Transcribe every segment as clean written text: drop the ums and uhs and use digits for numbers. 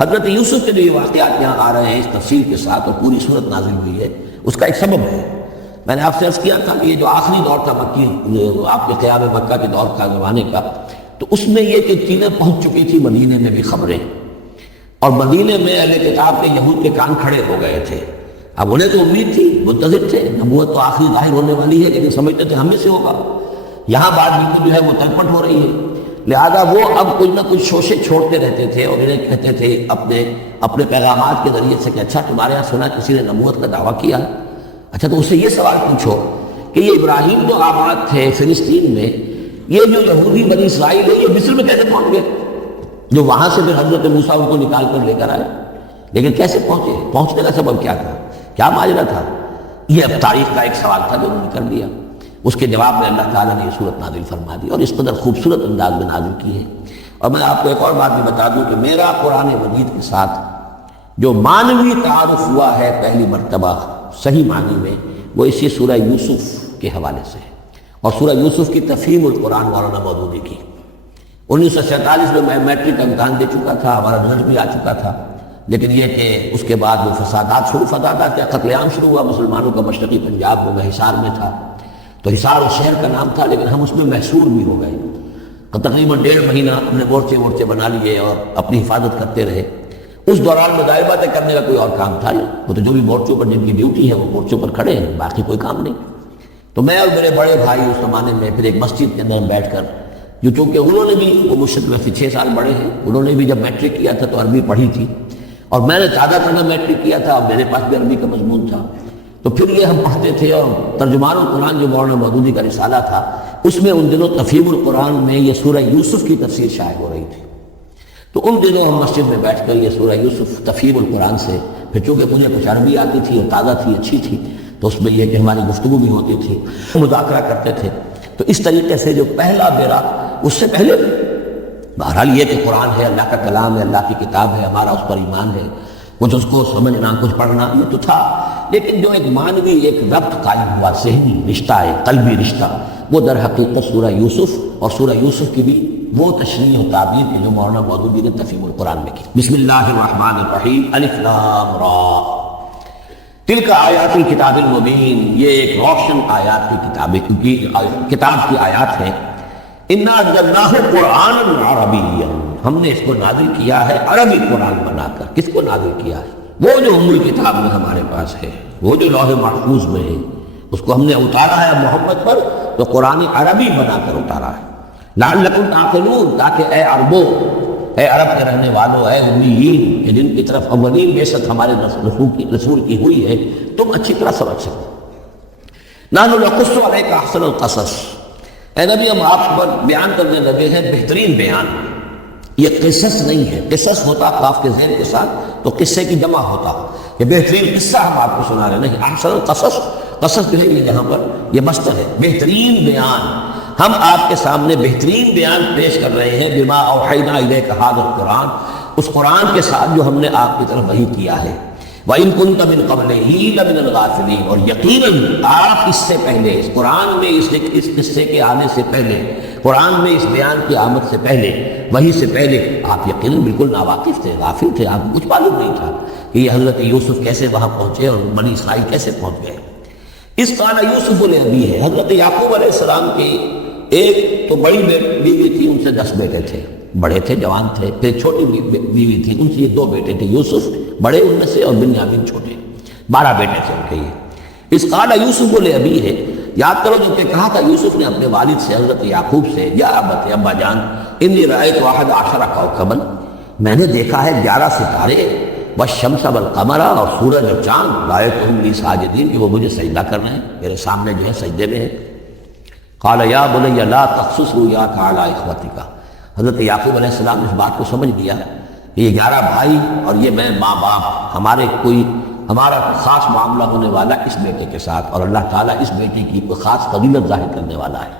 حضرت یوسف کے جو یہ واقعات یہاں آ رہے ہیں اس تفصیل کے ساتھ اور پوری صورت نازل ہوئی ہے، اس کا ایک سبب ہے۔ میں نے آپ سے عرض کیا تھا کہ یہ جو آخری دور تھا مکی، آپ کے قیام مکہ کے دور کا زمانے کا، تو اس میں یہ کہ چیزیں پہنچ چکی تھی مدینے میں بھی خبریں، اور مدینے میں اہل کتاب کے یہود کے کان کھڑے ہو گئے تھے۔ اب انہیں تو امید تھی، منتظر تھے، نبوت تو آخری ظاہر ہونے والی ہے، لیکن سمجھتے تھے ہم میں سے ہوگا۔ یہاں بات بالکل جو ہے وہ تلپٹ ہو رہی ہے، لہذا وہ اب کچھ نہ کچھ شوشے چھوڑتے رہتے تھے اور انہیں کہتے تھے اپنے پیغامات کے ذریعے سے کہ اچھا تمہارے یہاں سنا کسی نے نبوت کا دعویٰ کیا، اچھا تو اس سے یہ سوال پوچھو کہ یہ ابراہیم جو آباد تھے فلسطین میں، یہ جو یہودی بنی اسرائیل ہے یہ مصر میں کیسے پہنچ گئے؟ جو وہاں سے پھر حضرت موسیٰ ان کو نکال کر لے کر آئے، لیکن کیسے پہنچے؟ پہنچنے کا سبب کیا تھا؟ کیا ماجرا تھا؟ یہ اب تاریخ کا ایک سوال تھا جو انہوں نے کر دیا۔ اس کے جواب میں اللہ تعالیٰ نے یہ صورت نازل فرما دی اور اس قدر خوبصورت انداز میں نازل کی ہے۔ اور میں آپ کو ایک اور بات بھی بتا دوں کہ میرا قرآن مجید کے ساتھ جو معنوی تعارف ہوا ہے پہلی مرتبہ صحیح معنی میں، وہ اسی سورہ یوسف کے حوالے سے ہے، اور سورہ یوسف کی تفہیم القرآن مولانا مودودی کی۔ 1947 میں میٹرک کا امتحان دے چکا تھا، ہمارا رزلٹ بھی آ چکا تھا، لیکن یہ کہ اس کے بعد وہ فسادات کیا قتل عام شروع ہوا مسلمانوں کا مشرقی پنجاب میں، میں حصار میں تھا، تو حصار اس شہر کا نام تھا، لیکن ہم اس میں محصور بھی ہو گئے، تقریباً 1.5 مہینہ ہم نے مورچے بنا لیے اور اپنی حفاظت کرتے رہے۔ اس دوران میں ظاہر باتیں کرنے کا کوئی اور کام تھا نہیں، وہ تو جو بھی مورچوں پر جن کی ڈیوٹی ہے وہ مورچوں پر کھڑے ہیں، باقی کوئی کام نہیں۔ تو میں اور میرے بڑے بھائی اس زمانے میں پھر ایک مسجد کے اندر بیٹھ کر، جو چونکہ انہوں نے بھی، وہ مجھ سے 6 سال بڑے ہیں، انہوں نے بھی جب میٹرک کیا تھا تو عربی پڑھی تھی، اور میں نے تازہ میٹرک کیا تھا اور میرے پاس بھی عربی کا مضمون تھا، تو پھر یہ ہم پڑھتے تھے۔ اور ترجمان القرآن جو مولانا مودودی کا رسالہ تھا، اس میں ان دنوں تفہیم القرآن میں یہ سورہ یوسف کی تفسیر شائع ہو رہی تھی، تو ان دنوں ہم مسجد میں بیٹھ کر یہ سورہ یوسف تفہیم القرآن سے، پھر چونکہ مجھے کچھ عربی آتی تھی اور تازہ تھی، اچھی تھی، تو اس میں یہ کہ ہماری گفتگو بھی ہوتی تھی، مذاکرہ کرتے تھے۔ تو اس طریقے سے جو پہلا بیرا، اس سے پہلے بہرحال یہ کہ قرآن ہے، اللہ کا کلام ہے، اللہ کی کتاب ہے، ہمارا اس پر ایمان ہے، کچھ اس کو سمجھنا، کچھ پڑھنا، یہ تو تھا، لیکن جو ایک معنوی ایک ربط قائم ہوا، ذہنی رشتہ، ایک قلبی رشتہ، وہ در حقیقت سورہ یوسف اور سورہ یوسف کی بھی وہ تشریح و تعبیر ہے جو مولانا مودودی نے تفہیم القرآن میں کی۔ بسم اللہ الرحمن الرحیم، الف لام را، تلک آیات الکتاب المبین، یہ ایک روشن آیات کی کتاب کی آیات ہیں۔ انا انزلناہ قرآنا عربیا، ہم نے اس کو نازل کیا ہے عربی قرآن بنا کر۔ کس کو نازل کیا ہے؟ وہ جو ام الکتاب میں ہمارے پاس ہے، وہ جو لوح محفوظ میں ہے، اس کو ہم نے اتارا ہے محمد پر، تو قرآن عربی بنا کر اتارا ہے۔ لعلکم تعقلون، تاکہ اے عربوں، اے عرب کے رہنے والوں، اے امیین کہ جن کی طرف اولین بعثت ہمارے رسول کی ہوئی ہے، تم اچھی طرح سمجھ سکو۔ نحن نقص علیک احسن القصص، اے نبی ہم آپ پر بیان کرنے لگے ہیں بہترین بیان۔ یہ قصص نہیں ہے، قصص ہوتا قاف کے زیر کے ساتھ تو قصے کی جمع ہوتا، یہ بہترین قصہ ہم آپ کو سنا رہے ہیں، نہیں، احسن القصص، قصص جو ہے یہ جہاں پر یہ مصدر ہے، بہترین بیان، ہم آپ کے سامنے بہترین بیان پیش کر رہے ہیں، بما اوحینا الیک ھذا القرآن، اس قرآن کے ساتھ جو ہم نے آپ کی طرف وحی کیا ہے۔ وَإِن كُنتَ مِن قَبْلِهِ لَمِنَ الْغَافِلِينَ، اور یقیناً آپ اس سے پہلے، اس قرآن میں اس قصے کے آنے سے پہلے، قرآن میں اس بیان کی آمد سے پہلے، وحی سے پہلے آپ یقیناً بالکل ناواقف تھے، غافل تھے، آپ کو کچھ معلوم نہیں تھا کہ یہ حضرت یوسف کیسے وہاں پہنچے اور بنی اسرائیل کیسے پہنچ گئے۔ اس قال یوسف لأبیہ، حضرت یعقوب علیہ السلام کی ایک تو بڑی بیوی تھی، ان سے 10 بیٹے تھے، بڑے تھے، جوان تھے، پھر چھوٹی بیوی تھی، ان سے یہ 2 بیٹے تھے، یوسف بڑے ان میں سے اور بنیامین چھوٹے، 12 بیٹے تھے ان کے یہ۔ اس قال یوسف لأبیہ، یاد کرو جو کہ کہا تھا یوسف نے اپنے والد سے، حضرت یعقوب سے، یا ابت، ابا جان، انی رأیت 11 کوكبا، میں نے دیکھا ہے 11 ستارے، والشمس والقمر، اور سورج اور چاند، رأیتهم لی ساجدین، کہ وہ مجھے سجدہ کر رہے ہیں، میرے سامنے جو ہے سجدے میں ہے۔ قال یا بنی لا تقصص رؤیاک علی اخوتک، حضرت یعقوب علیہ السلام نے اس بات کو سمجھ لیا کہ یہ 11 بھائی اور یہ میں ماں باپ، ہمارا خاص معاملہ ہونے والا اس بیٹے کے ساتھ، اور اللہ تعالیٰ اس بیٹے کی کوئی خاص فضیلت ظاہر کرنے والا ہے،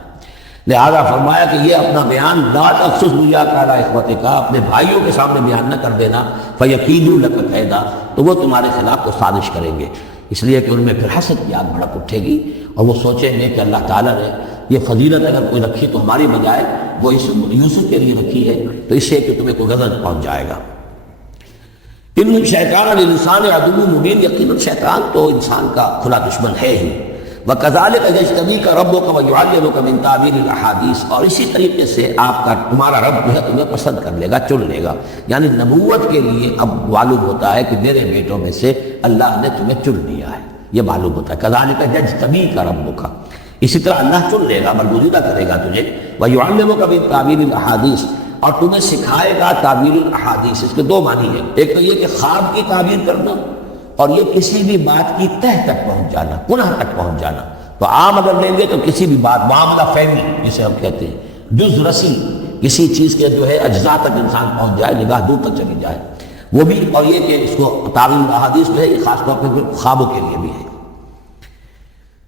لہذا فرمایا کہ یہ اپنا بیان لا تقصص رؤیاک علی اخوتک، اپنے بھائیوں کے سامنے بیان نہ کر دینا، فیکیدوا لک کیدا، تو وہ تمہارے خلاف تو سازش کریں گے، اس لیے کہ ان میں پھر حسد کی آگ بھڑک اٹھے گی، اور وہ سوچیں گے کہ اللہ تعالیٰ نے یہ فضیلت اگر کوئی رکھی تو ہماری بجائے وہ اس یوسف کے لیے رکھی ہے، تو اس سے کہ تمہیں کوئی غضب پہنچ جائے گا۔ ان شیطان الانسان عدو مبین، یقیناً شیطان تو انسان کا کھلا دشمن ہے ہی. وَكَذَلِكَ يَجْتَبِيكَ رَبُّكَ وَيُعَلِّمُكَ مِن تَأْوِيلِ الْأَحَادِيثِ، اور اسی طریقے سے تمہارا رب جو ہے تمہیں پسند کر لے گا، چن لے گا. یعنی نبوت کے لیے اب معلوم ہوتا ہے کہ میرے بیٹوں میں سے اللہ نے تمہیں چن لیا ہے، یہ معلوم ہوتا ہے. كَذَلِكَ يَجْتَبِيكَ رَبُّكَ، اسی طرح اللہ چن لے گا، برگزیدہ کرے گا تجھے. وَيُعَلِّمُكَ مِن تَأْوِيلِ الْأَحَادِيثِ، اور تمہیں سکھائے گا تعبیر الاحادیث. اس کے دو معنی ہیں، ایک تو یہ کہ خواب کی تعبیر کرنا، اور یہ کسی بھی بات کی تہ تک پہنچ جانا، کنہ تک پہنچ جانا. تو عام اگر لیں گے تو کسی بھی بات، معاملہ فہمی جسے ہم کہتے ہیں، جز رسی، کسی چیز کے جو ہے اجزاء تک انسان پہنچ جائے، نگاہ دور تک چلی جائے، وہ بھی. اور یہ کہ اس کو تعبیر الاحادیث جو ہے یہ خاص طور پر خوابوں کے لیے بھی ہے.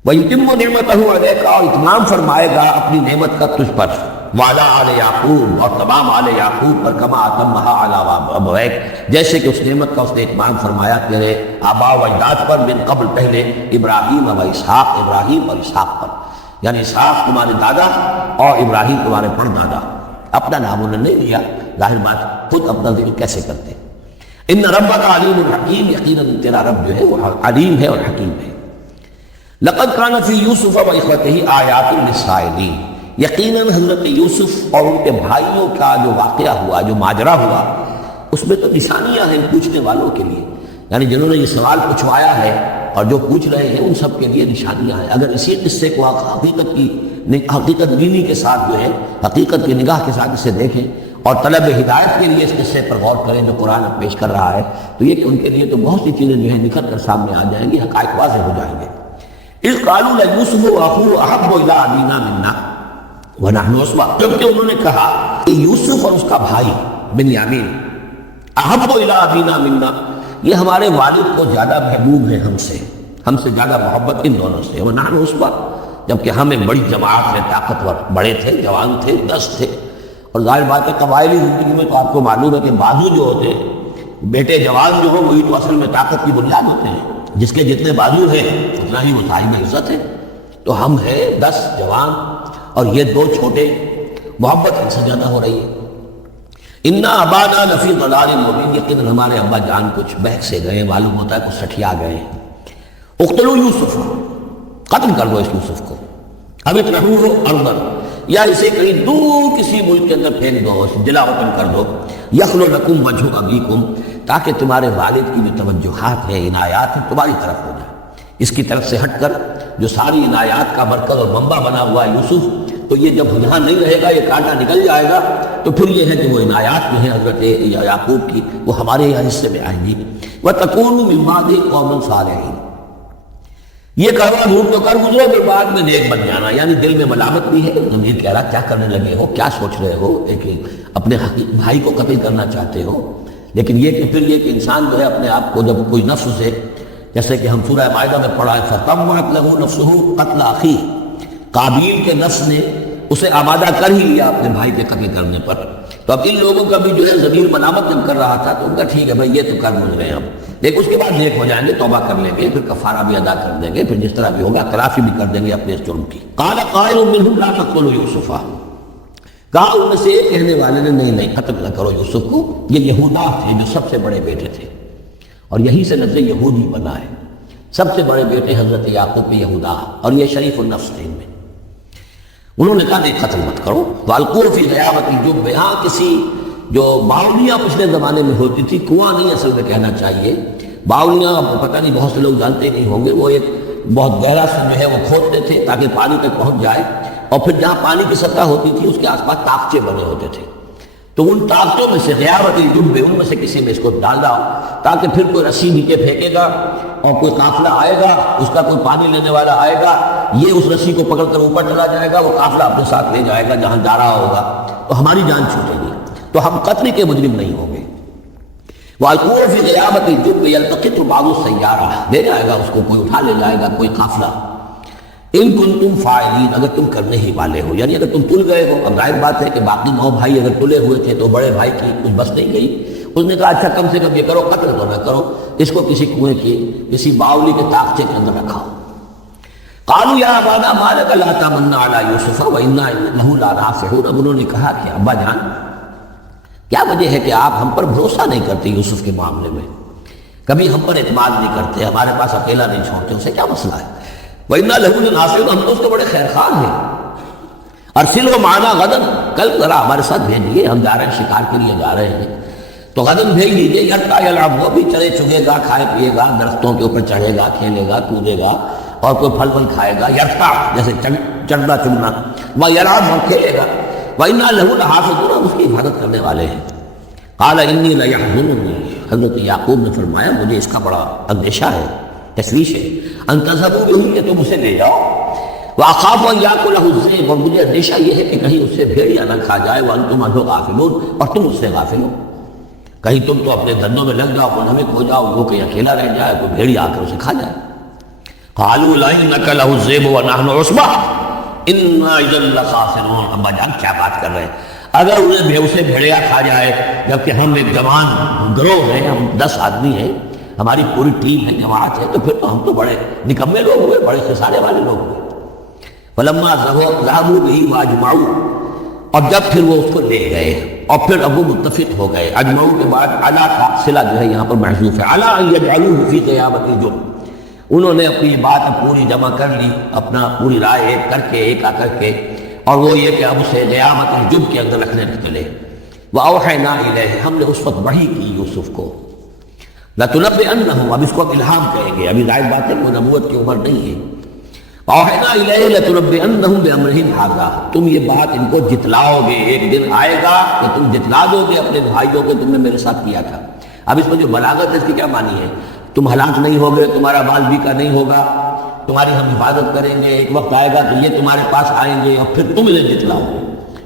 وَيُتِمُّ نِعْمَتَهُ عَلَيْكَ، اور اتمام فرمائے گا اپنی نعمت کا تجھ پر. وعلی آل یعقوب، اور تمام آل یعقوب پر. کما اتمھا علی ابویک، جیسے کہ اس نعمت کا اس نے اتمام فرمایا تیرے آبا و اجداد پر. من قبل، پہلے. ابراہیم و اسحاق، ابراہیم اور اسحاق پر. یعنی اسحاق تمہارے دادا اور ابراہیم تمہارے پردادا. اپنا نام انہوں نے نہیں لیا، ظاہر بات خود اپنا ذکر کیسے کرتے. ان ربک علیم الحکیم، یقیناً تیرا رب جو ہے وہ علیم ہے اور حکیم ہے. لقد کان فی یوسف و اخوتہ آیات للسائلین، یقیناً حضرت یوسف اور ان کے بھائیوں کا جو واقعہ ہوا، جو ماجرا ہوا، اس میں تو نشانیاں ہیں پوچھنے والوں کے لیے. یعنی جنہوں نے یہ سوال پوچھوایا ہے اور جو پوچھ رہے ہیں ان سب کے لیے نشانیاں ہیں. اگر اسی قصے کو آپ حقیقت بینی کے ساتھ جو ہے، حقیقت کی نگاہ کے ساتھ اسے دیکھیں اور طلب ہدایت کے لیے اس قصے پر غور کریں جو قرآن اب پیش کر رہا ہے، تو یہ کہ ان کے لیے تو بہت سی چیزیں جو ہیں نکل کر سامنے آ جائیں گی، حقائق واضح ہو جائیں گے. اذ قالوا لیوسف واخوہ احب الی ابینا منا ونحن عصبہ، جبکہ انہوں نے کہا کہ یوسف اور اس کا بھائی بنیامین احب الی ابینا منا، یہ ہمارے والد کو زیادہ محبوب ہے ہم سے زیادہ محبت ان دونوں سے. ونحن عصبہ، جبکہ ہم ایک بڑی جماعت میں طاقتور، بڑے تھے، جوان تھے، 10 تھے. اور ظاہر بات ہے قبائلی زندگی میں تو آپ کو معلوم ہے کہ بازو جو ہوتے ہیں، بیٹے جوان جو ہوں وہی تو اصل میں طاقت کی بنیاد ہوتے ہیں. جس کے جتنے بازو ہیں اتنا ہی وہ صاحب عزت ہے. تو ہم ہیں 10 جوان اور یہ 2 چھوٹے، محبت ان سے زیادہ ہو رہی ہے. انا ابانا لفی ضلال مبین، یقیناً ہمارے ابا جان کچھ بہک سے گئے، معلوم ہوتا ہے کچھ سٹھیا گئے. اقتلوا یوسف، قتل کر دو اس یوسف کو. اب اطرحوہ ارضا، یا اسے کہیں دور کسی ملک کے اندر پھینک دو، جلا وطن کر دو. یخل لکم وجہ ابیکم، تاکہ تمہارے والد کی جو توجہات ہیں، عنایات ہیں، تمہاری طرف ہو جائے. اس کی طرف سے ہٹ کر جو ساری عنایات کا مرکز اور منبع بنا ہوا ہے یوسف، تو یہ جب یہاں نہیں رہے گا، یہ کانٹا نکل جائے گا، تو پھر یہ ہے کہ وہ عنایات جو ہیں حضرت یعقوب کی وہ ہمارے یہاں حصے میں آئیں گی. وَتَكُونُوا مِن بَعْدِهِ قَوْمًا صَالِحِينَ، یہ کروا دھوپ تو کر گزرو پھر بعد میں نیک بن جانا. یعنی دل میں ملامت بھی ہے، تم یہ کہہ رہا کیا کرنے لگے ہو، کیا سوچ رہے ہو، ایک اپنے بھائی کو قتل کرنا چاہتے ہو. لیکن یہ کہ پھر یہ کہ انسان جو ہے اپنے آپ کو جب کوئی نفس سے، جیسے کہ ہم سورہ مائدہ میں پڑھا ہے فَطَوَّعَتْ لَهُ نَفْسُهُ قَتْلَ أَخِيهِ، قابیل کے نفس نے اسے آمادہ کر ہی لیا اپنے بھائی کے قتل کرنے پر. تو اب ان لوگوں کا بھی جو ہے ضمیر ملامت جب کر رہا تھا تو ان کا ٹھیک ہے بھائی یہ تو کر گزرے ہیں، اب لیکن اس کے بعد نیک ہو جائیں گے، توبہ کر لیں گے، پھر کفارہ بھی ادا کر دیں گے، پھر جس طرح بھی ہوگا تلافی بھی کر دیں گے اپنے اس جرم کی. قال قائل منهم لا تقتلوا یوسف، کہا ان میں سے ایک کہنے والے نے نہیں قتل نہ کرو یوسف کو. یہ یہودا تھے جو سب سے بڑے بیٹے تھے، اور یہی سے لفظ یہودی بنا ہے. سب سے بڑے بیٹے حضرت یعقوب کے یہودا، اور یہ شریف النفس تھے ان میں. انہوں نے کہا نہیں قتل مت کرو. وَالْقُوا فِي غَيَابَتِ الْجُبِّ، یہاں کسی جو باولیاں پچھلے زمانے میں ہوتی تھی، کنواں نہیں اصل میں کہنا چاہیے، باولیاں پتہ نہیں بہت سے لوگ جانتے نہیں ہوں گے، وہ ایک بہت گہرا سے جو ہے وہ کھودتے تھے تاکہ پانی تک پہنچ جائے، اور پھر جہاں پانی کی سطح ہوتی تھی اس کے آس پاس تاکچے بنے ہوتے تھے. تو ان طاقتوں میں سے غیابت الجب، ان میں سے کسی میں اس کو ڈال دو تاکہ پھر کوئی رسی نیچے پھینکے گا اور کوئی قافلہ آئے گا، اس کا کوئی پانی لینے والا آئے گا، یہ اس رسی کو پکڑ کر اوپر چلا جائے گا، وہ قافلہ اپنے ساتھ لے جائے گا جہاں جا رہا ہوگا، تو ہماری جان چھوٹے گی، تو ہم قتل کے مجرم نہیں ہوں گے. وَالْقُوا فِي غَيَابَتِ الْجُبِّ يَلْتَقِطُ بَعْضُ السَّيَّارَةِ، لے جائے گا اس کو، کوئی اٹھا لے جائے گا کوئی قافلہ. ان کنتم فاعلین، اگر تم کرنے ہی والے ہو، یعنی اگر تم تل گئے ہو. اب ظاہر بات ہے کہ باقی 9 بھائی اگر تلے ہوئے تھے تو بڑے بھائی کی کچھ بس نہیں گئی. اس نے کہا اچھا کم سے کم یہ کرو، قتل تو نہ کرو، اس کو کسی کنویں کی کسی باولی کے تاکچے کے اندر رکھاؤ. قالوا یا ابانا ما لک لا تمنا علی یوسف وانا له لناصحون، اب انہوں نے کہا کہ ابا جان کیا وجہ ہے کہ آپ ہم پر بھروسہ نہیں کرتے یوسف کے معاملے میں، کبھی ہم پر اعتماد نہیں کرتے، ہمارے پاس اکیلا نہیں چھوڑتے، اسے کیا مسئلہ ہے؟ وَإِنَّا لَهُ لَنَاصِرُونَ، ہم تو اس کے بڑے خیر خواہ ہیں۔ ارسلہ معنا غدن، کل ذرا ہمارے ساتھ بھیجیے، ہم جا رہے ہیں شکار کے لیے جا رہے ہیں، تو غدن بھیج دیجیے۔ یرتع یلعب، وہ بھی چلے چگے گا، کھائے پیے گا، درختوں کے اوپر چڑھے گا، کھیلے گا، کودے گا، اور کوئی پھل ول کھائے گا۔ یرتع جیسے چڑھنا چگنا، وَیلعب، اور کھیلے گا۔ وَإِنَّا لَهُ لَحَافِظُونَ، ہم اس کی حفاظت کرنے والے ہیں۔ قال انی لیحزننی، حضرت یعقوب نے فرمایا مجھے اس کا بڑا اندیشہ ہے، تشویش ہے، ان تذهبوا به، کہ تم اسے لے جاؤ، واخاف ان یاکلہ الذئب، اور مجھے اندیشہ یہ ہے کہ کہیں اس سے بھیڑیا نہ کھا جائے، وانتم عنہ غافلون، اور تم اس سے غافل ہو، کہیں تم تو اپنے دھندوں میں لگ جاؤ، منہمک ہو جاؤ، وہ کہیں اکیلا رہ جائے، کوئی بھیڑیا آ کر اسے کھا جائے۔ قالوا لئن نکلہ الذئب ونحن عصبہ انا اذا لخاسرون، ابا جان کیا بات کر رہے ہیں، اگر اسے بھیڑیا کھا جائے جبکہ ہم ایک جوان گروہ ہیں، ہم 10 آدمی ہیں، ہماری پوری ٹیم ہے، جماعت ہے، تو پھر تو ہم تو بڑے نکمے لوگ ہوئے، بڑے خسارے والے لوگ ہوئے۔ فلما ذهبوا به واجمعوا، اور جب پھر وہ اس کو لے گئے اور پھر اب وہ متفق ہو گئے، اجمعوا کے بعد علی کا صلہ جو ہے یہاں پر محذوف ہے، علی ان یجعلوه فی قیامۃ الجم، انہوں نے اپنی بات پوری جمع کر لی، اپنا پوری رائے ایک کر کے، ایک آ کر کے، اور وہ یہ کہ اب اسے قیامت الجب کے اندر رکھنے چلے۔ وَأَوْحَيْنَا إِلَيْهِ، ہم نے اس وقت وحی کی یوسف کو، لَتُنَبِّئَنَّهُمْ، اب اس کو اب الہام کہیں گے، ابھی ظاہر بات ہے وہ نبوت کی عمر نہیں ہے۔ وَأَوْحَيْنَا إِلَيْهِ لَتُنَبِّئَنَّهُمْ بِأَمْرِهِمْ هَذَا، تم یہ بات ان کو جتلاؤ گے، ایک دن آئے گا کہ تم جتلا دو گے اپنے بھائیوں کے، تم نے میرے ساتھ کیا تھا۔ اب اس میں جو بلاغت ہے اس کی کیا معنی ہے؟ تم ہلاک نہیں ہوگے، تمہارا مال بھی کا نہیں ہوگا، تمہاری ہم حفاظت کریں گے، ایک وقت آئے گا کہ یہ تمہارے پاس آئیں گے اور پھر تم انہیں جتلاؤ گے۔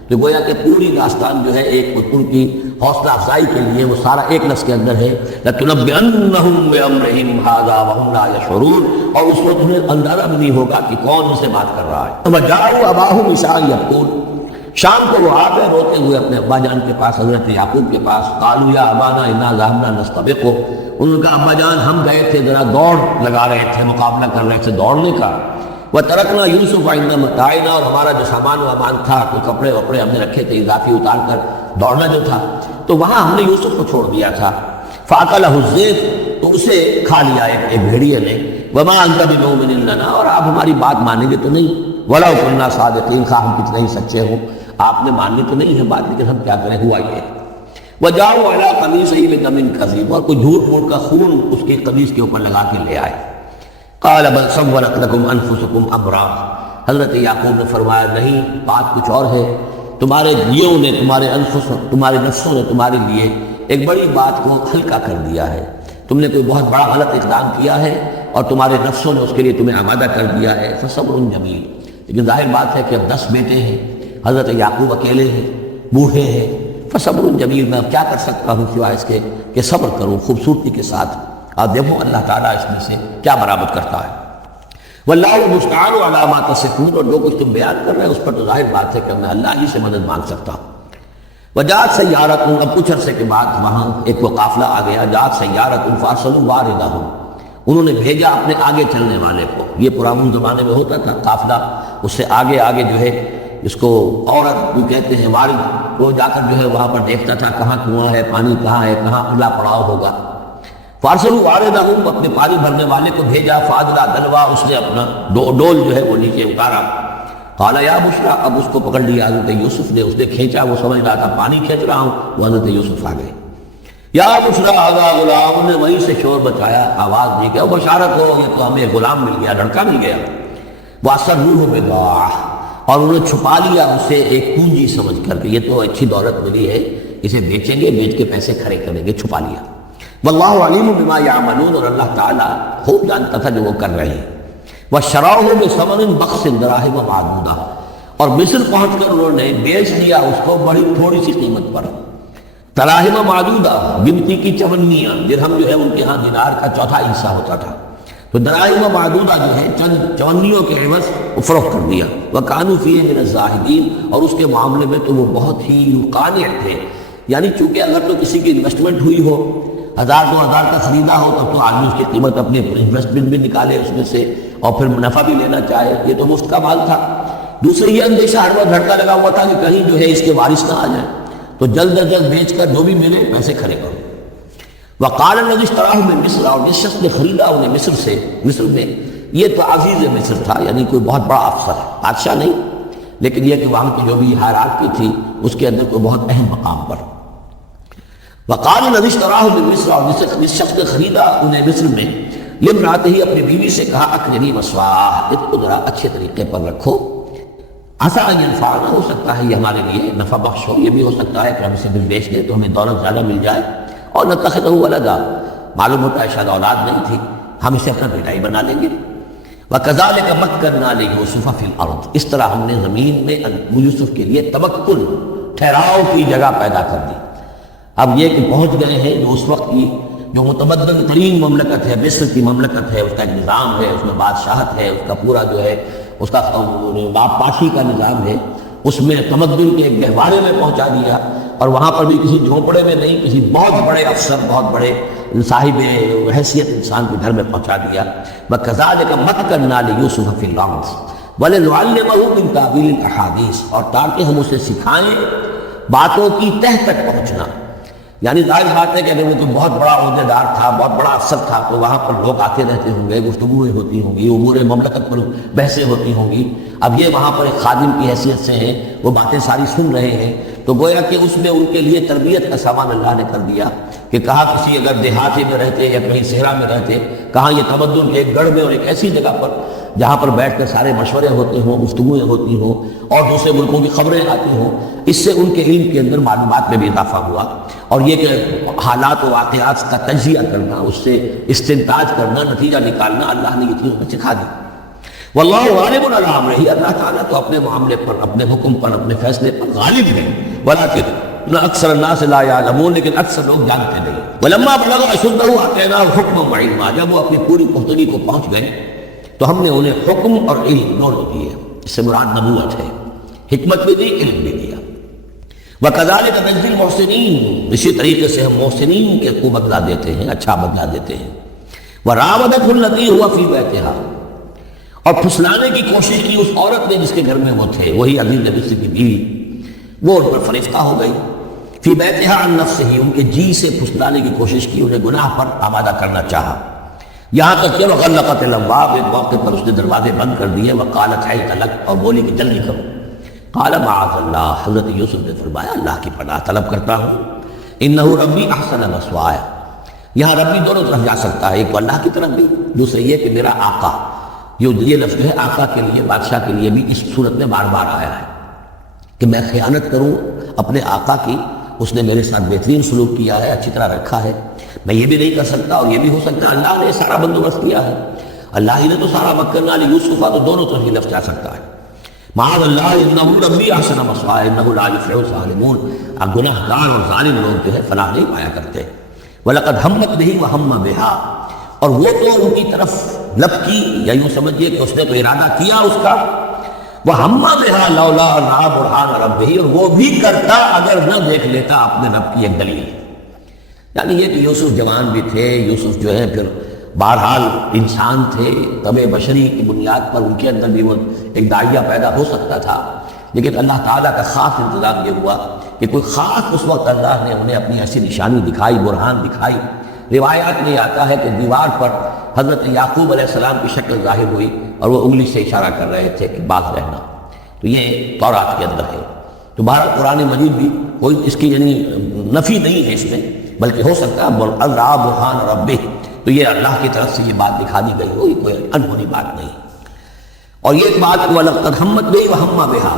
تو گویا کہ پوری داستان جو ہے ایک ان کی حوصلہ افزائی کے لیے وہ سارا ایک لفظ کے اندر ہے، لَتُنَبِّئَنَّهُمْ بِأَمْرِهِمْ هَذَا وَهُمْ لَا يَشْعُرُونَ، اور اس وقت انہیں اندازہ بھی نہیں ہوگا کہ کون ان سے بات کر رہا ہے۔ وَجَاءُوا أَبَاهُمْ عِشَاءً يَبْكُونَ، شام کو وہ آ گئے روتے ہوئے اپنے ابا جان کے پاس، حضرت یعقوب کے پاس۔ قالوا یا ابانا انا ذهبنا نستبق، انہوں نے کہا ابا جان ہم گئے تھے ذرا دوڑ لگا رہے تھے، مقابلہ کر رہے تھے دوڑنے کا۔ وَتَرَكْنَا يُوسُفَ عِندَ مَتَاعِنَا، اور ہمارا جو سامان وامان تھا، تو کپڑے وپڑے ہم نے رکھے تھے اضافی اتار کر، دوڑنا جو تھا تو وہاں ہم نے یوسف کو چھوڑ دیا تھا۔ فَأَكَلَهُ الذِّئْبُ، تو اسے کھا لیا ایک بھیڑیے نے۔ وَمَا أَنْتَ بِمُؤْمِنٍ لَنَا، اور آپ ہماری بات مانیں گے تو نہیں۔ وَلَوْ كُنَّا صَادِقِينَ، خواہ ہم کتنے ہی سچے ہوں، آپ نے ماننی تو نہیں ہے بات، لیکن ہم کیا کریں، ہوا یہ۔ وَجَاءُوا عَلَىٰ قَمِيصِهِ بِدَمٍ كَذِيبٍ، اور کوئی جھوٹ موٹ کا خون اس کی قمیص کے اوپر لگا کے لے آئے۔ قَالَ بَلْ سَوَّلَتْ لَكُمْ أَنفُسُكُمْ أَمْرًا، حضرت یعقوب نے فرمایا نہیں، بات کچھ اور ہے، تمہارے دیوں نے، تمہارے انفس، تمہارے نفسوں نے تمہارے لیے ایک بڑی بات کو ہلکا کر دیا ہے، تم نے کوئی بہت بڑا غلط اقدام کیا ہے اور تمہارے نفسوں نے اس کے لیے تمہیں آمادہ کر دیا ہے۔ فصبر جمیل، لیکن ظاہر بات ہے کہ اب 10 بیٹے ہیں، حضرت یعقوب اکیلے ہیں، بوڑھے ہیں، فصبر جمیل، میں کیا کر سکتا ہوں سوائے اس کے کہ صبر کروں خوبصورتی کے ساتھ، اور دیکھو اللہ تعالیٰ اس میں سے کیا برآمد کرتا ہے۔ واللہ المستعان علی ما تصفون، اور جو کچھ تم بیان کر رہے ہیں اس پر تو ظاہر بات ہے کہ میں اللہ ہی سے مدد مانگ سکتا ہوں۔ وجاءت سیارۃ، اب کچھ عرصے کے بعد وہاں ایک وہ قافلہ آ گیا، جاءت سیارۃ فارسلوا واردہم، انہوں نے بھیجا اپنے آگے چلنے والے کو۔ یہ پرانے زمانے میں ہوتا تھا قافلہ، اس سے آگے آگے جو ہے اس کو عورت بھی کہتے ہیں، وارد، وہ جا کر جو ہے وہاں پر دیکھتا تھا کہاں کنواں ہے، پانی کہاں ہے، کہاں کھلا پڑاؤ ہوگا۔ فارسلوا واردہم، اپنے پانی بھرنے والے کو بھیجا، فادلا دلوا، اس نے اپنا ڈول جو ہے وہ نیچے اتارا۔ قال یا بشرا، اب اس کو پکڑ لیا حضرت یوسف نے، اس نے کھینچا، وہ سمجھ رہا تھا پانی کھینچ رہا ہوں، وہ حضرت یوسف آ گئے۔ یا بشرا ھذا غلام، نے وہیں سے شور بچایا، آواز دی کہ بشارت ہو، یہ تو ہمیں غلام مل گیا، لڑکا مل گیا۔ واسروہ بضاعہ، اور انہوں نے چھپا لیا اسے ایک پونجی سمجھ کر کہ یہ تو اچھی دولت ملی ہے، اسے بیچیں گے، بیچ کے پیسے کھڑے کریں گے، چھپا لیا۔ واللہ علیم بما یعملون، اور اللہ تعالیٰ خوب جانتا تھا جو وہ کر رہے ہیں۔ وشروہ بثمن بخس دراہم معدودہ، اور مصر پہنچ کر انہوں نے بیچ دیا اس کو بڑی تھوڑی سی قیمت پر، دراہم معدودہ، گنتی کی چونیاں، درہم جو ہے ان کے ہاں دینار کا چوتھا حصہ ہوتا تھا، تو دراہم معدودہ جو ہے چند چونیوں کے عوض وہ فروخت کر دیا۔ وکانوا فیہ من الزاہدین، اور اس کے معاملے میں تو وہ بہت ہی قانع تھے، یعنی چونکہ اگر تو کسی کی انویسٹمنٹ ہوئی ہو، 1000-2000 کا خریدا ہو، تب تو آدمی اس کی قیمت اپنی انویسٹمنٹ بھی نکالے اس میں سے اور پھر منافع بھی لینا چاہے، یہ تو مفت کا مال تھا۔ دوسرے یہ اندیشہ ہر وقت دھڑکا لگا ہوا تھا کہ کہیں جو ہے اس کے وارث نہ آ جائیں، تو جلد از جلد بیچ کر جو بھی ملے پیسے کھڑے کرو۔ وقال الذی اشتراہ من مصر، اور جس شخص نے خریدا انہیں مصر سے، مصر میں، یہ تو عزیز مصر تھا، یعنی کوئی بہت بڑا افسر ہے، بادشاہ نہیں، لیکن یہ کہ وہاں کی جو بھی ہائرارکی تھی اس کے اندر کوئی بہت اہم مقام پر۔ وقال الذی اشتراہ من مصر، اور جس شخص نے خریدا انہیں مصر میں، لامرأتہ، اپنی بیوی سے کہا اکرمی مثواہ، اس کو ذرا اچھے طریقے پر رکھو، عسیٰ ان ینفعنا، ہو سکتا ہے یہ ہمارے لیے نفع بخش ہو، یہ بھی ہو سکتا ہے کہ ہم اسے پھر بیچ دیں تو ہمیں دولت زیادہ مل جائے، اور نتخذہ ولدا، معلوم ہوتا ہے شاید اولاد نہیں تھی، ہم اسے اپنا بیٹا ہی بنا لیں گے۔ وَكَذَلِكَ مَكَّنَّا لِيُوسُفَ فِي الْأَرْضِ، اس طرح ہم نے زمین میں یوسف کے لیے تمکن، ٹھہراؤ کی جگہ پیدا کر دی۔ اب یہ کہ پہنچ گئے ہیں جو اس وقت کی جو متمدن ترین مملکت ہے، مصر کی مملکت ہے، اس کا ایک نظام ہے، اس میں بادشاہت ہے، اس کا پورا جو ہے اس کا باپ پاشی کا نظام ہے، اس میں تمدن کے ایک گہوارے میں پہنچا دیا، اور وہاں پر بھی کسی جھونپڑے میں نہیں، کسی بہت بڑے افسر، بہت بڑے صاحب حیثیت انسان کے گھر میں پہنچا دیا۔ وَكَذَلِكَ مَكَّنَّا لِيُوسُفَ فِي الْأَرْضِ وَلِنُعَلِّمَهُ مِن تَأْوِيلِ الْأَحَادِيثِ، اور تاکہ ہم اسے سکھائیں باتوں کی تہ تک پہنچنا۔ یعنی ظاہر بات ہے کہ اگر وہ کوئی بہت بڑا عہدے دار تھا، بہت بڑا افسر تھا، تو وہاں پر لوگ آتے رہتے ہوں گے، گفتگویں ہوتی ہوں گی، امور مملکت پر بحثیں ہوتی ہوں گی۔ اب یہ وہاں پر ایک خادم کی حیثیت سے ہیں، وہ باتیں ساری سن رہے ہیں، تو گویا کہ اس میں ان کے لیے تربیت کا سامان اللہ نے کر دیا کہ کہاں کسی اگر دیہاتی میں رہتے یا کہیں صحرا میں رہتے، کہاں یہ تمدن کے ایک گڑھ میں اور ایک ایسی جگہ پر جہاں پر بیٹھ کر سارے مشورے ہوتے ہوں، گفتگویں ہوتی ہوں، اور دوسرے ملکوں کی خبریں آتی ہوں، اس سے ان کے علم کے اندر معلومات میں بھی اضافہ ہوا، اور یہ کہ حالات و واقعات کا تجزیہ کرنا، اس سے استنتاج کرنا، نتیجہ نکالنا، اللہ نے یہ چیز ہمیں سکھا دی۔ واللہ غالب علی امرہ، اللہ تعالیٰ تو اپنے معاملے پر، اپنے حکم پر، اپنے فیصلے پر غالب ہے، ولکن اکثر الناس لا یعلمون، لیکن اکثر لوگ جانتے نہیں۔ ولما بلغ اشدہ آتیناہ حکما وعلما، جب وہ اپنی پوری پختگی کو پہنچ گئے تو ہم نے انہیں حکم اور علم دونوں دیے، اس سے مراد نبوت ہے، حکمت بھی دی، علم بھی دیا۔ وَكَذَلِكَ نَجْزِي الْمُحْسِنِينَ، اسی طریقے سے ہم محسنین کے کو بدلہ دیتے ہیں، اچھا بدلہ دیتے ہیں۔ وَرَاوَدَتْهُ الَّتِي هُوَ فِي بَيْتِهَا، اور پھسلانے کی کوشش کی اس عورت نے جس کے گھر میں وہ تھے، وہی عزیز مصر کی بیوی، وہ ان پر فریفتہ ہو گئی۔ فی بیتہا عن نفسہ، ان کے جی سے پھسلانے کی کوشش کی، انہیں گناہ پر آمادہ کرنا چاہا، یہاں تک کہ وغلقت الابواب، ایک موقع پر اس نے دروازے بند کر دیے، وقالت حیت لک، اور بولی کہ جلدی کرو۔ قال معاذ اللہ، حضرت یوسف نے فرمایا اللہ کی پناہ طلب کرتا ہوں، انہ ربی احسن مثوایا، یہاں ربی دونوں طرف جا سکتا ہے، ایک تو اللہ کی طرف بھی، دوسرے یہ کہ میرا آقا، یہ لفظ جو ہے آقا کے لیے، بادشاہ کے لیے بھی اس صورت میں بار بار آیا ہے کہ میں خیانت کروں اپنے آقا کی، اس نے میرے ساتھ بہترین سلوک کیا ہے، اچھی طرح رکھا ہے، میں یہ بھی نہیں کر سکتا، اور یہ بھی ہو سکتا ہے اللہ نے سارا بندوبست کیا ہے، اللہ ہی نے تو سارا مکرنا لیوسف، تو دونوں طرف ہی لفظ جا سکتا ہے۔ معاذ اللہ انہ ربی احسن مثوایا انہ لا یفلح الظالمون، اب گناہ گار اور ظالم لوگ جو ہے فلاح نہیں پایا کرتے۔ وَلَقَدْ هَمَّتْ بِهِ وَهَمَّ بِهَا، اور وہ تو ان کی طرف لپکی، یا یوں سمجھیے کہ اس نے تو ارادہ کیا اس کا، وَهَمَّ بِهَا لَوْلَا أَن رَأَىٰ بُرْهَانَ رَبِّهِ، اور وہ بھی کرتا اگر نہ دیکھ لیتا اپنے رب کی ایک دلیل۔ یعنی یہ کہ یوسف جوان بھی تھے، یوسف جو ہے پھر بہرحال انسان تھے، طبع بشری کی بنیاد پر ان کے اندر بھی وہ ایک داعیہ پیدا ہو سکتا تھا، لیکن اللہ تعالیٰ کا خاص انتظام یہ ہوا کہ کوئی خاص اس وقت اللہ نے انہیں اپنی ایسی نشانی دکھائی، برہان دکھائی۔ روایات میں آتا ہے کہ دیوار پر حضرت یعقوب علیہ السلام کی شکل ظاہر ہوئی، اور وہ انگلی سے اشارہ کر رہے تھے کہ باز رہنا، تو یہ تورات کے اندر ہے۔ تو بہرحال قرآن مجید بھی کوئی اس کی یعنی نفی نہیں ہے اس میں، بلکہ ہو سکتا ہے رَأَىٰ بُرْهَانَ رَبِّهِ، تو یہ اللہ کی طرف سے یہ بات دکھا دی گئی ہو، یہ کوئی انہونی بات نہیں۔ اور یہ ایک بات وَلَقَدْ هَمَّتْ بِهِ وَهَمَّ بِهَا،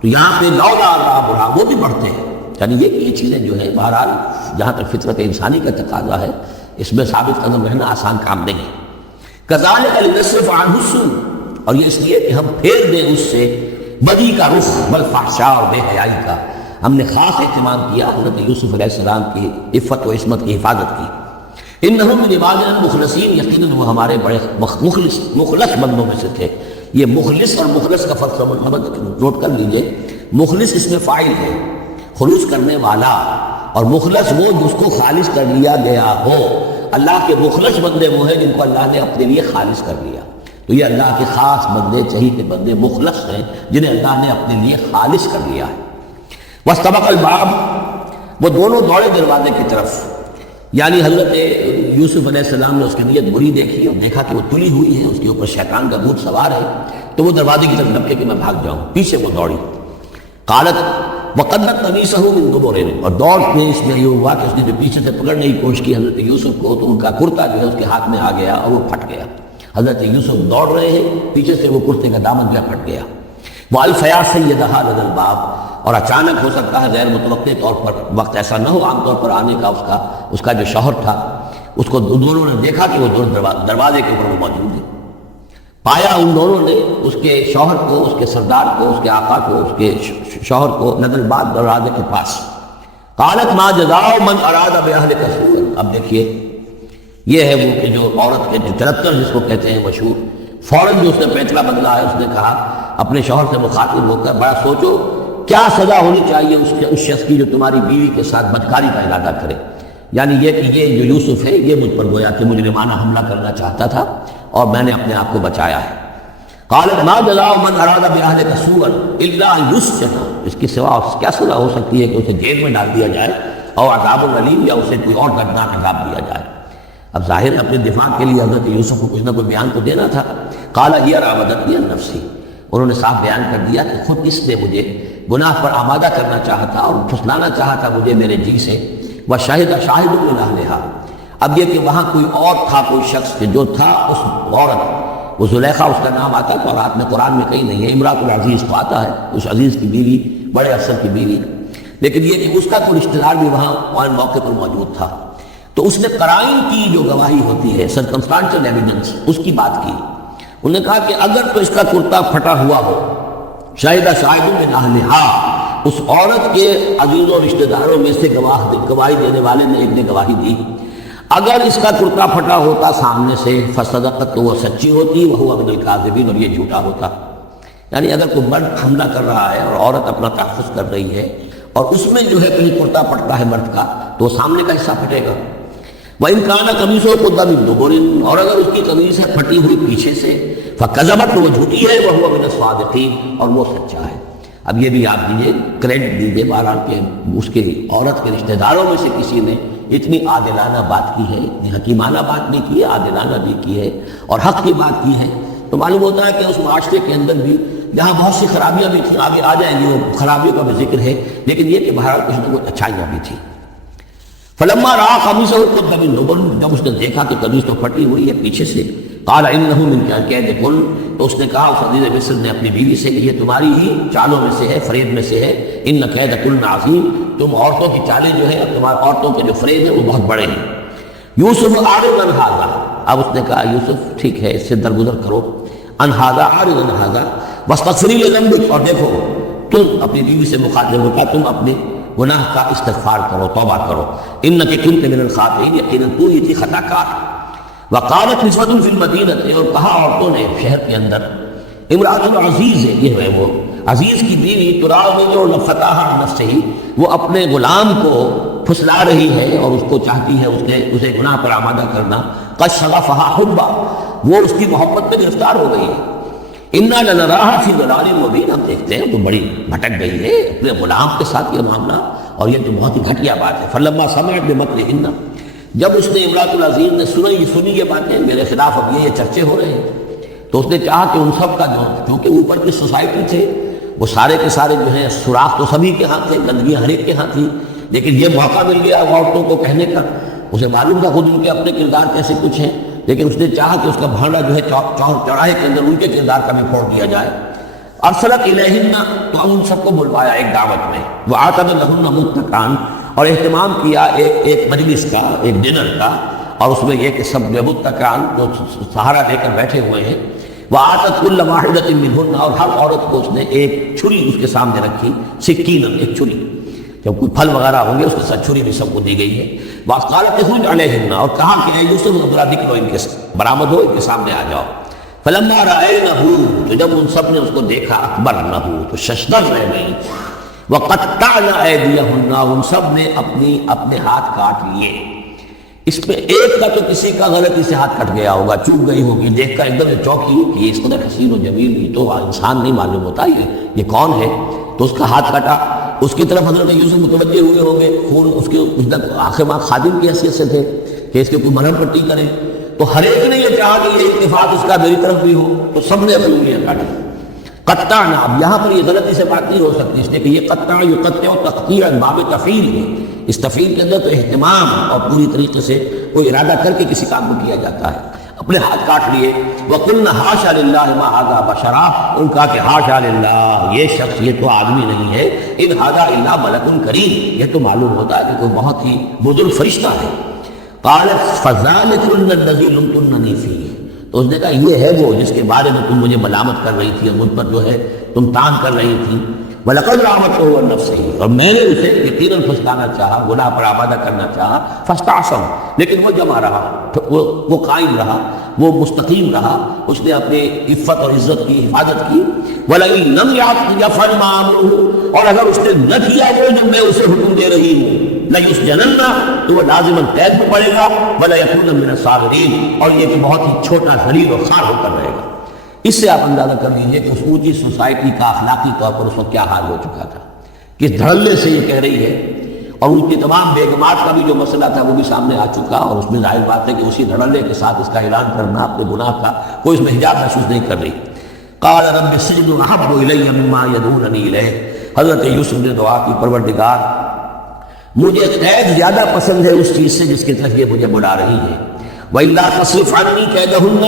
تو یہاں پہ لَوْلَا رَأَىٰ بُرْهَانَ وہ بھی پڑھتے ہیں، یعنی یہ چیزیں جو ہیں بہرحال جہاں تک فطرت انسانی کا تقاضا ہے، اس میں ثابت قدم رہنا آسان کام نہیں ہے۔ كَذَٰلِكَ لِنَصْرِفَ عَنْهُ السُّوءَ، اور یہ اس لیے کہ ہم پھیر دیں اس سے بدی کا رخ، والفحشاء، اور بے حیائی کا۔ ہم نے خاص اہتمام کیا حضرت یوسف علیہ السلام کی عفت و عصمت کی حفاظت کی۔ انہم من عبادنا المخلصین، یقیناً وہ ہمارے بڑے مخلص بندوں میں سے تھے۔ یہ مخلص اور مخلص کا فرق نوٹ کر لیجئے، مخلص اس میں فاعل ہے، خلوص کرنے والا، اور مخلص وہ جس کو خالص کر لیا گیا ہو۔ اللہ کے مخلص بندے وہ ہیں جن کو اللہ نے اپنے لیے خالص کر لیا، تو یہ اللہ کے خاص بندے، چہیتے بندے مخلص ہیں جنہیں اللہ نے اپنے لیے خالص کر لیا ہے۔ واستبق الباب، وہ دونوں دوڑے دروازے کی طرف، یعنی حضرت یوسف علیہ السلام نے اس کی نیت بری دیکھی اور دیکھا کہ وہ تلی ہوئی ہے، اس کے اوپر شیطان کا بھوت سوار ہے، تو وہ دروازے کی طرف لپکے کہ میں بھاگ جاؤں، پیچھے وہ دوڑی۔ قالت وقدت قمیصہ من دبر، اور دوڑ کے اس میں یہ ہوا کہ اس نے جو پیچھے سے پکڑنے کی کوشش کی حضرت یوسف کو، تو ان کا کرتا جو ہے اس کے ہاتھ میں آ گیا اور وہ پھٹ گیا۔ حضرت یوسف دوڑ رہے ہیں، پیچھے سے وہ کرتے کا دامن جو پھٹ گیا۔ وَأَلْفَيَا سَيِّدَهَا لَدَى الْبَابِ، اور اچانک ہو سکتا ہے غیر متوقع طور پر، وقت ایسا نہ ہو عام طور پر آنے کا، اس کا جو شوہر تھا اس کو دونوں نے دیکھا کہ وہ دروازے کے اوپر وہ موجود ہے۔ پایا ان دونوں نے اس کے شوہر کو، اس کے سردار کو، اس کے آقا کو، اس کے شوہر کو لدى الباب، دروازے کے پاس۔ قالت ما جزاء من اراد بأهلك سوءا، اب دیکھیے یہ ہے وہ کہ جو عورت کے جو چرتر جس کو کہتے ہیں مشہور، فوراً جو اس نے فیصلہ بدلا ہے، اس نے کہا اپنے شوہر سے مخاطب ہو کر بڑا سوچو کیا سزا ہونی چاہیے اس شخص کی جو تمہاری بیوی کے ساتھ بدکاری کا ارادہ کرے، یعنی یہ کہ یہ جو یوسف ہے یہ مجھ پر گویا کہ مجرمانہ حملہ کرنا چاہتا تھا اور میں نے اپنے آپ کو بچایا ہے۔ قالت ما جزاء من اراد بأهلك سوءا الا ان يسجن، اس کی سوا کیا سزا ہو سکتی ہے کہ اسے جیل میں ڈال دیا جائے، اور عذاب العلیم، یا اسے کوئی اور دردناک عذاب دیا جائے۔ اب ظاہر ہے اپنے دفاع کے لیے حضرت یوسف کو کچھ نہ کوئی بیان تو دینا تھا۔ قال هي راودتني عن نفسي، انہوں نے صاف بیان کر دیا کہ خود اس نے مجھے گناہ پر آمادہ کرنا چاہا تھا اور پھسلانا چاہا تھا مجھے میرے جی سے۔ وشاہد شاہد من اہلہا، اب یہ کہ وہاں کوئی اور تھا، کوئی شخص کہ جو تھا اس عورت، وہ زلیخا اس کا نام آتا ہے اور قرآن میں کہیں نہیں ہے، امراۃ العزیز کو آتا ہے، اس عزیز کی بیوی، بڑے افسر کی بیوی، لیکن یہ کہ اس کا کوئی رشتہ دار بھی وہاں موقع پر موجود تھا۔ تو اس نے قرائن کی جو گواہی ہوتی ہے، سرکمسٹانشل ایویڈنس، اس کی بات کی۔ انہوں نے کہا کہ اگر تو اس کا کرتا پھٹا ہوا ہو، شاہد شاہد من اہلہا، اس عورت کے عزیز و رشتہ داروں میں سے گواہی دینے والے نے ایک نے گواہی دی، اگر اس کا کرتا پھٹا ہوتا سامنے سے، فصدقت، تو وہ سچی ہوتی، وہو من الکاذبین، اور یہ جھوٹا ہوتا۔ یعنی اگر کوئی مرد حملہ کر رہا ہے اور عورت اپنا تحفظ کر رہی ہے اور اس میں جو ہے کہیں کرتا پھٹتا ہے مرد کا، تو وہ سامنے کا حصہ پھٹے گا۔ وَإِنْ كَانَ قَمِيصُهُ قُدَّ مِن دُبُرٍ، اور اگر اس کی قمیص ہے پھٹی ہوئی پیچھے سے، فَكَذَبَتْ، تو وہ جھوٹی ہے، وَهُوَ مِنَ الصَّادِقِينَ، اور وہ سچا ہے۔ اب یہ بھی آپ دیجئے، کریڈٹ دیجئے بہرحال کہ اس کے عورت کے رشتہ داروں میں سے کسی نے اتنی عادلانہ بات کی ہے، اتنی حکیمانہ بات بھی کی ہے، عادلانہ بھی کی ہے اور حق کی بات کی ہے، تو معلوم ہوتا ہے کہ اس معاشرے کے اندر بھی جہاں بہت سی خرابیاں بھی تھیں، آگے آ جائیں گی، وہ خرابیوں کا بھی ذکر ہے، لیکن یہ کہ بہرحال کچھ نہ کچھ اچھائیاں بھی تھیں۔ فلما رأى قميصه قد من دبر، جب اس نے دیکھا کہ قمیص تو پھٹی ہوئی ہے پیچھے سے، قال انه من كيدكن، تو اس نے کہا اس عزیز مصر نے اپنی بیوی سے کہ یہ تمہاری ہی چالوں میں سے ہے، فریب میں سے ہے، ان كيدكن عظیم، تم عورتوں کی چالیں جو ہے، تمہاری عورتوں کے جو فریب ہیں وہ بہت بڑے ہیں۔ یوسف اعرض عن هذا، اب اس نے کہا یوسف ٹھیک ہے، اس سے درگزر کرو، عن هذا، اعرض عن هذا واستغفري لذنبك، اور دیکھو تم اپنی بیوی سے مخاطب ہو کر تم اپنے گناہ کا استغفار کرو، توبہ کرو، انک کنت من الخاطئین، یقیناً تو ہی تھی خطا کار۔ وقالت نسوۃ فی المدینہ، اور کہا عورتوں نے شہر کے اندر، امرأۃ العزیز ہے، یہ ہے وہ عزیز کی بیوی، تراود فتاها عن نفسہ، وہ اپنے غلام کو پھسلا رہی ہے اور اس کو چاہتی ہے اسے گناہ پر آمادہ کرنا، قد شغفها حبا، وہ اس کی محبت میں گرفتار ہو گئی ہے۔ انا لنراها فی ضلال مبین، ہم دیکھتے ہیں تو بڑی بھٹک گئی ہے اپنے غلام کے ساتھ یہ معاملہ، اور یہ تو بہت ہی گھٹیا بات ہے۔ فلما سمعت بمکرہن، جب اس نے امراۃ العزیز نے سنی یہ باتیں میرے خلاف، اب یہ چرچے ہو رہے ہیں، تو اس نے چاہا کہ ان سب کا جو، کیونکہ اوپر کی سوسائٹی تھے وہ سارے کے سارے جو ہیں، سوراخ تو سبھی کے ہاں تھے، گندگیاں ہر ایک کے ہاں تھی، لیکن یہ موقع مل گیا عورتوں کو کہنے کا، اسے معلوم تھا خود ان کے اپنے کردار کیسے کچھ ہیں، لیکن اس نے چاہا کہ اس کا بھانڈا جو ہے چوراہے کے اندر ان کے کردار کا بھی پھوڑ دیا جائے۔ ارسلت الیہن، تو ان سب کو بلوایا ایک دعوت میں، وآتت لہن متکئا، اور اہتمام کیا ایک مجلس کا، ایک ڈنر کا، اور اس میں یہ کہ سب متکئا جو سہارا لے کر بیٹھے ہوئے ہیں، وآتت کل واحدۃ منہن، اور ہر عورت کو اس نے ایک چھری اس کے سامنے رکھی، سکینا، ایک چھری، جب کوئی پھل وغیرہ ہوں گے اس کے ساتھ چھری بھی سب کو دی گئی ہے۔ وقالت اخرج علیہن، اور کہا کہ اے یوسف ذرا نکلو، ان کے برآمد ہو، ان کے سامنے آ جاؤ۔ فلما رأینہ، تو جب ان سب نے اس کو دیکھا، اکبرنہ، تو ششدر رہ گئی، وقطعن ایدیہن، ان سب نے اپنے ہاتھ کاٹ لیے۔ اس میں ایک کا تو کسی کا غلطی سے ہاتھ کٹ گیا ہوگا، چوک گئی ہوگی، دیکھ کر ایک دم چوکی کہ اس قدر حسین و جمیل، یہ تو انسان نہیں معلوم ہوتا یہ کون ہے، تو اس کا ہاتھ کٹا۔ اس کی طرف حضرت یوسف متوجہ ہوئے ہوں گے، خون اس کے آخر ماں خادم کی حیثیت سے تھے کہ اس کے کوئی مرہم پٹی کریں، تو ہر ایک نے یہ چاہا کہ یہ اتفاق اس کا میری طرف بھی ہو، تو سب نے اپنی انگلیاں کاٹی۔ قطعنا، اب یہاں پر یہ غلطی سے بات نہیں ہو سکتی، اس لیے کہ یہ قطع یقطع تقطیع باب تفعیل ہے، اس تفعیل کے اندر تو اہتمام اور پوری طریقے سے کوئی ارادہ کر کے کسی کام کو کیا جاتا ہے۔ اپنے ہاتھ کاٹ لیے، وَقُلْنَا حَاشَا لِلَّهِ مَا هَذَا بَشَرًا، ان کا کہ حاشا للہ، یہ شخص یہ تو آدمی نہیں ہے، ان هَذَا إِلَّا مَلَكٌ کریم، یہ تو معلوم ہوتا ہے کہ کوئی بہت ہی بزرگ فرشتہ ہے۔ قالت فذلكن الذي لمتنني فيه، تو اس نے کہا یہ ہے وہ جس کے بارے میں تم مجھے ملامت کر رہی تھی اور مجھ پر جو ہے تم تان کر رہی تھی۔ وَلَقَدْ رَاوَدتُّهُ عَن نَفْسِهِ، اور میں نے اسے یقیناً پھسلانا چاہا، گناہ پر آمادہ کرنا چاہا، فاستعصم، لیکن وہ جمع رہا، وہ قائم رہا، وہ مستقیم رہا، اس نے اپنی عفت اور عزت کی حفاظت کی۔ وَلَئِن لَّمْ يَفْعَلْ مَا آمُرُهُ، اور اگر اس نے نہ کیا وہ جو میں اسے حکم دے رہی ہوں، لَيُسْجَنَنَّ، تو وہ لازماً قید میں پڑے گا، وَلَيَكُونَ مِنَ الصَّاغِرِينَ، اور یہ کہ بہت ہی چھوٹا ذلیل اور خوار ہو کر رہے گا۔ اس سے آپ اندازہ کر لیجئے کہ اس اونچی سوسائٹی کا اخلاقی طور پر اس وقت کیا حال ہو چکا تھا، کس دھڑلے سے یہ کہہ رہی ہے، اور ان کی تمام بیگمات کا بھی جو مسئلہ تھا وہ بھی سامنے آ چکا، اور اس میں ظاہر بات ہے کہ اسی دھڑلے کے ساتھ اس کا اعلان کرنا اپنے گناہ کا، کوئی اس میں حجاب محسوس نہیں کر رہی۔ قال رب السجن احب الی مما یدعوننی الیہ، حضرت یوسف نے دعا کی، پروردگار مجھے قید زیادہ پسند ہے اس چیز سے جس کی طرف یہ مجھے بلا رہی ہے۔ وَإِلَّا تَصْرِفْ عَنِّي كَيْدَهُنَّ،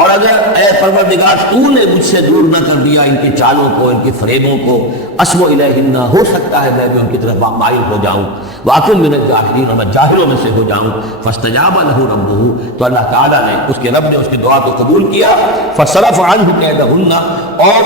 اور اگر اے پروردگار تو نے مجھ سے دور نہ کر دیا ان کی چالوں کو، ان کی فریبوں کو، أَصْبُ إِلَيْهِنَّ، ہو سکتا ہے میں بھی ان کی طرف مائل ہو جاؤں، وَأَكُن مِّنَ الْجَاهِلِينَ، اور میں جاہلوں میں سے ہو جاؤں۔ فَاسْتَجَابَ لَهُ رَبُّهُ، تو اللہ تعالیٰ نے اس کے رب نے اس کی دعا کو قبول کیا۔ فَصَرَفَ عَنْهُ كَيْدَهُنَّ، اور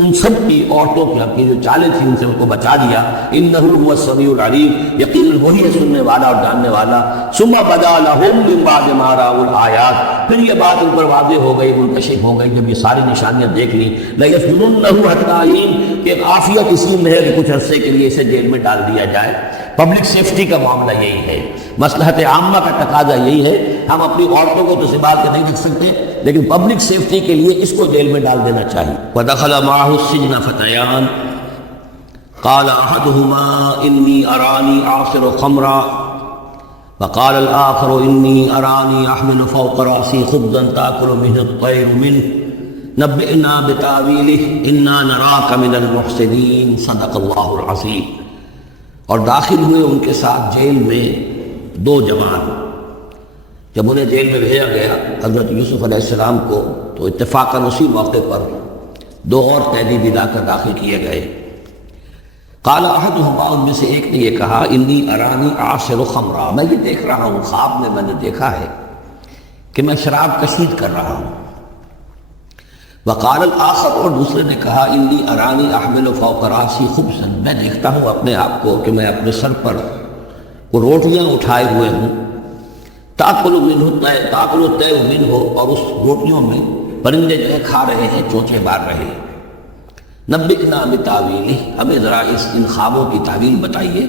ان سب کی عورتوں کی جو چالیں تھیں ان سے ان کو بچا دیا۔ إِنَّهُ هُوَ السَّمِيعُ الْعَلِيمُ، یقیناً وہی ہے سننے والا اور جاننے والا۔ ثُمَّ بَدَا لَهُم مِّن بَعْدِ مَا رَأَوُا الْآيَاتِ، پھر یہ بات ان پر واضح ہو گئی، منکشف ہو گئی جب یہ ساری نشانیاں دیکھ لیں۔ لَيَسْجُنُنَّهُ حَتَّىٰ حِينٍ، کہ عافیت اسی میں ہے کہ کچھ عرصے کے لیے اسے جیل میں ڈال دیا جائے۔ پبلک سیفٹی کا معاملہ یہی ہے، مصلحت عامہ کا تقاضا یہی ہے۔ ہم اپنی عورتوں کو تو سنبھال کے نہیں رکھ سکتے، لیکن پبلک سیفٹی کے لیے اس کو جیل میں ڈال دینا چاہیے۔ وَدَخَلَ مَعَهُ السِّجْنَ فَتَيَانِ قَالَ أَحَدُهُمَا إِنِّي أَرَانِي أَعْصِرُ خَمْرًا وقال الآخر إني أراني أحمل فوق رأسي خبزا تأكل منه الطير منه نبئنا بتأويله إنا نراك من المحسنين صدق الله العظيم۔ اور داخل ہوئے ان کے ساتھ جیل میں دو جوان۔ جب انہیں جیل میں بھیجا گیا حضرت یوسف علیہ السلام کو، تو اتفاقاً اسی موقع پر دو اور قیدی بھی لا کر داخل کیے گئے۔ قال احدهما، ان میں سے ایک نے یہ کہا، انی ارانی اعصر خمرا، میں یہ دیکھ رہا ہوں، خواب میں نے دیکھا ہے کہ میں شراب کشید کر رہا ہوں۔ وقال الاخر، اور دوسرے نے کہا، انی ارانی احمل فوق رأسی خبزا، میں دیکھتا ہوں اپنے آپ کو کہ میں اپنے سر پر وہ روٹیاں اٹھائے ہوئے ہوں، تاکل الطیر منہ، اور اس روٹیوں میں پرندے جو ہے کھا رہے ہیں، چوچے مار رہے ہیں۔ نبئنا بتاویلہ، ہمیں ذرا ان خوابوں کی تعویل بتائیے۔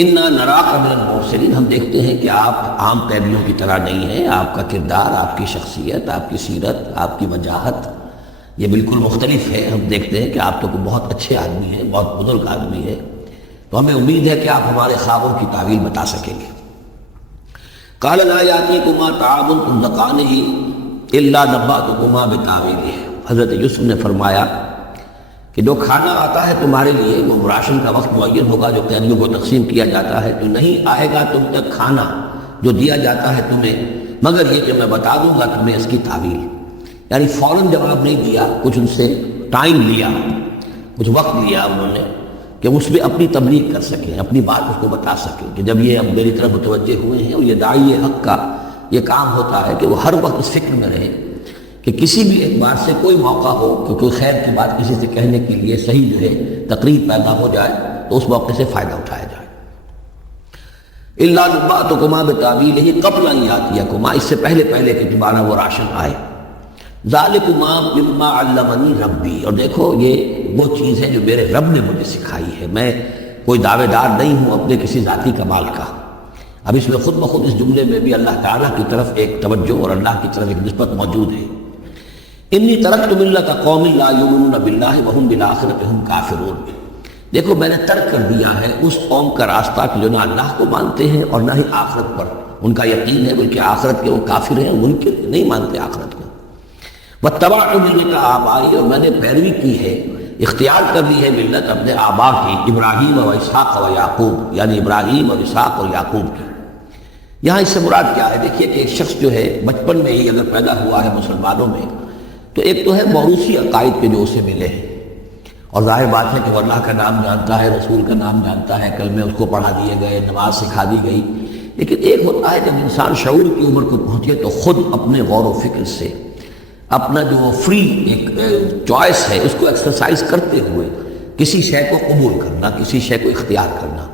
انا نراک من المحسنین، ہم دیکھتے ہیں کہ آپ عام قیدیوں کی طرح نہیں ہیں، آپ کا کردار، آپ کی شخصیت، آپ کی سیرت، آپ کی وجاہت یہ بالکل مختلف ہے۔ ہم دیکھتے ہیں کہ آپ تو بہت اچھے آدمی ہیں، بہت بزرگ آدمی ہے، تو ہمیں امید ہے کہ آپ ہمارے خوابوں کی تعویل بتا سکیں گے۔ قال لا یاتیکما طعام ترزقانہ الا نبأتکما بتاویلہ، حضرت یوسف نے فرمایا کہ جو کھانا آتا ہے تمہارے لیے، وہ راشن کا وقت معین ہوگا جو قیدیوں کو تقسیم کیا جاتا ہے، تو نہیں آئے گا تم تک کھانا جو دیا جاتا ہے تمہیں، مگر یہ کہ میں بتا دوں گا تمہیں اس کی تعویل۔ یعنی فوراً جواب نہیں دیا، کچھ ان سے ٹائم لیا، کچھ وقت لیا انہوں نے کہ اس پہ اپنی تبلیغ کر سکیں، اپنی بات اس کو بتا سکیں کہ جب یہ اب میری طرف متوجہ ہوئے ہیں، اور یہ داعی حق کا یہ کام ہوتا ہے کہ وہ ہر وقت اس فکر میں رہے کہ کسی بھی ایک بات سے کوئی موقع ہو کہ کوئی خیر کی بات کسی سے کہنے کے لیے صحیح جو ہے تقریر پیدا ہو جائے تو اس موقع سے فائدہ اٹھایا جائے۔ الا نبأتکما بتاویلہ قبل ان یاتیکما، اس سے پہلے کہ تمہارا وہ راشن آئے۔ ذالکما مما علمنی ربی، اور دیکھو یہ وہ چیز ہے جو میرے رب نے مجھے سکھائی ہے، میں کوئی دعوے دار نہیں ہوں اپنے کسی ذاتی کمال کا۔ اب اس میں خود بخود اس جملے میں بھی اللہ تعالیٰ کی طرف ایک توجہ اور اللہ کی طرف ایک نسبت موجود ہے۔ انی ترکت ملۃ قوم لا یؤمنون باللہ وہم بالآخرۃ ہم کافرون، دیکھو میں نے ترک کر دیا ہے اس قوم کا راستہ کہ جو نہ اللہ کو مانتے ہیں اور نہ ہی آخرت پر ان کا یقین ہے، بلکہ آخرت کے وہ کافر ہیں، ان کے نہیں مانتے آخرت کو۔ وَاتَّبَعْتُ مِلَّةَ آبَائِي، اور میں نے پیروی کی ہے، اختیار کر لی ہے ملت اپنے آبا کی، ابراہیم و اسحاق و یعقوب، یعنی ابراہیم اور اسحاق اور یعقوب کی۔ یہاں اس سے مراد کیا ہے؟ دیکھیے کہ ایک شخص جو ہے بچپن میں ہی اگر پیدا ہوا ہے مسلمانوں میں، تو ایک تو ہے موروثی عقائد کے جو اسے ملے ہیں، اور ظاہر بات ہے کہ وہ اللہ کا نام جانتا ہے، رسول کا نام جانتا ہے، کلمے اس کو پڑھا دیے گئے، نماز سکھا دی گئی۔ لیکن ایک ہوتا ہے جب انسان شعور کی عمر کو پہنچے تو خود اپنے غور و فکر سے اپنا جو فری ایک چوائس ہے اس کو ایکسرسائز کرتے ہوئے کسی شے کو قبول کرنا، کسی شے کو اختیار کرنا۔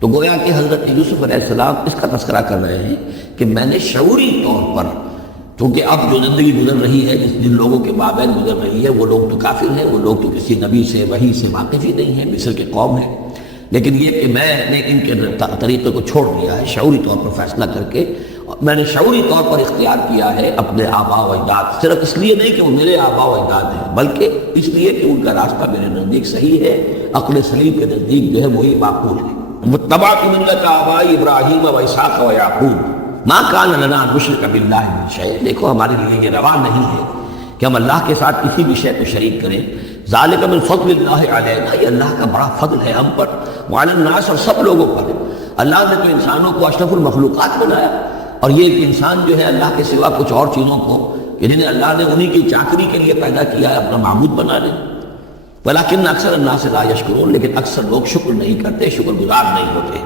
تو گویا کہ حضرت یوسف علیہ السلام اس کا تذکرہ کر رہے ہیں کہ میں نے شعوری طور پر، کیونکہ اب جو زندگی گزر رہی ہے، جن لوگوں کے مابین گزر رہی ہے، وہ لوگ تو کافر ہیں، وہ لوگ تو کسی نبی سے وحی سے واقف ہی نہیں ہیں، مصر کے قوم ہیں، لیکن یہ کہ میں نے ان کے طریقے کو چھوڑ دیا ہے شعوری طور پر فیصلہ کر کے، میں نے شعوری طور پر اختیار کیا ہے اپنے آبا و اجداد، صرف اس لیے نہیں کہ وہ میرے آبا و اجداد ہیں، بلکہ اس لیے کہ ان کا راستہ میرے نزدیک صحیح ہے، عقل سلیم کے نزدیک جو ہے وہی معقول ہے۔ وَاتَّبَعْتُ مِلَّةَ آبَائِي إِبْرَاهِيمَ وَإِسْحَاقَ وَيَعْقُوبَ مَا كَانَ لَنَا أَن نُشْرِكَ بِاللَّهِ مِن شَيْءٍ، دیکھو ہمارے لیے یہ روا نہیں ہے کہ ہم اللہ کے ساتھ کسی بھی شے کو شریک کریں۔ ذَلِكَ مِن فَضْلِ اللَّهِ عَلَيْنَا، یہ اللہ کا بڑا فضل ہے ہم پر، وَعَلَى النَّاسِ، اور سب لوگوں پر۔ اللہ نے تو انسانوں کو اشرف المخلوقات بنایا، اور یہ کہ انسان جو ہے اللہ کے سوا کچھ اور چیزوں کو جنہیں اللہ نے انہی کی چاکری کے لیے پیدا کیا ہے اپنا معبود بنا لے۔ ولیکن اکثر الناس لا یشکرون، لیکن اکثر لوگ شکر نہیں کرتے، شکر گزار نہیں ہوتے۔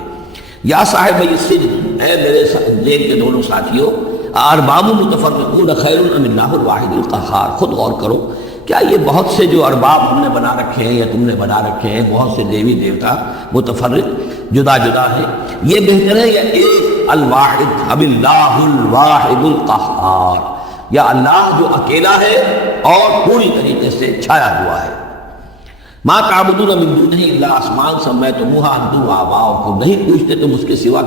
یا صاحب السجن، اے میرے جیل کے دونوں ساتھیوں، ارباب متفرقون خیر ام اللہ الواحد القہار، خود غور کرو، کیا یہ بہت سے جو ارباب ہم نے بنا رکھے ہیں یا تم نے بنا رکھے ہیں، بہت سے دیوی دیوتا متفرق جدا جدا ہیں، یہ بہتر ہے یا ایک الواحد اب اللہ الواحد القہار، یا اللہ جو اکیلا ہے اور پوری طریقے سے چھایا ہوا ہے۔ ما تعبدون من دونہ الا اسماء سمیتموہا انتم وآباؤکم، نہیں پوچھتے تم اس کے سوا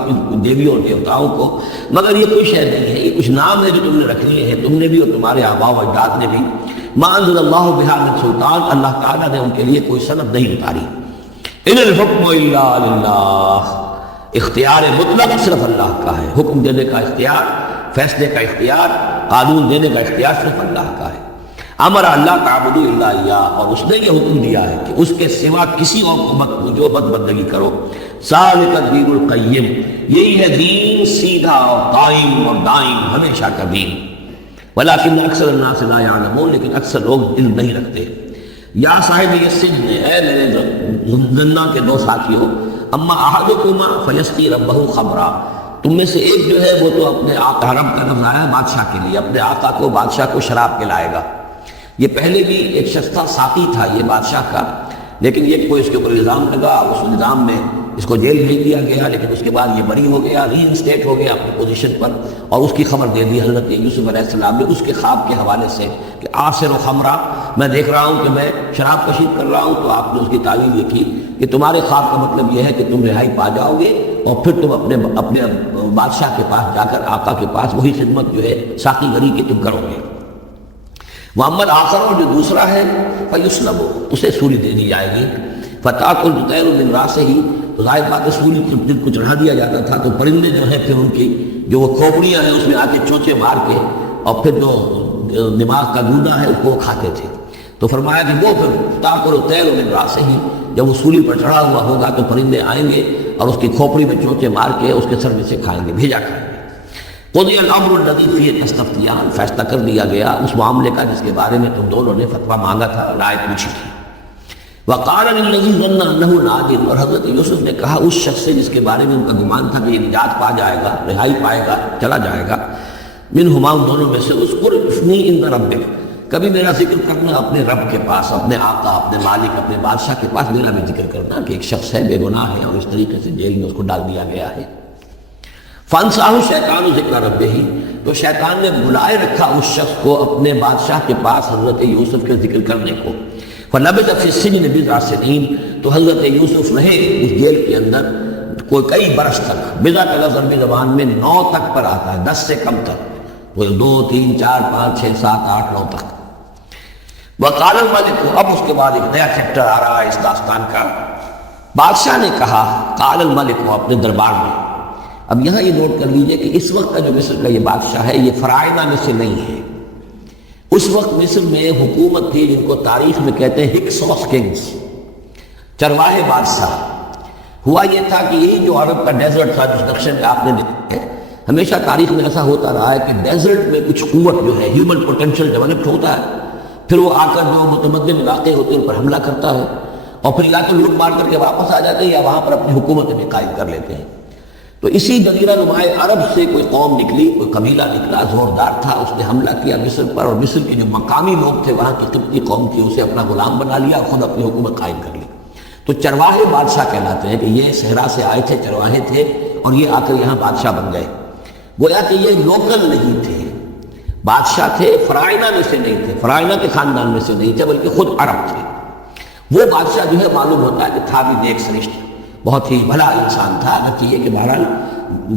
دیویوں اور دیوتاؤں کو مگر یہ کوئی شے نہیں ہے، یہ کچھ نام ہے جو تم نے رکھ لیے ہیں، تم نے بھی اور تمہارے آباء و اجداد نے بھی۔ ما انزل اللہ بہا من سلطان، اللہ تعالیٰ نے ان کے لیے کوئی سند نہیں اتاری۔ ان الحکم الا للہ، اختیار مطلق صرف اللہ کا ہے، حکم دینے کا اختیار، فیصلے کا اختیار، قانون دینے کا اختیار صرف اللہ کا ہے۔ امر اللہ تعبدوا الا اياه، اور اس نے یہ حکم دیا ہے کہ اس کے سوا کسی اور کو مت پوجو، مت بندگی کرو۔ ذالک الدین القیم، یہی ہے دین سیدھا اور قائم اور دائم ہمیشہ کا دین۔ ولکن اکثر الناس لا يعلمون، لیکن اکثر لوگ علم نہیں رکھتے۔ یا صاحب السجن، اے میرے زندان کے دو ساتھیوں، اما احدکما فیسقی ربہ خمرا، تم میں سے ایک جو ہے وہ تو اپنے آقا، رب کا لفظ آیا بادشاہ کے لیے، اپنے آقا کو، بادشاہ کو شراب پلائے گا۔ یہ پہلے بھی ایک شخص تھا، ساقی تھا یہ بادشاہ کا، لیکن یہ کوئی اس کے اوپر الزام لگا، اس الزام میں اس کو جیل بھیج دیا گیا، لیکن اس کے بعد یہ بری ہو گیا، ری انسٹیٹ ہو گیا اپنی پوزیشن پر، اور اس کی خبر دے دی حضرت یوسف علیہ السلام نے اس کے خواب کے حوالے سے کہ آصر و خمرہ، میں دیکھ رہا ہوں کہ میں شراب کشید کر رہا ہوں۔ تو آپ نے اس کی تعویل یہ کی کہ تمہارے خواب کا مطلب یہ ہے کہ تم رہائی پا جاؤ گے، اور پھر تم اپنے بادشاہ کے پاس جا کر آقا کے پاس وہی خدمت جو ہے ساقی گری کی تم کرو گے۔ محمد آخر، اور جو دوسرا ہے فیسلب، اسے سولی دے دی جائے گی۔ فتاکل الطیر من راسہ، تو ظاہر بات ہے سولی جن کو چڑھا دیا جاتا تھا تو پرندے جو ہیں پھر ان کی جو وہ کھوپڑیاں ہیں اس میں آ کے چوچے مار کے، اور پھر جو دماغ کا گودا ہے اس کو وہ کھاتے تھے۔ تو فرمایا کہ وہ پھر فتاکل الطیر من راسہ، جب وہ سولی پر چڑھا ہوا ہوگا تو پرندے آئیں گے اور اس کی کھوپڑی میں چوچے مار کے اس کے سر میں سے کھائیں گے، بھیجا کھائیں گے۔ قضی الامر الذی فیہ تستفتیان، فیصلہ کر دیا گیا اس معاملے کا جس کے بارے میں تم دونوں نے فتویٰ مانگا تھا، رائے پوچھی تھی۔ وقال للذی ظن انہ ناج، اور حضرت یوسف نے کہا اس شخص سے جس کے بارے میں ان کا گمان تھا کہ یہ نجات پا جائے گا، رہائی پائے گا، چلا جائے گا، منہما، ان دونوں میں سے، اذکر اسمی عند ربک، کبھی میرا ذکر کرنا اپنے رب کے پاس، اپنے آقا، اپنے مالک، اپنے بادشاہ کے پاس میرا بھی ذکر کرنا کہ ایک شخص ہے بے گناہ ہے اور اس طریقے سے جیل میں اس کو ڈال دیا گیا ہے۔ فانساہ شیطان ذکر ربہ، تو شیطان نے بلائے رکھا اس شخص کو اپنے بادشاہ کے پاس حضرت یوسف کے ذکر کرنے کو۔ فلبث فی السجن بضع سنین، تو حضرت یوسف رہے اس جیل کے اندر کوئی کئی برس تک۔ بضع کا لفظ عربی زبان میں 9 تک پر آتا ہے، 10 سے کم تک، وہ 2 3 4 5 6 7 8 9 تک۔ وقال الملک، اب اس کے بعد ایک نیا چیپٹر آ رہا ہے اس داستان کا۔ بادشاہ نے کہا، قال الملک، وہ اپنے دربار میں. اب یہاں یہ نوٹ کر لیجئے کہ اس وقت کا جو مصر کا یہ بادشاہ ہے یہ فرائضہ میں سے نہیں ہے. اس وقت مصر میں حکومت تھی جن کو تاریخ میں کہتے ہیں ہکسوس کنگز، چرواہے بادشاہ. ہوا یہ تھا کہ یہی جو عرب کا ڈیزرٹ تھا جس نقشے میں آپ نے دیکھا ہے، ہمیشہ تاریخ میں ایسا ہوتا رہا ہے کہ ڈیزرٹ میں کچھ قوت جو ہے ہیومن پوٹینشیل ڈیولپڈ ہوتا ہے، پھر وہ آ کر جو متمدن علاقے ہوتے ہیں ان پر حملہ کرتا ہے، اور پھر یا تو لوٹ مار کر کے واپس آ جاتے ہیں یا وہاں پر اپنی حکومت بھی قائم کر لیتے ہیں. تو اسی جزیرہ نمائے عرب سے کوئی قوم نکلی، کوئی قبیلہ نکلا، زوردار تھا، اس نے حملہ کیا مصر پر، اور مصر کے جو مقامی لوگ تھے وہاں کی قبطی قوم تھی اسے اپنا غلام بنا لیا اور خود اپنی حکومت قائم کر لی. تو چرواہے بادشاہ کہلاتے ہیں کہ یہ صحرا سے آئے تھے، چرواہے تھے، اور یہ آ کر یہاں بادشاہ بن گئے. گویا کہ یہ لوکل نہیں تھے، بادشاہ تھے، فرائضہ میں سے نہیں تھے، فرائضہ کے خاندان میں سے نہیں تھے، بلکہ خود عرب تھے. وہ بادشاہ جو ہے معلوم ہوتا ہے کہ تھا بھی نیک سرشت، بہت ہی بھلا انسان تھا. اگرچہ یہ کہ بہرحال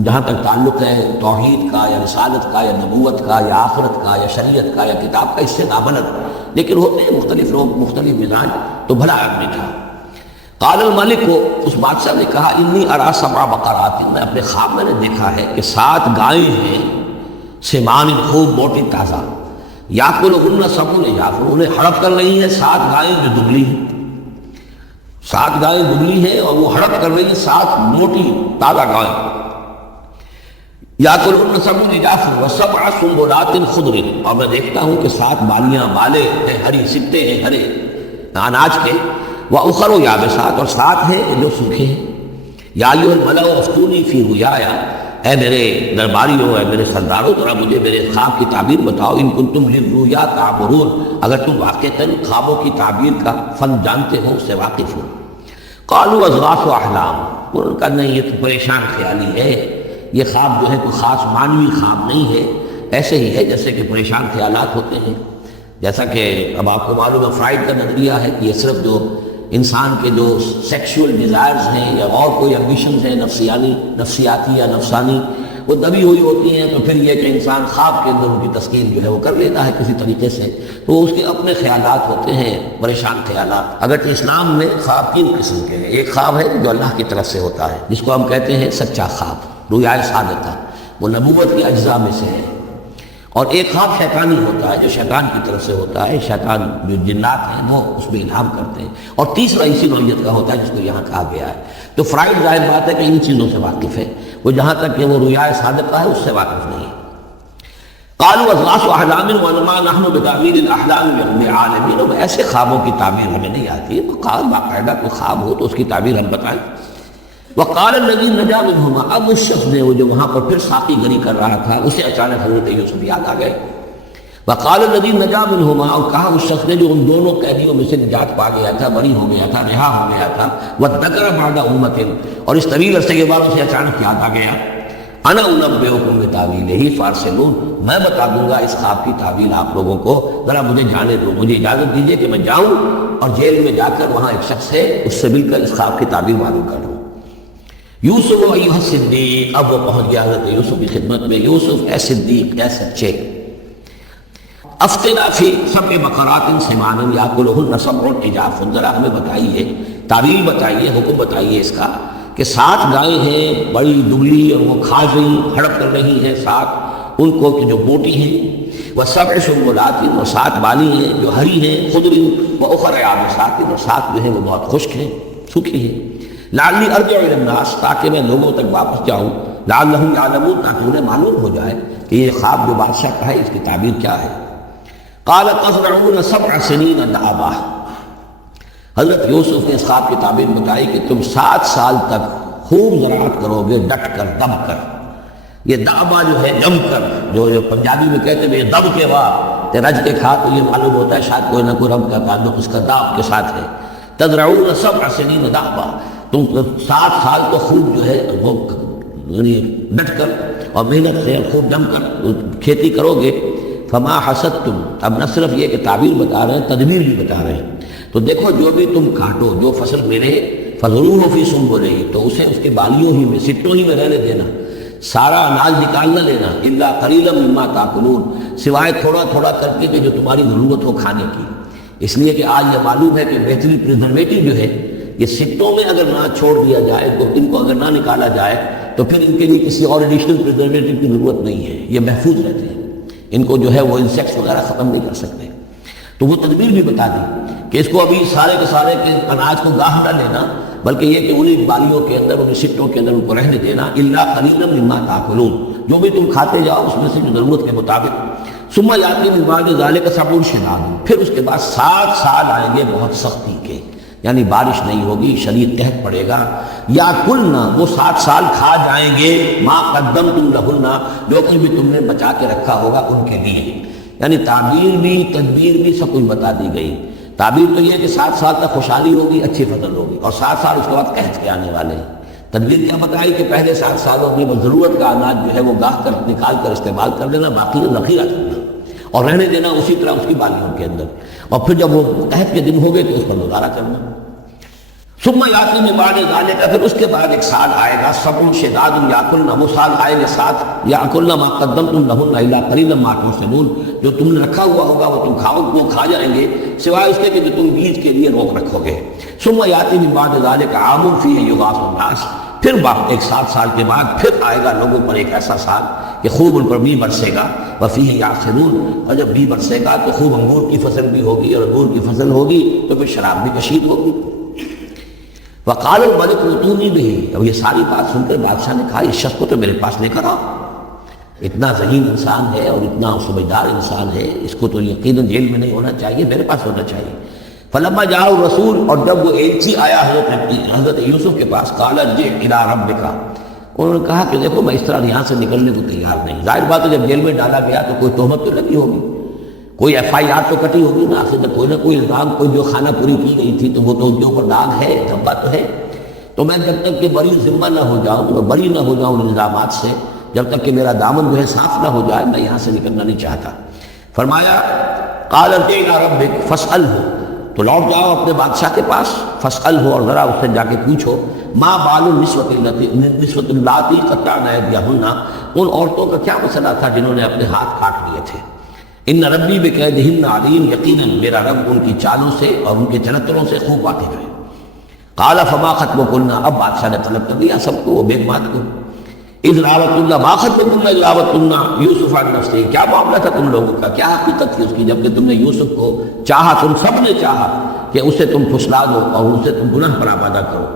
جہاں تک تعلق ہے توحید کا یا رسالت کا یا نبوت کا یا آخرت کا یا شریعت کا یا کتاب کا، اس سے نابلد، لیکن ہوتے ہیں مختلف لوگ، مختلف مزاج، تو بھلا آدمی تھا. قال الملک کو، اس بادشاہ نے کہا، انی ارا سبع بقرات، میں اپنے خواب میں نے دیکھا ہے کہ 7 گائیں ہیں، سمان خوب موٹی تازہ، یاکلہن سبع عجاف، انہیں ہڑپ کر رہی ہیں 7 گائیں جو دبلی ہیں. 7 گائیں دبلی ہیں اور وہ ہڑپ کر رہی ہیں 7 موٹی تازہ گائیں. یاکلہن سبع عجاف وسبع سنبلات خضر، اور میں دیکھتا ہوں کہ 7 بالیاں، بالے ہیں، ہری سبتے ہیں ہرے اناج کے، وَأُخَرُ يَابِسَاتٌ، اور 7 ہیں جو سوکھے ہیں. یا ایھا الملأ افتونی فی رؤیایا، اے میرے درباریوں، اے میرے سرداروں، ذرا مجھے میرے خواب کی تعبیر بتاؤ. ان کنتم للرؤیا تعبرون، اگر تم واقعتاً خوابوں کی تعبیر کا فن جانتے ہو، اس سے واقف ہو. قالوا اضغاث احلام، انہوں نے کہا نہیں یہ تو پریشان خیالی ہے، یہ خواب جو ہے کوئی خاص معنوی خواب نہیں ہے، ایسے ہی ہے جیسے کہ پریشان خیالات ہوتے ہیں. جیسا کہ اب آپ کو معلوم ہے فرائڈ کا نظریہ ہے کہ یہ صرف جو انسان کے جو سیکشول ڈیزائرز ہیں یا اور کوئی ایمبیشنز ہیں نفسیاتی یا نفسانی، وہ دبی ہوئی ہوتی ہیں، تو پھر یہ کہ انسان خواب کے اندر ان کی تسکین جو ہے وہ کر لیتا ہے کسی طریقے سے، تو اس کے اپنے خیالات ہوتے ہیں، پریشان خیالات. اگرچہ اسلام میں خواب 3 قسم کے ہیں. ایک خواب ہے جو اللہ کی طرف سے ہوتا ہے، جس کو ہم کہتے ہیں سچا خواب، رؤیا صادقہ، وہ نبوت کے اجزاء میں سے ہے. اور ایک خواب شیطانی ہوتا ہے جو شیطان کی طرف سے ہوتا ہے، شیطان جو جنات ہیں وہ اس میں الہام کرتے ہیں. اور تیسرا اسی نوعیت کا ہوتا ہے جس کو یہاں کہا گیا ہے. تو فرائڈ ظاہر بات ہے کہ ان چیزوں سے واقف ہے، وہ جہاں تک کہ وہ رؤیا صادقہ ہے اس سے واقف نہیں ہے. قالوا اضغاث احلام وما نحن بتاویل الاحلام بعالمین، ایسے خوابوں کی تعبیر ہمیں نہیں آتی ہے. تو قال باقاعدہ کوئی خواب ہو تو اس کی تعبیر ہم بتائیں. وقال الذی نجا منہما، اب اس شخص نے وہ جو وہاں پر پھر ساقی گری کر رہا تھا اسے اچانک حضرت یوسف یاد آ گئے. وقال الذی نجا منہما، اور کہا اس شخص نے جو ان دونوں قیدیوں میں سے نجات پا گیا تھا، بری ہو گیا تھا، رہا ہو گیا تھا، وذکر بعد امۃ، اور اس طویل عرصے کے بعد اسے اچانک یاد آ گیا، انا انبئکم بتاویلہ فارسلون، میں بتا دوں گا اس خواب کی تعبیر آپ لوگوں کو، ذرا مجھے جانے دو، مجھے اجازت دیجیے کہ میں جاؤں اور جیل میں جا کر وہاں ایک شخص ہے اس سے مل کر اس خواب کی تعبیر معلوم کر لوں. یوسف ایھا الصدیق، اب وہ پہنچ گیا حضرت یوسف کی خدمت میں. یوسف اے صدیق، اے سچے، افتنا فی سبع بقرات سمان یاکلہن سبع عجاف، ذرا ہمیں بتائیے، تعبیر بتائیے، حکم بتائیے اس کا کہ 7 گائیں ہیں بڑی دبلی اور وہ کھا رہی، ہڑپ کر رہی ہیں 7 ان کو کہ جو موٹی ہیں، وسبع سنبلات، اور 7 بالی ہیں جو ہری ہیں، خضر واخر یابسات، اور 7 جو ہیں وہ بہت خشک ہیں، سوکھی ہیں. لعلی ارجع الی الناس، تاکہ میں لوگوں تک واپس جاؤں، لعلہم یعلمون، تاکہ انہیں معلوم ہو جائے کہ یہ خواب جو بادشاہ کا ہے اس کی تعبیر کیا ہے. قال تزرعون 7 سنین دأبا، حضرت یوسف نے اس خواب کی تعبیر بتائی کہ تم 7 سال تک خوب زراعت کرو گے، ڈٹ کر، دب کر. یہ دأبا جو ہے جم کر، جو پنجابی میں کہتے ہیں دب کے واہ تے رج کے کھا، تو یہ معلوم ہوتا ہے شاید کوئی نہ کوئی رب کا تعلق اس کا داب کے ساتھ ہے. تزرعون 7 سنین دأبا، تم 7 سال تو خوب جو ہے وہ ڈٹ کر اور محنت سے خوب جم کر کھیتی کرو گے. فما حصدتم، اب نہ صرف یہ کہ تعبیر بتا رہے ہیں، تدبیر بھی بتا رہے ہیں. تو دیکھو جو بھی تم کاٹو، جو فصل ملے، فضروہ فی سنبلہ، تو اسے اس کے بالیوں ہی میں، سٹوں ہی میں رہنے دینا، سارا اناج نکال نہ لینا. الا قلیلا مما تاکلون، سوائے تھوڑا تھوڑا کر کے کہ جو تمہاری ضرورت ہو کھانے کی. اس لیے کہ آج یہ معلوم ہے کہ بہترین پریزرویٹو جو ہے یہ سٹوں میں اگر نہ چھوڑ دیا جائے تو ان کو اگر نہ نکالا جائے تو پھر ان کے لیے کسی اور ایڈیشنل پریزرویٹو کی ضرورت نہیں ہے، یہ محفوظ رہتے ہیں، ان کو جو ہے وہ انسیکٹس وغیرہ ختم نہیں کر سکتے۔ تو وہ تدبیر بھی بتا دی کہ اس کو ابھی سارے کے سارے کے اناج کو گاہ نہ لینا، بلکہ یہ کہ انہیں بالیوں کے اندر، انہیں سٹوں کے اندر ان کو رہنے دینا، الا قلیلا مما تاکلون، جو بھی تم کھاتے جاؤ اس میں سے جو ضرورت کے مطابق۔ ثم یاتی من بعد ذلک سبع شداد، پھر اس کے بعد 7 سال آئیں گے بہت سختی کے، یعنی بارش نہیں ہوگی، شدید قحط پڑے گا۔ یا کلنا، وہ 7 سال کھا جائیں گے ما قدمتم لہن، جو کچھ بھی تم نے بچا کے رکھا ہوگا ان کے لیے، یعنی تعبیر بھی تدبیر بھی سب کچھ بتا دی گئی۔ تعبیر تو یہ ہے کہ 7 سال تک خوشحالی ہوگی، اچھی فصل ہوگی، اور 7 سال اس کے بعد قحط کے آنے والے ہیں۔ تدبیر کیا بتائی کہ پہلے 7 سالوں میں ضرورت کا اناج جو ہے وہ گاہ کر نکال کر استعمال کر لینا، باقی ذخیرہ کرنا اور رہنے دینا اسی طرح اس کی بالیوں کے اندر، اور پھر جب وہ قحط کے دن ہو گئے تو اس پر گزارا کرنا۔ ثم یاتی من بعد ذلک، پھر اس کے بعد ایک سال آئے گا سبع شداد یاکلن، وہ سال آئیں گے 7 یاکلن ما قدمتم لہن الا قلیلا ما تحسنون، جو تم نے رکھا ہوا ہوگا وہ تم کھاؤ، وہ کھا جائیں گے سوائے اس کے کہ تم بیج کے لیے روک رکھو گے۔ ثم یاتی من بعد ذلک عام فیہ یغاث الناس، پھر ایک 7 سال کے بعد پھر آئے گا لوگوں پر ایک ایسا سال کہ خوب ان پر بھی برسے گا، وفیہ یعصرون، اور جب بھی برسے گا تو خوب انگور کی فصل بھی ہوگی، اور انگور کی فصل ہوگی تو پھر شراب بھی کشید ہوگی۔ وقال الملک ائتونی بہ، اب یہ ساری بات سن کر بادشاہ نے کہا اس شخص کو تو میرے پاس لے کر آؤ، اتنا ذہین انسان ہے اور اتنا سمجھدار انسان ہے، اس کو تو یقیناً جیل میں نہیں ہونا چاہیے، میرے پاس ہونا چاہیے۔ فلما جاء الرسول، اور جب وہ ایلچی آیا حضرت یوسف کے پاس، قال ارجع الی ربک، انہوں نے کہا کہ دیکھو میں اس طرح یہاں سے نکلنے کو تیار نہیں۔ ظاہر بات ہے جب جیل میں ڈالا گیا تو کوئی تہمت تو لگی ہوگی، کوئی FIR تو کٹی ہوگی نا، آخر میں کوئی نہ کوئی الزام، کوئی جو خانہ پوری کی گئی تھی تو وہ تو ان کے اوپر داغ ہے، دھبا تو ہے۔ تو میں جب تک کہ بری ذمہ نہ ہو جاؤں، میں بری نہ ہو جاؤں ان الزامات سے، جب تک کہ میرا دامن جو ہے صاف نہ ہو جائے، میں یہاں سے نکلنا نہیں چاہتا۔ فرمایا قال ارجع الی ربک فاسألہ، تو لوٹ جاؤ اپنے بادشاہ کے پاس، فاسألہ، اور ذرا اس سے جا کے پوچھو، ما بال النسوۃ اللاتی قطعن ایدیہن، ان عورتوں کا کیا مسئلہ تھا جنہوں نے اپنے ہاتھ کاٹ لیے تھے۔ ان ربی بکیدہن علیم، یقیناً میرا رب ان کی چالوں سے اور ان کے چلتروں سے خوب واقف ہے۔ قال فما خطبکن، اب بادشاہ نے طلب کر دیا سب کو، وہ بیگ بات کو، اذ راوتن، ما خطبکن اذ راوتن یوسف عن نفسہ، کیا معاملہ تھا تم لوگوں کا، کیا حقیقت تھی اس کی جب کہ تم نے یوسف کو چاہا، تم سب نے چاہا کہ اسے تم پھسلا دو اور اسے تم گناہ پر آبادہ کرو۔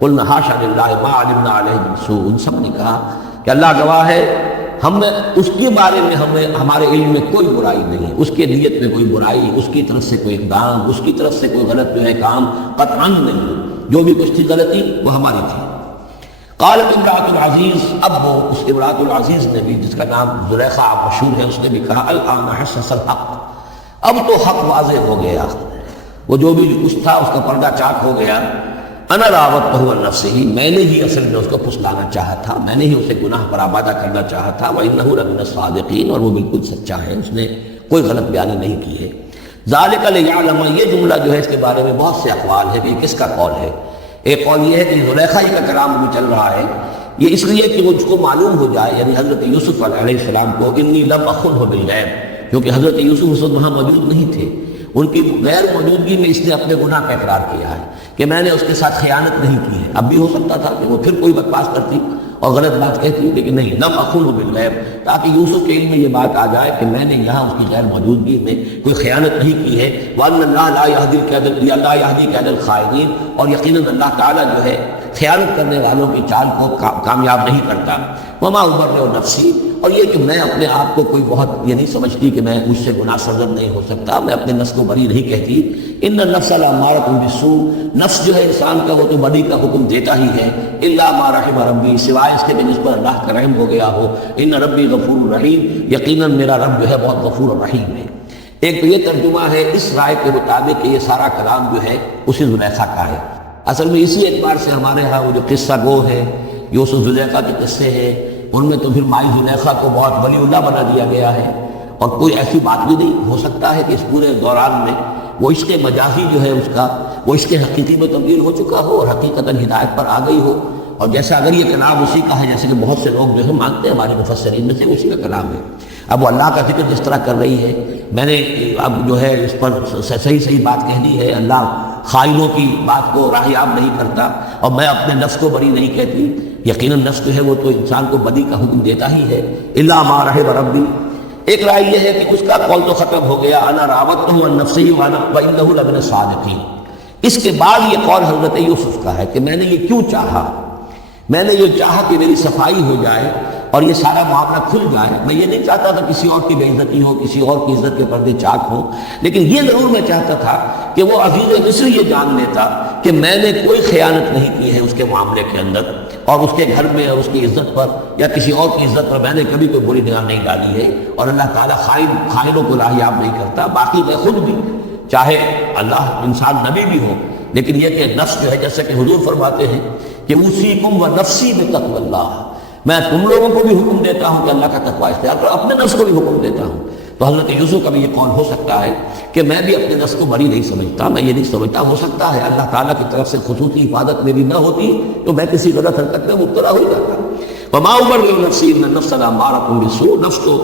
قلنا حاشا للہ ما علمنا علیہ من سوء، ان سب نے کہا کہ اللہ گواہ ہے ہم اس کے بارے میں ہمارے علم میں کوئی برائی نہیں، اس کے نیت میں کوئی برائی، اس کی طرف سے کوئی اقدام، اس کی طرف سے کوئی غلط جو ہے کام قطعاً نہیں، جو بھی کچھ تھی غلطی وہ ہماری تھی۔ قالت امرأۃ العزیز، اب وہ اس امرأۃ العزیز نے بھی، جس کا نام زلیخا مشہور ہے، اس نے بھی کہا الآن حسس الحق، اب تو حق واضح ہو گیا، وہ جو بھی کچھ تھا اس کا پردہ چاک ہو گیا۔ انا راودتہ عن نفسہ، میں نے ہی اصل میں اس کو پھسلانا چاہا تھا، میں نے ہی اسے گناہ پر آبادہ کرنا چاہا تھا، وانہ لمن الصادقین، اور وہ بالکل سچا ہے، اس نے کوئی غلط بیانی نہیں کی ہے۔ ذالک لیعلم، یہ جملہ جو ہے اس کے بارے میں بہت سے اقوال ہے کہ یہ کس کا قول ہے۔ ایک قول یہ ہے کہ زلیخا ہی کا کلام بھی چل رہا ہے، یہ اس لیے کہ وہ اس کو معلوم ہو جائے، یعنی حضرت یوسف علیہ السلام کو، انی لم اخنہ بالغیب، کیونکہ حضرت یوسف اس وقت وہاں موجود نہیں تھے، ان کی غیر موجودگی میں اس نے اپنے گناہ کا اقرار کیا ہے کہ میں نے اس کے ساتھ خیانت نہیں کی ہے۔ اب بھی ہو سکتا تھا کہ وہ پھر کوئی بکواس کرتی اور غلط بات کہتی، لیکن نہیں، لم اخنہ بالغیب، تاکہ یوسف کے علم میں یہ بات آ جائے کہ میں نے یہاں اس کی غیر موجودگی میں کوئی خیانت نہیں کی ہے۔ وَأَنَّ اللَّهَ لَا يَهْدِي كَيْدَ الْخَائِنِينَ، اور یقیناً اللہ تعالیٰ جو ہے خیانت کرنے والوں کی چال کو کامیاب نہیں کرتا۔ وَمَا أُبَرِّئُ نَفْسِي، اور یہ کہ میں اپنے آپ کو کوئی بہت یہ نہیں سمجھتی کہ میں مجھ سے گناہ سرزد نہیں ہو سکتا، میں اپنے نفس کو بری نہیں کہتی۔ ان النفس لامارۃ بالسوء، نفس جو ہے انسان کا وہ تو بدی کا حکم دیتا ہی ہے، الا ما رحم ربی، سوائے اس کے کہ جس پر اللہ کا رحم ہو گیا ہو۔ ان ربی غفور رحیم، یقیناً میرا رب جو ہے بہت غفور اور رحیم ہے۔ ایک تو یہ ترجمہ ہے اس رائے کے مطابق کہ یہ سارا کلام جو ہے اسی زلیخا کا ہے۔ اصل میں اسی اعتبار سے ہمارے ہاں وہ جو قصہ گو ہے، یوسف زلیخا کے قصے ہیں، ان میں تو پھر مائی زلیخا کو بہت ولی اللہ بنا دیا گیا ہے، اور کوئی ایسی بات بھی نہیں ہو سکتا ہے کہ اس پورے دوران میں وہ عشق مجازی جو ہے اس کا، وہ عشق حقیقی میں تبدیل ہو چکا ہو اور حقیقتاً ہدایت پر آ گئی ہو۔ اور جیسا اگر یہ کلام اسی کا ہے، جیسے کہ بہت سے لوگ جو ہے مانتے ہیں ہمارے مفسرین میں سے، اسی کا کلام ہے۔ اب وہ اللہ کا ذکر جس طرح کر رہی ہے، میں نے اب جو ہے اس پر صحیح بات کہہ دی ہے، اللہ خائنوں کی بات کو راہیاب نہیں کرتا، اور میں اپنے نفس کو بری نہیں کہتی۔ یقیناً نفس جو ہے وہ تو انسان کو بدی کا حکم دیتا ہی ہے، الا ما رحم ربی۔ ایک رائے یہ ہے کہ اس کا قول تو ختم ہو گیا، انا راودتہ عن نفسہ وانہ لمن الصادقین۔ اس کے بعد یہ قول حضرت یوسف کا ہے کہ میں نے یہ کیوں چاہا، میں نے یہ چاہا کہ میری صفائی ہو جائے اور یہ سارا معاملہ کھل جائے۔ میں یہ نہیں چاہتا تھا کسی اور کی بے عزتی ہو، کسی اور کی عزت کے پردے چاک ہوں، لیکن یہ ضرور میں چاہتا تھا کہ وہ عزیز مصر یہ جان لیتا کہ میں نے کوئی خیانت نہیں کی ہے اس کے معاملے کے اندر، اور اس کے گھر میں اور اس کی عزت پر یا کسی اور کی عزت پر میں نے کبھی کوئی بری نگاہ نہیں ڈالی ہے، اور اللہ تعالیٰ خائنوں کو راہیاب نہیں کرتا۔ باقی میں خود بھی، چاہے اللہ انسان نبی بھی ہو، لیکن یہ کہ نفس جو ہے، جیسے کہ حضور فرماتے ہیں کہ اوصیکم ونفسی بتقوی اللہ، میں تم لوگوں کو بھی حکم دیتا ہوں کہ اللہ کا تقوی اختیار کرو، اپنے نفس کو بھی حکم دیتا ہوں۔ تو حضرت یوسف کا بھی یہ قول ہو سکتا ہے کہ میں بھی اپنے نفس کو بری نہیں سمجھتا، میں یہ نہیں سمجھتا، ہو سکتا ہے اللہ تعالیٰ کی طرف سے خصوصی حفاظت میری نہ ہوتی تو میں کسی غلط حرکت میں مبتلا ہو جاتا۔ وما ابرئ نفسی ان النفس لامارۃ بالسوء، نفس کو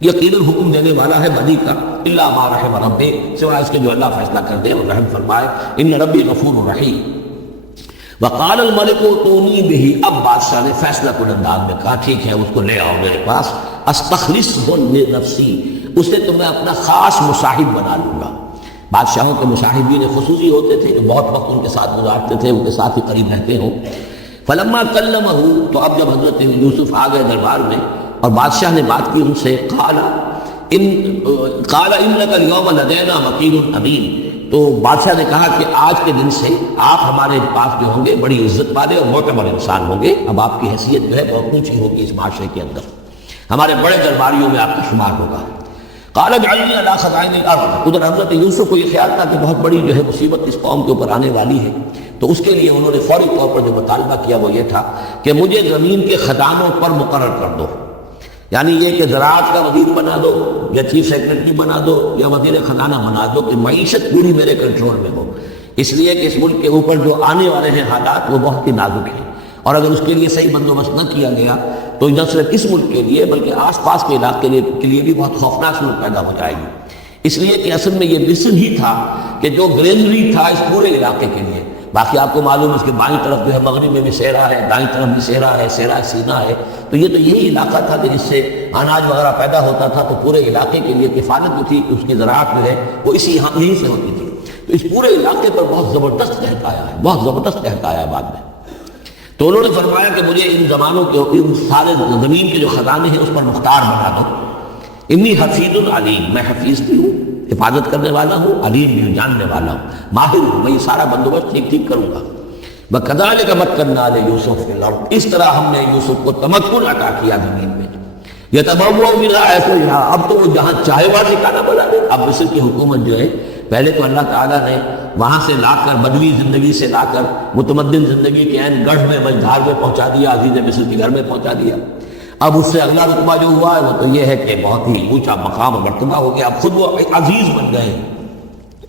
یقیناً حکم دینے والا ہے بدی کا، الا ما رحم ربی، سوائے اس کے جو اللہ فیصلہ کر دے اور رحم فرمائے، ان ربی غفور رحیم۔ وقال الملک اتونی بہ، اب بادشاہ نے فیصلہ کن انداز میں کہا ٹھیک ہے اس کو لے آؤ میرے پاس، استخلصہ لنفسی، اسے تو میں اپنا خاص مصاحب بنا لوں گا۔ بادشاہوں کے مصاحبین خصوصی ہوتے تھے جو بہت وقت ان کے ساتھ گزارتے تھے، ان کے ساتھ ہی قریب رہتے ہوں۔ فلما کلمہ، تو اب جب حضرت یوسف آ گئے دربار میں اور بادشاہ نے بات کی ان سے، قال انک اليوم لدینا مکین امین، تو بادشاہ نے کہا کہ آج کے دن سے آپ ہمارے پاس جو ہوں گے بڑی عزت والے اور معتبر انسان ہوں گے، اب آپ کی حیثیت جو ہے بہت اونچی ہوگی اس معاشرے کے اندر، ہمارے بڑے درباریوں میں آپ کا شمار ہوگا۔ قال اجعلنی علی خزائن الارض، ادھر حضرت یوسف کو یہ خیال تھا کہ بہت بڑی جو ہے مصیبت اس قوم کے اوپر آنے والی ہے، تو اس کے لیے انہوں نے فوری طور پر جو مطالبہ کیا وہ یہ تھا کہ مجھے زمین کے خزانوں پر مقرر کر دو، یعنی یہ کہ زراعت کا وزیر بنا دو یا چیف سیکرٹری بنا دو یا وزیر خزانہ بنا دو کہ معیشت پوری میرے کنٹرول میں ہو، اس لیے کہ اس ملک کے اوپر جو آنے والے ہیں حالات وہ بہت ہی نازک ہیں، اور اگر اس کے لیے صحیح بندوبست نہ کیا گیا تو نہ صرف اس ملک کے لیے بلکہ آس پاس کے علاقے کے لیے بھی بہت خوفناک صورت پیدا ہو جائے گی۔ اس لیے کہ اصل میں یہ مصر ہی تھا کہ جو گرینری تھا اس پورے علاقے کے لیے، باقی آپ کو معلوم ہے اس کے بائیں طرف جو ہے مغرب میں بھی صحرا ہے، دائیں طرف بھی صحرا ہے، صحرا سینا ہے، تو یہ تو یہی علاقہ تھا کہ جس سے اناج وغیرہ پیدا ہوتا تھا، تو پورے علاقے کے لیے کفالت جو تھی اس کی زراعت جو ہے وہ یہیں سے ہوتی تھی، تو اس پورے علاقے پر بہت زبردست قحط آیا ہے، بہت زبردست قحط آیا ہے بعد میں۔ تو انہوں نے فرمایا کہ مجھے ان زمانوں کے ان سارے زمین کے جو خزانے ہیں اس پر مختار بنا دو، انی حفیظ علیم، میں حفیظ بھی ہوں، حفاظت کرنے والا ہوں، علیم بھی ہوں، جاننے والا ہوں، ماہر ہوں، میں یہ سارا بندوبست ٹھیک ٹھیک کروں گا۔ وَكَذَلِكَ مَكَّنَّا لِيُوسُفَ فِي الْأَرْضِ، اس طرح ہم نے یوسف کو تمکن عطا کیا زمین میں، يَتَبَوَّأُ مِنْهَا حَيْثُ يَشَاءُ، اب تو وہ جہاں چاہے وہاں ٹھکانہ بنا دے۔ اب مصر کی حکومت جو ہے پہلے تو اللہ تعالیٰ نے وہاں سے لا کر بدوی زندگی سے لا کر متمدن زندگی کے عین گڑھ میں مجدھار میں پہنچا دیا، عزیز مصر کے گھر میں پہنچا دیا۔ اب اس سے اگلا رتبہ جو ہوا ہے وہ تو یہ ہے کہ بہت ہی اونچا مقام اور مرتبہ ہو گیا، اب خود وہ عزیز بن گئے،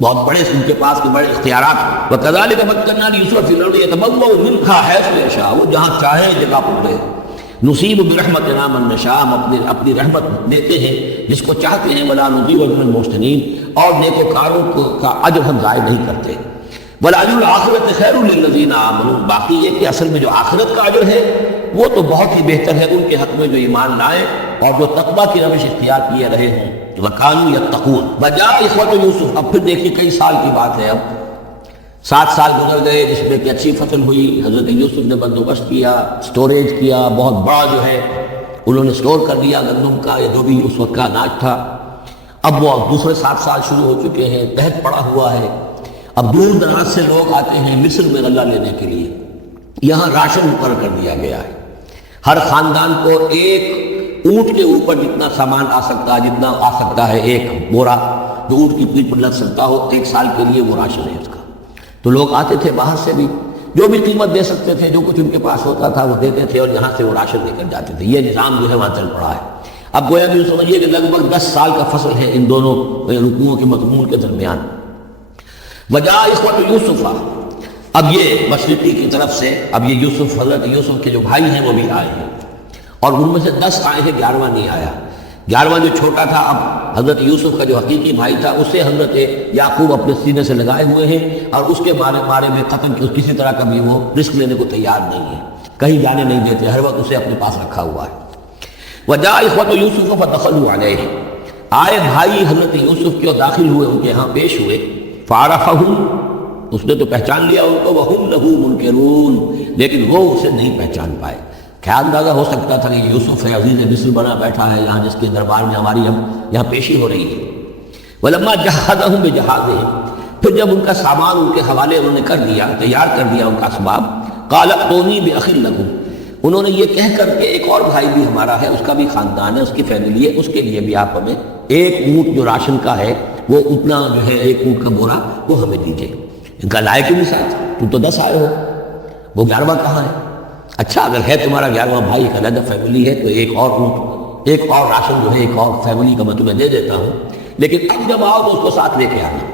بہت بڑے ان کے پاس کے بڑے اختیارات ہیں۔ وَكَذَلِكَ مَكَّنَّا لِيُوسُفَ فِي الْأَرْضِ يَتَبَوَّأُ مِنْهَا حَيْثُ يَشَاءُ، وہ جہاں چاہے جگہ پکڑے۔ نصیب برحمتنا من نشاء، ہم اپنی رحمت دیتے ہیں جس کو چاہتے ہیں، ولا نضيع اجر المحسنین، اور نیکوکاروں کا اجر ہم ضائع نہیں کرتے۔ وَلَأَجْرُ الْآخِرَةِ خَيْرٌ لِلَّذِينَ آمَنُوا، باقی یہ کہ اصل میں جو آخرت کا اجر ہے وہ تو بہت ہی بہتر ہے ان کے حق میں جو ایمان لائے اور جو تقویٰ کی روش اختیار کیے رہے ہوں۔ وَكَانُوا يَتَّقُونَ۔ بجا اخوۃ یوسف، اب پھر دیکھیے کئی سال کی بات ہے، اب 7 سال گزر گئے جس میں کہ اچھی فصل ہوئی، حضرت یوسف نے بندوبست کیا، سٹوریج کیا، بہت بڑا جو ہے انہوں نے سٹور کر دیا گندم کا یا جو بھی اس وقت کا اناج تھا۔ اب وہ دوسرے 7 سال شروع ہو چکے ہیں، قحط پڑا ہوا ہے، اب دور دراز سے لوگ آتے ہیں مصر میں غلہ لینے کے لیے، یہاں راشن مقرر کر دیا گیا ہے، ہر خاندان کو ایک اونٹ کے اوپر جتنا سامان آ سکتا ہے، جتنا آ سکتا ہے ایک بورا جو اونٹ کی پیٹھ پر لگ سکتا ہو، 1 سال کے لیے وہ راشن ہے اس کا۔ تو لوگ آتے تھے باہر سے بھی، جو بھی قیمت دے سکتے تھے، جو کچھ ان کے پاس ہوتا تھا وہ دیتے تھے اور یہاں سے وہ راشن لے کر جاتے تھے۔ یہ نظام جو ہے وہاں چل پڑا ہے۔ اب گویا بھی سمجھیے کہ لگ بھگ 10 سال کا فصل ہے ان دونوں رکوعوں کے مضمون کے درمیان۔ وجاء اخوۃ یوسف، اب یہ مشرقی کی طرف سے اب یہ یوسف، حضرت یوسف کے جو بھائی ہیں وہ بھی آئے ہیں، اور ان میں سے 10 آئے ہیں، 11واں نہیں آیا۔ 11واں جو چھوٹا تھا، اب حضرت یوسف کا جو حقیقی بھائی تھا اسے حضرت یعقوب اپنے سینے سے لگائے ہوئے ہیں، اور اس کے بارے میں قتل کسی طرح کا بھی وہ رسک لینے کو تیار نہیں ہے، کہیں جانے نہیں دیتے، ہر وقت اسے اپنے پاس رکھا ہوا ہے۔ وجاء اخوة یوسف فدخلوا علیہ، آئے بھائی حضرت یوسف کے اور داخل ہوئے، ان کے ہاں پیش ہوئے۔ فعرفهم، اس نے تو پہچان لیا ان کو، وهم له منکرون، لیکن وہ اسے نہیں پہچان پائے۔ کیا اندازہ ہو سکتا تھا کہ یوسف ہے، عزیز مصر بنا بیٹھا ہے یہاں، جس کے دربار میں ہماری اب یہاں پیشی ہو رہی ہے۔ ولما جہزهم بجہازهم، پھر جب ان کا سامان ان کے حوالے انہوں نے کر دیا، تیار کر دیا ان کا اسباب، قال ائتونی بأخ لکم، انہوں نے یہ کہہ کر کے ایک اور بھائی بھی ہمارا ہے، اس کا بھی خاندان ہے، اس کی فیملی ہے، اس کے لیے بھی آپ ہمیں ایک اونٹ جو راشن کا ہے وہ اتنا جو ہے ایک اونٹ کا بورا وہ ہمیں دیجیے۔ ان کا لائے کیوں نہیں ساتھ؟ تم تو 10 آئے ہو، وہ 11واں کہاں ہے؟ اچھا اگر ہے تمہارا 11واں بھائی، ایک علیحدہ فیملی ہے، تو ایک اور اونٹ، ایک اور راشن جو ہے ایک اور فیملی کا میں تمہیں دے دیتا ہوں، لیکن اب جب آؤ تو اس کو ساتھ لے کے آنا۔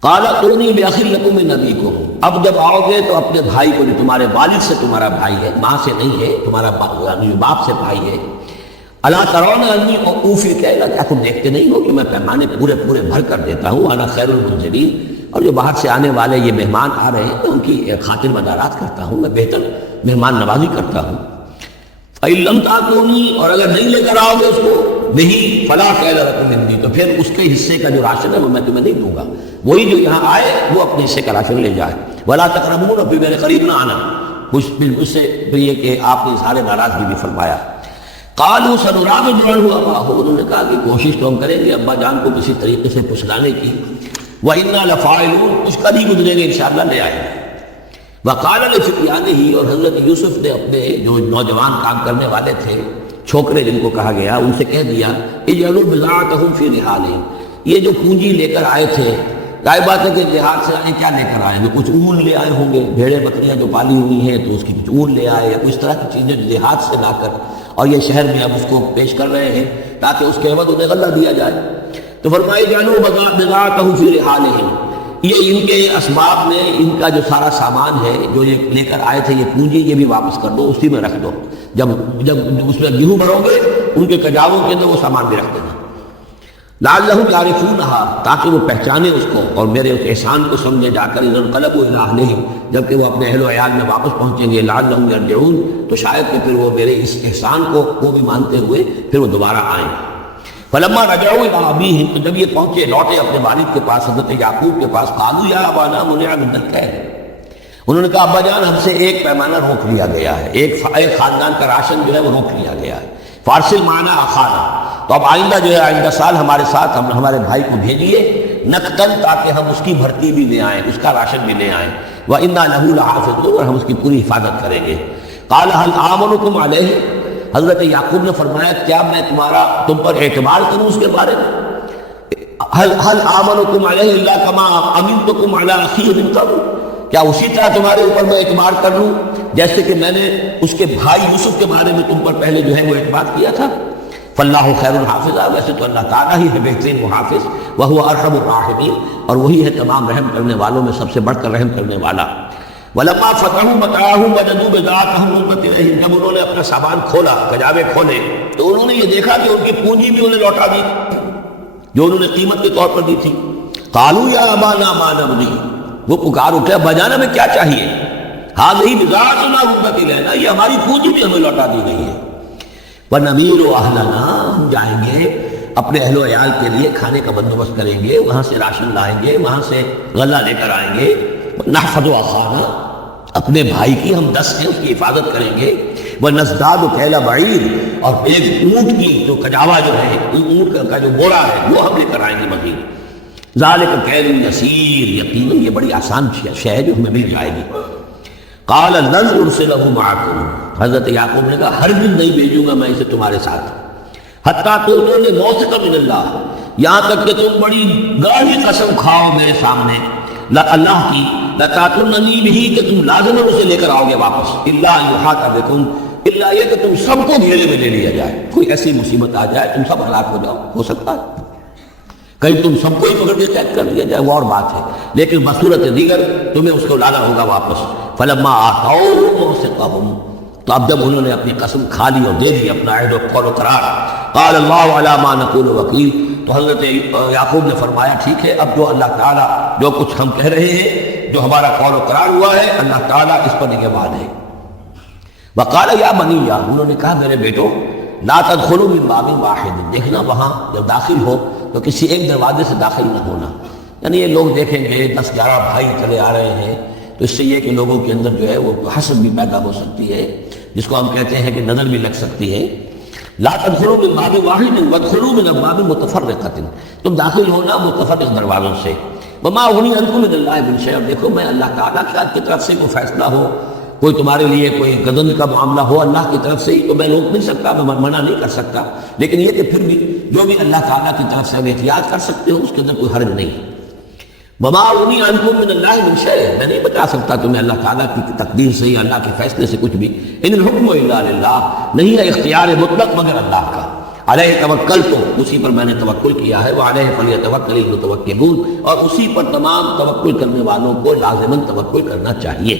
قال ائتونی بأخ لکم من ابیکم، اب جب آؤ گے تو اپنے بھائی کو، جو تمہارے والد سے تمہارا بھائی ہے، ماں سے نہیں ہے، تمہارا باپ سے بھائی ہے، الا ترون انی اوفی الکیل، کیا تم دیکھتے نہیں ہو کہ میں پیمانے پورے بھر کر دیتا ہوں، انا خیر المنزلین، اور جو باہر سے آنے والے یہ مہمان آ رہے ہیں تو ان کی خاطر مدارات کرتا ہوں، میں بہتر مہمان نوازی کرتا ہوں۔ فإن لم تأتونی، اور اگر نہیں لے کر آؤ گے اس کو، نہیں، فلا کیل لکم عندی، تو پھر اس کے حصے کا جو راشن ہے وہ میں تمہیں نہیں دوں گا، وہی جو یہاں آئے وہ اپنے حصے کا راشن لے جائے۔ ولا تقربون، اور پھر میرے قریب نہ آنا، اس سے پھر یہ کہ آپ نے سارے ناراضگی بھی فرمایا۔ قالوا سنراود عنہ اباہ، انہوں نے کہا کہ کوشش تو ہم کریں گے ابا جان کو کسی طریقے سے پھسلانے کی، وَإِنَّا لَفَاعِلُونَ، کچھ کل ہی گزریں گے انشاءاللہ، لے آئیں گے۔ وَقَالَ لِفِتْيَانِهِ، اور حضرت یوسف نے اپنے جو نوجوان کام کرنے والے تھے، چھوکرے جن کو کہا گیا، ان سے کہہ دیا، اجعلوا بضاعتهم فی رحالهم، یہ جو پونجی لے کر آئے تھے، ظاہر بات ہے کہ دیہات سے آئے، کیا لے کر آئے گے؟ کچھ اون لے آئے ہوں گے، بھیڑیں بکریاں جو پالی ہوئی ہیں تو اس کی کچھ اون لے آئے، یا کچھ طرح کی چیزیں جو دیہات سے لا کر اور یہ شہر میں اب اس کو پیش کر رہے ہیں تاکہ اس کے عوض انہیں غلہ دیا جائے۔ تو فرمائے جانو بضاعتهم فی رحالهم، یہ ان کے اسباب میں ان کا جو سارا سامان ہے جو یہ لے کر آئے تھے، یہ پونجی یہ بھی واپس کر دو، اسی میں رکھ دو، جب اس میں گیہوں بھرو گے ان کے کجاووں کے اندر وہ سامان بھی رکھ دینا۔ لعلہم یعرفونہا، تاکہ وہ پہچانے اس کو اور میرے اس احسان کو سمجھے، جا کر اذا انقلبوا الی اہلہم، جبکہ وہ اپنے اہل و عیال میں واپس پہنچیں گے، لعلہم یرجعون، تو شاید کہ پھر وہ میرے اس احسان کو بھی مانتے ہوئے پھر وہ دوبارہ آئیں۔ فلما رجعوا الی ابیہم، تو جب یہ پہنچے لوٹے اپنے والد کے پاس، حضرت یعقوب کے پاس، قالوا یا ابانا منع منا الکیل، انہوں نے کہا ابا جان ہم سے ایک پیمانہ روک لیا گیا ہے، ایک خاندان کا راشن جو ہے وہ روک لیا گیا ہے، فارسل معنا اخانا، تو اب آئندہ جو ہے آئندہ سال ہمارے ساتھ ہم ہمارے بھائی کو بھیجیے نقدن، تاکہ ہم اس کی بھرتی بھی لے آئیں، اس کا راشن بھی لے آئیں، وَإِنَّا لَهُ لَحَافِظُونَ، اور ہم اس کی پوری حفاظت کریں گے۔ قال هل آمنكم علیہ، حضرت یعقوب نے فرمایا کیا میں تم پر اعتبار کروں اس کے بارے میں؟ هل آمنكم علیہ الا كما امنتكم على اخی من قبل، کیا اسی طرح تمہارے اوپر میں اعتبار کر لوں جیسے کہ میں نے اس کے بھائی یوسف کے بارے میں تم پر پہلے جو ہے وہ اعتبار کیا تھا؟ فاللہ خیر الحافظ، ویسے تو اللہ تعالیٰ ہی ہے بہترین محافظ، وہو ارحم الراحمین، اور وہی ہے تمام رحم کرنے والوں میں سب سے بڑھ کر رحم کرنے والا۔ ولما فتحوا متاعهم وجدوا بضاعتهم ملقاة إليهم، جب انہوں نے اپنا سامان کھولا، کجاوے کھولے، تو انہوں نے یہ دیکھا کہ ان کی پونجی بھی انہیں لوٹا دی جو انہوں نے قیمت کے طور پر دی تھی۔ قالوا یا ابانا ما نبغي، وہ پکار اٹھے ابا جان ہمیں کیا چاہیے؟ هذه بضاعتنا ردت إلينا، یہ ہماری پونجی بھی ہمیں لوٹا دی گئی ہے۔ وَنَمِيرُ أَهْلَنَا، ہم جائیں گے اپنے اہل و عیال کے لیے کھانے کا بندوبست کریں گے، وہاں سے راشن لائیں گے، وہاں سے غلہ لے کر آئیں گے۔ نحفظ أَخَانَا، اپنے بھائی کی ہم 10 ہیں اس کی حفاظت کریں گے۔ وَنَزْدَادُ كَيْلَ بَعِيرٍ، اور ایک اونٹ کی جو کجاوا جو ہے، اونٹ کا جو بوڑا ہے وہ ہم لے کر آئیں گے مزید۔ ذَلِكَ كَيْلٌ يَسِيرٌ، یقیناً یہ بڑی آسان شے ہے جو ہمیں مل جائے گی۔ قال لن ارسلہ معکم، حضرت یعقوب نے کہا ہرگز نہیں بھیجوں گا میں اسے تمہارے ساتھ، حتیٰ تو انہوں نے موثق من اللہ، یہاں تک کہ تم بڑی گاڑی قسم کھاؤ میرے سامنے اللہ کی، لتاتوننی بہ، کہ تم لازماً اسے لے کر آؤ گے واپس، الا ان یحاط بکم، الا یہ کہ تم سب کو گھیرے میں لے لیا جائے، کوئی ایسی مصیبت آ جائے تم سب ہلاک ہو جاؤ، ہو سکتا ہے کہیں تم سب کو ہی پکڑ کے قید کر دیا جائے، وہ اور بات ہے، لیکن بصورت دیگر تمہیں اس کو لانا ہوگا واپس۔ فلما آتوا موثقهم، تو اب جب انہوں نے اپنی قسم کھا لی اور دے دی اپنا عہد و قول و قرار، قال اللہ علی ما نقول وکیل، تو حضرت یعقوب نے فرمایا ٹھیک ہے، اب جو اللہ تعالیٰ جو کچھ ہم کہہ رہے ہیں، جو ہمارا قول و قرار ہوا ہے، اللہ تعالیٰ اس پر نگہبان ہے۔ وقال یا بنی، انہوں نے کہا میرے بیٹو، لا تدخلوا من باب واحد، دیکھنا وہاں جب داخل ہو تو کسی ایک دروازے سے داخل نہ ہونا، یعنی یہ لوگ دیکھیں گے 10-11 بھائی چلے آ رہے ہیں تو اس سے یہ کہ لوگوں کے اندر جو ہے وہ حسد بھی پیدا ہو سکتی ہے، جس کو ہم کہتے ہیں کہ نظر بھی لگ سکتی ہے۔ لا تدخلوا من باب واحد وادخلوا من ابواب متفرقۃ، تم داخل ہونا متفرق دروازوں سے۔ وما اغنی عنکم من اللہ من شیء، دیکھو میں اللہ تعالیٰ کی طرف سے کوئی فیصلہ ہو، کوئی تمہارے لیے کوئی غضب کا معاملہ ہو اللہ کی طرف سے ہی، تو میں روک نہیں سکتا، میں منع نہیں کر سکتا، لیکن یہ کہ پھر بھی جو بھی اللہ تعالیٰ کی طرف سے احتیاط کر سکتے ہو اس کے اندر کوئی حرج نہیں۔ وما اغنی عنکم من اللہ من شیء، میں نہیں بتا سکتا تمہیں اللہ تعالیٰ کی تقدیر سے یا اللہ کے فیصلے سے کچھ بھی۔ ان الحکم الا للہ، نہیں ہے اختیار مطلق مگر اللہ کا۔ علیہ توکلت، اسی پر میں نے توکل کیا ہے، وعلیہ فلیتوکل المتوکلون، اور اسی پر تمام توکل کرنے والوں کو لازماً توکل کرنا چاہیے۔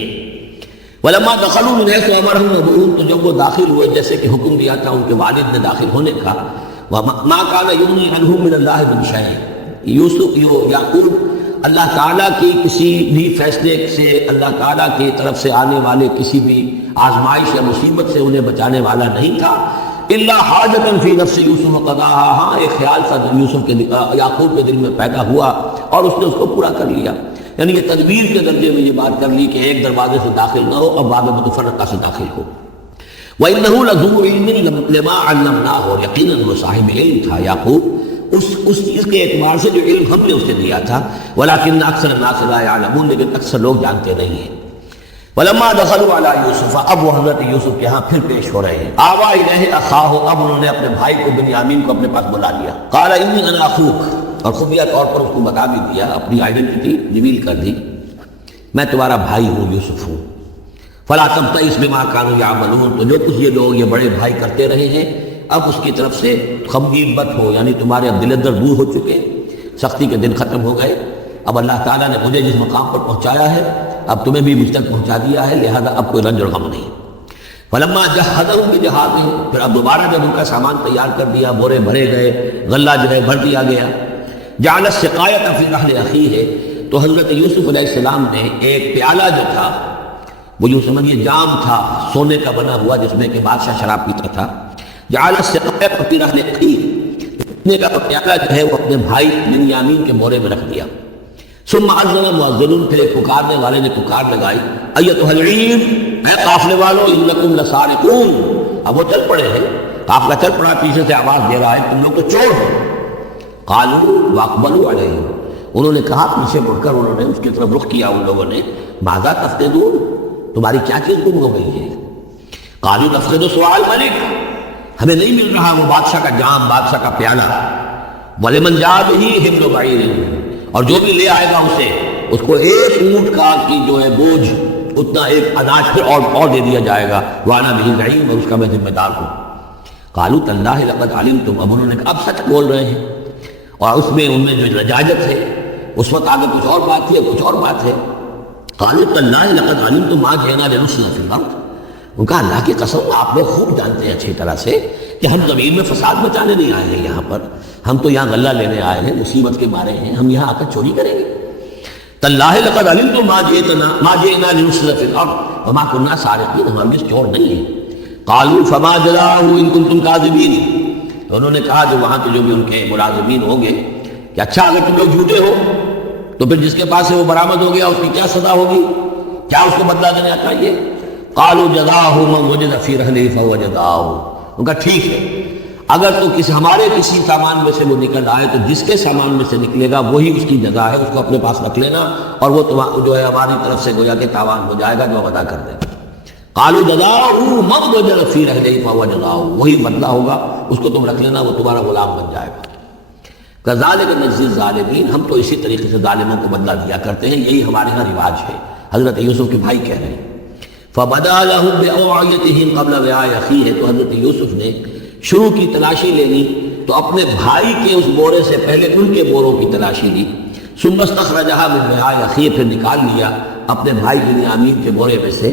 ولما دخلوا من حيث امرهم ابوهم، تو جب وہ داخل ہوئے جیسے کہ حکم دیا تھا ان کے والد نے داخل ہونے کا، ما كان يغني عنهم من الله من شيء، یعقوب اللہ تعالیٰ کی کسی بھی فیصلے سے، اللہ تعالیٰ کی طرف سے آنے والے کسی بھی آزمائش یا مصیبت سے انہیں بچانے والا نہیں تھا، الا حاجۃ فی نفس یوسف قضاها، ہاں ایک خیال تھا یوسف کے یعقوب کے دل میں پیدا ہوا اور اس نے اس کو پورا کر لیا، یعنی یہ تدبیر کے درجے میں یہ بات کر لی کہ ایک دروازے سے داخل نہ ہو اور باب متفرقہ سے داخل ہو۔ وَإِنَّهُ لَذُو عِلْمٍ لِمَا عَلَّمْنَاهُ، اور یقیناً وہ صاحب علم تھا یعقوب اس چیز کے اعتبار سے جو علم ہم نے اسے دیا تھا، وَلَكِنَّ أَكْثَرَ النَّاسِ لَا يَعْلَمُونَ، لیکن اکثر لوگ جانتے نہیں ہیں۔ وَلَمَّا دَخَلُوا عَلَى يُوسُفَ، اب وہ حضرت یوسف کے ہاں پھر پیش ہو رہے ہیں۔ آوَىٰ إِلَيْهِ أَخَاهُ، اب انہوں نے اپنے بھائی کو بنیامین کو اپنے پاس بلا لیا۔ قَالَ إِنِّي أَنَا أَخُوكَ، اور خفیہ طور پر اس کو بتا بھی دیا، اپنی آئیڈینٹی ریویل کر دی، میں تمہارا بھائی ہوں، یوسف ہوں۔ فَلَا تَبْتَئِسْ بِمَا كَانُوا يَعْمَلُونَ، تو جو کچھ یہ لوگ یہ بڑے بھائی کرتے رہے ہیں اب اس کی طرف سے غمگین مت ہو، یعنی تمہارے اب دل اندر دور ہو چکے، سختی کے دن ختم ہو گئے، اب اللہ تعالیٰ نے مجھے جس مقام پر پہنچایا ہے اب تمہیں بھی مجھ تک پہنچا دیا ہے، لہذا اب کوئی رنج اور غم نہیں۔ فَلَمَّا جَهَّزَهُم بِجَهَازِهِمْ، پھر اب دوبارہ جب ان کا سامان تیار کر دیا، بورے بھرے گئے، غلہ جو ہے بھر دیا گیا، جعل السقایۃ فی رحل اخیہ، تو حضرت یوسف علیہ السلام نے ایک پیالہ جو تھا، وہ یوں سمجھیے جام تھا سونے کا بنا ہوا جس میں کہ بادشاہ شراب پیتا تھا، جعل السقایۃ فی رحل اخیہ، پینے کا پیالہ جو ہے وہ اپنے بھائی بنیامین کے بورے میں رکھ دیا۔ ثم اذن مؤذن، پھر ایک پکارنے والے نے پکار لگائی، ایتھا العیر، اے قافلے والو، انکم لسارقون، اب وہ چل پڑے ہیں، قافلہ چل پڑا، پیچھے سے آواز دے رہا ہے تم لوگ تو چور ہو۔ قالوا واقبلوا علیہ، انہوں نے کہا، پیچھے مڑ کر انہوں نے اس کی طرف رخ کیا ان لوگوں نے، ماذا تفقدون، تمہاری کیا چیز گم ہو گئی ہے؟ قالوا نفقد سؤال الملک، ہمیں نہیں مل رہا وہ بادشاہ کا جام، بادشاہ کا پیالہ، ولمن جاء بہ حمل بعیر، اور جو بھی لے آئے گا اسے، اس کو ایک اونٹ کا کی جو ہے بوجھ، اتنا ایک اناج پھر اور دے دیا جائے گا، وانا بہ زعیم، اور اس کا میں ذمہ دار ہوں۔ قالوا تاللہ لقد علمتم، اب انہوں نے کہا اب سچ بول رہے ہیں، اور اس میں ان میں جو لجاجت ہے، اس وقت آگے کچھ اور بات تھی، کچھ اور بات ہے۔ قالوا تاللہ لقد علمتم ما جئنا لنفسد فی الارض، ان کا اللہ کی قسم آپ لوگ خوب جانتے ہیں اچھی طرح سے کہ ہم زمین میں فساد مچانے نہیں آئے ہیں، یہاں پر ہم تو یہاں غلہ لینے آئے ہیں، مصیبت کے مارے ہیں، ہم یہاں آ کر چوری کریں گے؟ تاللہ لقد علمتم ما جئنا لنفسد فی الارض وما كنا سارقین، ہم ہرگز چور نہیں ہیں۔ قالوا فما جزاؤہ ان کنتم کاذبین، تو انہوں نے کہا جو وہاں کے جو بھی ان کے ملازمین ہوں گے کہ اچھا اگر تم لوگ جھوٹے ہو تو پھر جس کے پاس سے وہ برآمد ہو گیا اس کی کیا سزا ہوگی، کیا اس کو بدلہ دینا چاہیے؟ قالوا جزاؤہ من وجد فی رحلہ فہو جزاؤہ، ان کا ٹھیک ہے اگر تو ہمارے کسی سامان میں سے وہ نکل آئے تو جس کے سامان میں سے نکلے گا وہی اس کی جزا ہے، اس کو اپنے پاس رکھ لینا، اور وہ جو ہے ہماری طرف سے گویا کہ تاوان ہو جائے گا جو ہم ادا کر دیں گے۔ قالوا جزاؤہ من وجد فی رحلہ فہو جزاؤہ، وہی بدلہ ہوگا، اس کو تم رکھ لینا، وہ تمہارا غلام بن جائے گا۔ کذالک نجزی الظالمین، ہم تو اسی طریقے سے ظالموں کو بدلہ دیا کرتے ہیں، یہی ہمارے یہاں رواج ہے۔ حضرت یوسف کے بھائی کہہ رہے ہیں فبدا لهم بأوعیتهم قبل وعاء اخیہ، تو حضرت یوسف نے شروع کی تلاشی لے لی، تو اپنے بھائی کے اس بورے سے پہلے ان کے بوروں کی تلاشی لی، ثم استخرجها من وعاء اخیہ، پھر نکال لیا اپنے بھائی بنیامین کے بورے میں سے،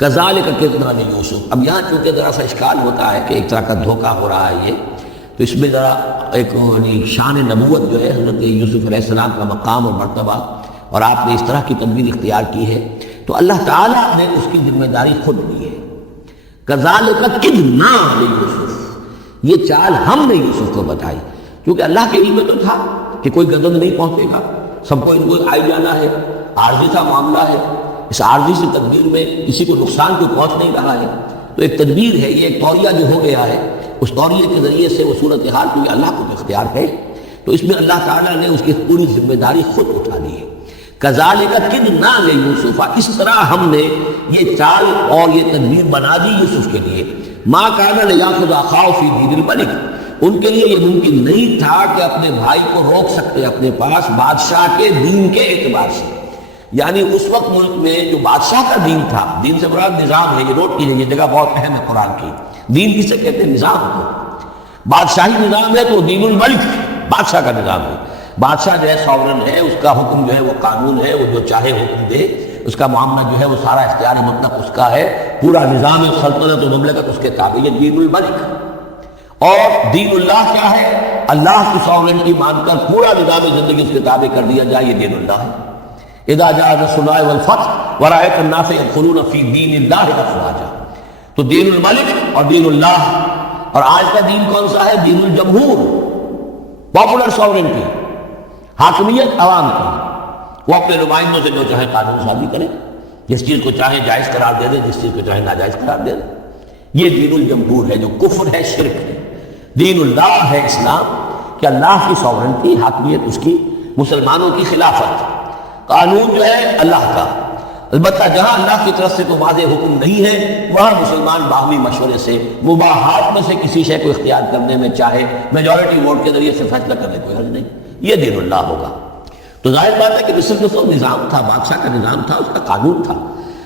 کذالک کدنا لیوسف. اب یہاں چونکہ ذرا سا اشکال ہوتا ہے کہ ایک طرح کا دھوکہ ہو رہا ہے یہ، تو اس میں ذرا ایک شان نبوت جو ہے حضرت یوسف علیہ السلام کا مقام اور مرتبہ، اور آپ نے اس طرح کی تدبیر اختیار کی ہے، تو اللہ تعالیٰ نے اس کی ذمہ داری خود لی ہے. کذالک کدنا لیوسف، یہ چال ہم نے یوسف کو بتائی، کیونکہ اللہ کے علم میں تو تھا کہ کوئی گزند نہیں پہنچے گا، سب کو ان کو آئی جانا ہے، عارضی کا معاملہ ہے، اس عارضی سے تدبیر میں کسی کو نقصان کو پہنچ نہیں رہا ہے، تو ایک تدبیر ہے، یہ ایک طوریہ جو ہو گیا ہے، اس طوریے کے ذریعے سے وہ صورتحال کیونکہ اللہ کو اختیار ہے، تو اس میں اللہ تعالیٰ نے اس کی پوری ذمہ داری خود اٹھا لی ہے. کذالک کدنا لیوسف، اس طرح ہم نے یہ چال اور یہ تدبیر بنا دی یوسف کے لیے. ما کان لیاخذ اخاہ فی دین الملک، ان کے لیے یہ ممکن نہیں تھا کہ اپنے بھائی کو روک سکتے اپنے پاس بادشاہ کے دین کے اعتبار سے. یعنی اس وقت ملک میں جو بادشاہ کا دین تھا، دین سے مراد نظام ہے، یہ نوٹ کیجیے، یہ جگہ بہت اہم ہے قرآن کی. دین کسے کہتے ہیں؟ نظام کو. بادشاہی نظام ہے تو دین الملک، بادشاہ کا نظام ہے. بادشاہ جو ہے ساورن ہے، اس کا حکم جو ہے وہ قانون ہے، وہ جو چاہے حکم دے، اس کا معاملہ جو ہے وہ سارا اختیار مطلق اس کا ہے، پورا نظام سلطنت و مملکت اس کے تابع. یہ دین الملک. اور دین اللہ کیا ہے؟ اللہ کی ساورنٹی مان کر پورا نظام زندگی اس کے تابع کر دیا جائے، یہ دین اللہ ہے. اذا جاء نصر اللہ والفتح ورأيت الناس يدخلون في دین اللہ افواجا. تو دین الملک اور دین اللہ. اور آج کا دین کون سا ہے؟ دین الجمہور، پاپولر ساورنٹی، حاکمیت عوام کی. وہ اپنے نمائندوں سے جو چاہے قانون سازی کریں، جس چیز کو چاہے جائز قرار دے دیں، جس چیز کو چاہے ناجائز قرار دے دیں. یہ دین الجمہور ہے جو کفر ہے، شرک ہے. دین اللہ ہے اسلام، کہ اللہ کی ساورنٹی، حاکمیت اس کی، مسلمانوں کی خلافت، قانون جو ہے اللہ کا. البتہ جہاں اللہ کی طرف سے تو واضح حکم نہیں ہے، وہاں مسلمان باہمی مشورے سے مباحات میں سے کسی شے کو اختیار کرنے میں چاہے میجورٹی ووٹ کے ذریعے سے فیصلہ کرنے کوئی حرج نہیں. یہ دین اللہ ہوگا. تو ظاہر بات ہے کہ مصر میں تو نظام تھا، بادشاہ کا نظام تھا، اس کا قانون تھا.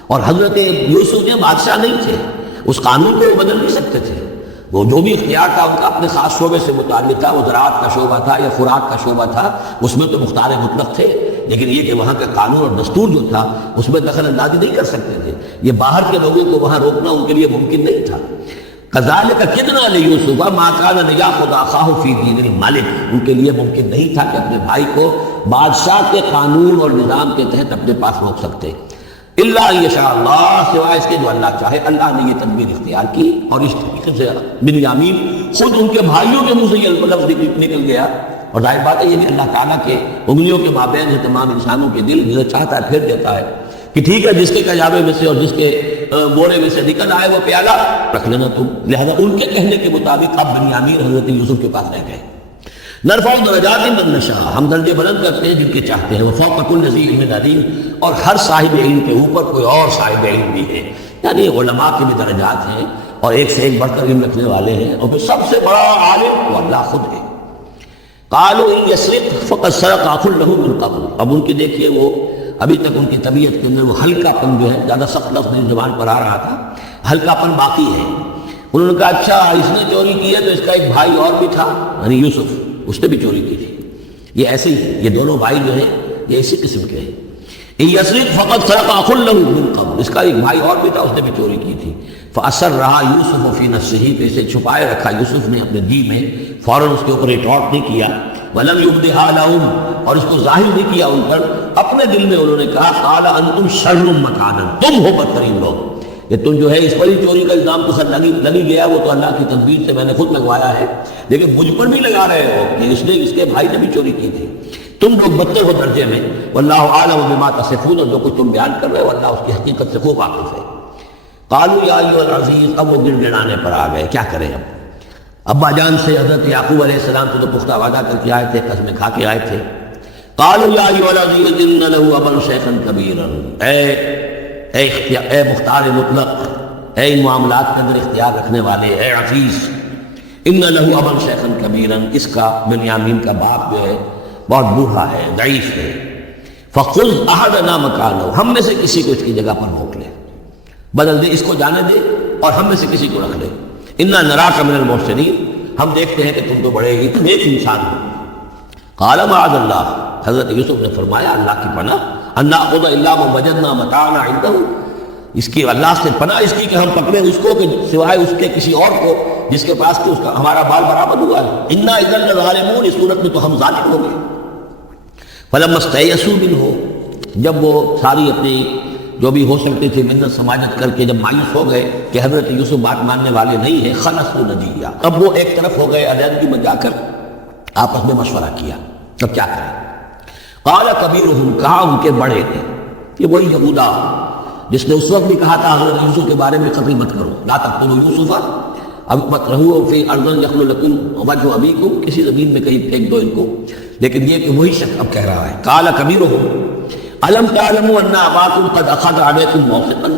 اور حضرت یوسف یہ بادشاہ نہیں تھے، اس قانون کو وہ بدل نہیں سکتے تھے. وہ جو بھی اختیار تھا ان کا اپنے خاص شعبے سے متعلق تھا. وہ زراعت کا شعبہ تھا یا خوراک کا شعبہ تھا، اس میں تو مختار مطلق تھے. لیکن یہ کہ وہاں کا قانون اور دستور جو تھا اس میں دخل اندازی نہیں کر سکتے تھے. یہ باہر کے لوگوں کو وہاں روکنا ان کے لیے ممکن نہیں تھا. کذالک کدنا لیوسف ما کان لیاخذ اخاہ فی دین الملک، ان کے لیے ممکن نہیں تھا کہ اپنے بھائی کو بادشاہ کے قانون اور نظام کے تحت اپنے پاس روک سکتے. الا ان یشاء اللہ، سوائے اس کے جو اللہ چاہے. اللہ نے یہ تدبیر اختیار کی، اور اس طریقے سے بنیامین خود ان کے بھائیوں کے منہ سے یہ لفظ نکل گیا. اور ظاہر بات ہے یہ بھی اللہ تعالیٰ کے انگلیوں کے مابین ہے. تمام انسانوں کے دل جسے چاہتا ہے پھیر دیتا ہے کہ ٹھیک ہے، جس کے کجاوے میں سے اور جس کے بورے میں سے نکل آئے وہ پیالہ رکھ لینا تم. لہذا ان کے کہنے کے مطابق اب بنیامین حضرت یوسف کے پاس رہ گئے. نرفع درجات من نشاء، ہم درجے بلند کرتے ہیں جن کے چاہتے ہیں. وفوق کل ذی علم علیم، اور ہر صاحب علم کے اوپر کوئی اور صاحب علم بھی ہے. یعنی علماء کے بھی درجات ہیں اور ایک سے ایک بڑھ کر علم رکھنے والے ہیں، اور پھر سب سے بڑا عالم وہ اللہ خود ہے. قالوا ان یسرق فقد سرق اخ له من قبل. اب ان کی دیکھیے وہ ابھی تک ان کی طبیعت کے اندر وہ ہلکا پن جو ہے، زیادہ سخت لفظ میری زبان پر آ رہا تھا، ہلکا پن باقی ہے. انہوں نے کہا اچھا اس نے چوری کی ہے تو اس کا ایک بھائی اور بھی تھا، یعنی یوسف، اس نے بھی چوری کی تھی. یہ ایسے ہی یہ دونوں بھائی جو ہیں یہ اسی قسم کے ہیں. ان یسرق فقد سرق اخ له من قبل، اس کا ایک بھائی اور بھی تھا، اس نے بھی چوری کی تھی. فاثر رہا یوسف فی نفسہ، تو اسے چھپائے رکھا یوسف نے اپنے دل میں، فوراً اس کے اوپر ریٹارٹ نہیں کیا. ولم یبدها لهم، اور اس کو ظاہر نہیں کیا ان پر. اپنے دل میں انہوں نے کہا قال انتم شر مکانا، تم ہو بدترین لوگ. یہ تم جو ہے اس پر ہی چوری کا الزام تو سر لگی گیا، وہ تو اللہ کی تدبیر سے میں نے خود لگوایا ہے، لیکن مجھ پر بھی لگا رہے ہو کہ اس نے اس کے بھائی نے بھی چوری کی تھی. تم لوگ بدتر ہو درجے میں. واللہ اعلم بما تصفون، اور جو کچھ تم بیان کر رہے ہو اللہ اس کی حقیقت سے خوب واقف ہے. قالوا یا ایھا العزیز، اب وہ گڑگڑانے پر آ گئے، کیا کریں اب. ابا جان سے حضرت یعقوب علیہ السلام سے تو پختہ وعدہ کر کے آئے تھے، قسمیں کھا کے آئے تھے. قالوا یا ایھا العزیز ان له ابا شیخا کبیرا، اے مختار مطلق، اے ان معاملات کے اندر اختیار رکھنے والے، اے عزیز، ان له ابا شیخا کبیرا، اس کا بنیامین کا باپ جو ہے بہت بوڑھا ہے، ضعیف ہے. فخذ احدنا مکانہ، ہم میں سے کسی کو اس کی جگہ پر روک لے، بدل دے، اس کو جانے دے اور ہم میں سے کسی کو رکھ لے. انا نراک من المحسنین، ہم دیکھتے ہیں کہ تم تو بڑے ہی نیک انسان ہو. قال معاذ اللہ، حضرت یوسف نے فرمایا اللہ کی پناہ، ان ناخذ الا ما وجدنا متاعنا عنده، اس کی اللہ سے پناہ اس کی کہ ہم پکڑے اس کو کہ سوائے اس کے کسی اور کو جس کے پاس کہ اس کا ہمارا بال برآمد ہوا ہے. انا اذا لظالمون، اس صورت میں تو ہم ظالم ہو گئے. فلما استيئسوا منه، جب وہ ساری اپنی جو بھی ہو سکتے تھے منت سماجت کر کے جب مایوس ہو گئے کہ حضرت یوسف بات ماننے والے نہیں ہیں، خلصوا نجیہ، اب وہ ایک طرف ہو گئے علیحدگی میں جا کر آپس میں مشورہ کیا اب کیا کریں. قال کبیرہم، کہا ان کے بڑے نے، یہ وہی یہودا جس نے اس وقت بھی کہا تھا حضرت یوسف کے بارے میں قتل مت کرو، لا تقتلوا یوسف اب مت رہو فی ارض یخل لکم وجہ ابیکم، کسی زمین میں کہیں پھینک دو ان کو. لیکن یہ کہ وہی شخص اب کہہ رہا ہے قال کبیرہم الم تعلموا ان اباکم قد اخذ علیکم موثقا،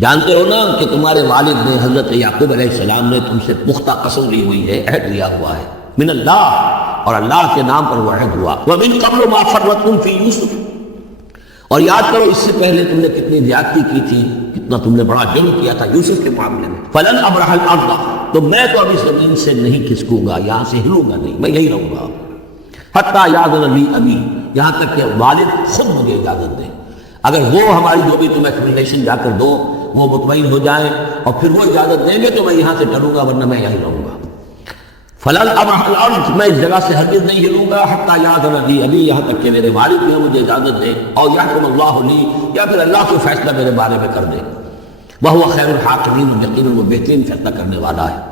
جانتے ہو نا کہ تمہارے والد نے حضرت یعقوب علیہ السلام نے تم سے پختہ قسم لی ہوئی ہے، عہد لیا ہوا ہے، من اللہ، اور اللہ کے نام پر وہ عہد ہوا. ومن قبل ما فرطتم فی یوسف، اور یاد کرو اس سے پہلے تم نے کتنی زیادتی کی تھی، کتنا تم نے بڑا جرم کیا تھا یوسف کے معاملے میں. فلن ابرح الارض، تو میں تو ابھی زمین سے نہیں کھسکوں گا، یہاں سے ہلوں گا نہیں، میں یہی رہوں گا. حتیٰ یاذن لی ابی، یہاں تک کہ والد خود مجھے اجازت دیں. اگر وہ ہماری جو بھی تم ایکسپلینیشن جا کر دو وہ مطمئن ہو جائیں اور پھر وہ اجازت دیں گے تو میں یہاں سے ڈروں گا، ورنہ میں یہی رہوں گا. فلن ابرح الارض، میں اس جگہ سے ہرگز نہیں ہلوں گا، حتیٰ یاذن لی ابی، یہاں تک کہ میرے والد جو مجھے اجازت دیں، اور یحکم اللہ لی، یا پھر اللہ کو فیصلہ میرے بارے میں کر دے. وہو خیر الحاکمین، یقیناً وہ بہترین فیصلہ کرنے والا ہے.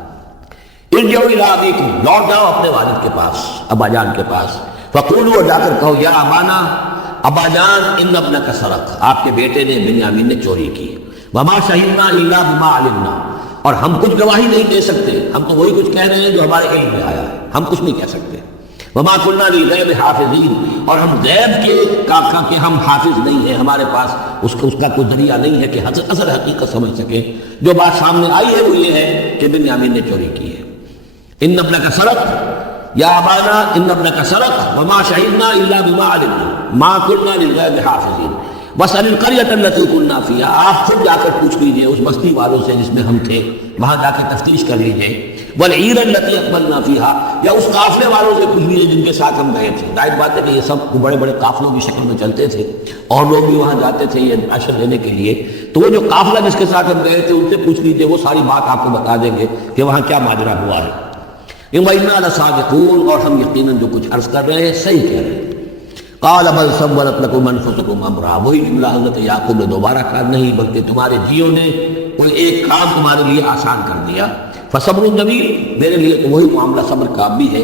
ارجعوا الی ابیکم، لوٹ جاؤ اپنے والد کے پاس، ابا جان کے پاس. فقولوا، اور جا کر کہو، یا ابانا، ابا جان، ان ابنک سرق، آپ کے بیٹے نے بنیامین نے چوری کی. وما شہدنا الا بما علمنا، اور ہم کچھ گواہی نہیں دے سکتے، ہم تو وہی کچھ کہہ رہے ہیں جو ہمارے علم میں آیا ہے، ہم کچھ نہیں کہہ سکتے. وما كنا للغیب حافظین، اور ہم غیب کے ہم حافظ نہیں ہیں، ہمارے پاس اس کا کوئی ذریعہ نہیں ہے کہ اصل حقیقت سمجھ سکیں. جو بات سامنے آئی ہے وہ یہ ہے کہ بنیامین نے چوری کی ہے. ان ابنک سرق یا ابانا ان ابنک سرق وما شہدنا الا بما علمنا ما كنا للغیب حافظین واسأل القریۃ التی كنا فیہا، آپ خود جا کر پوچھ لیجئے اس بستی والوں سے جس میں ہم تھے، وہاں جا کے تفتیش کر لیجئے. والعیر التی اقبلنا فیہا، یا اس قافلے والوں سے پوچھ لیجئے جن کے ساتھ ہم گئے تھے. ظاہر بات ہے کہ یہ سب بڑے بڑے قافلوں کی شکل میں چلتے تھے اور لوگ بھی وہاں جاتے تھے یہ راشن لینے کے لیے. تو وہ جو قافلہ جس کے ساتھ ہم گئے تھے ان سے پوچھ لیجئے، وہ ساری بات آپ کو بتا دیں گے کہ وہاں کیا ماجرا ہوا ہے. وَإِنَّا لَصَادِقُونَ، اور ہم یقیناً جو کچھ عرض کر رہے ہیں صحیح کہہ رہے ہیں. قَالَ بَلْ سَوَّلَتْ لَكُمْ أَنفُسُكُمْ أَمْرًا، وہی جملہ حضرت یعقوب نے دوبارہ کہا، نہیں بلکہ تمہارے جیوں نے کوئی ایک کام تمہارے لیے آسان کر دیا. فَصَبْرٌ جَمِيلٌ، میرے لیے تو وہی معاملہ صبر کا بھی ہے،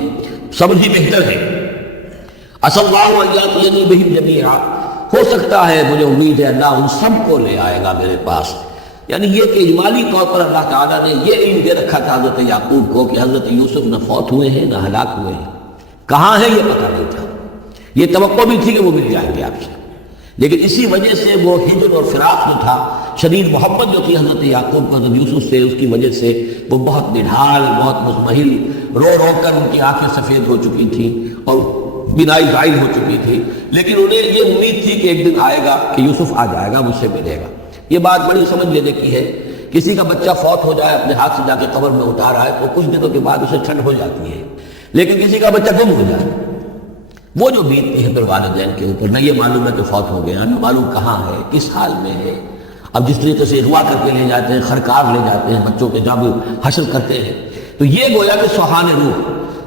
صبر ہی بہتر ہے. عَسَى اللَّهُ أَن يَأْتِيَنِي بِهِمْ جَمِيعًا، ہو سکتا ہے مجھے امید ہے اللہ ان سب کو لے آئے گا میرے پاس. یعنی یہ کہ اجمالی طور پر اللہ تعالیٰ نے یہ علم دے رکھا تھا حضرت یعقوب کو کہ حضرت یوسف نہ فوت ہوئے ہیں نہ ہلاک ہوئے ہیں، کہاں ہیں یہ پتہ نہیں تھا. یہ توقع بھی تھی کہ وہ مل جائیں گے آپ سے، لیکن اسی وجہ سے وہ ہجر اور فراق جو تھا، شدید محبت جو تھی حضرت یعقوب کو حضرت یوسف سے، اس کی وجہ سے وہ بہت نڈھال، بہت مزمحل، رو رو کر ان کی آنکھیں سفید ہو چکی تھیں اور بینائی زائل ہو چکی تھی. لیکن انہیں یہ امید تھی کہ ایک دن آئے گا کہ یوسف آ جائے گا، مجھ سے ملے گا. یہ بات بڑی سمجھ لینے کی ہے. کسی کا بچہ فوت ہو جائے، اپنے ہاتھ سے جا کے قبر میں اتارا ہے تو کچھ دنوں کے بعد اسے ٹھنڈ ہو جاتی ہے. لیکن کسی کا بچہ گم ہو جائے، وہ جو بیتتی ہے پھر والدین کے اوپر، نہ یہ معلوم ہے کہ فوت ہو گیا، نہ معلوم کہاں ہے، کس حال میں ہے. اب جس طریقے سے اغوا کر کے لے جاتے ہیں، خرکار لے جاتے ہیں بچوں کے، جب حشر کرتے ہیں تو یہ گویا کہ سوہان روح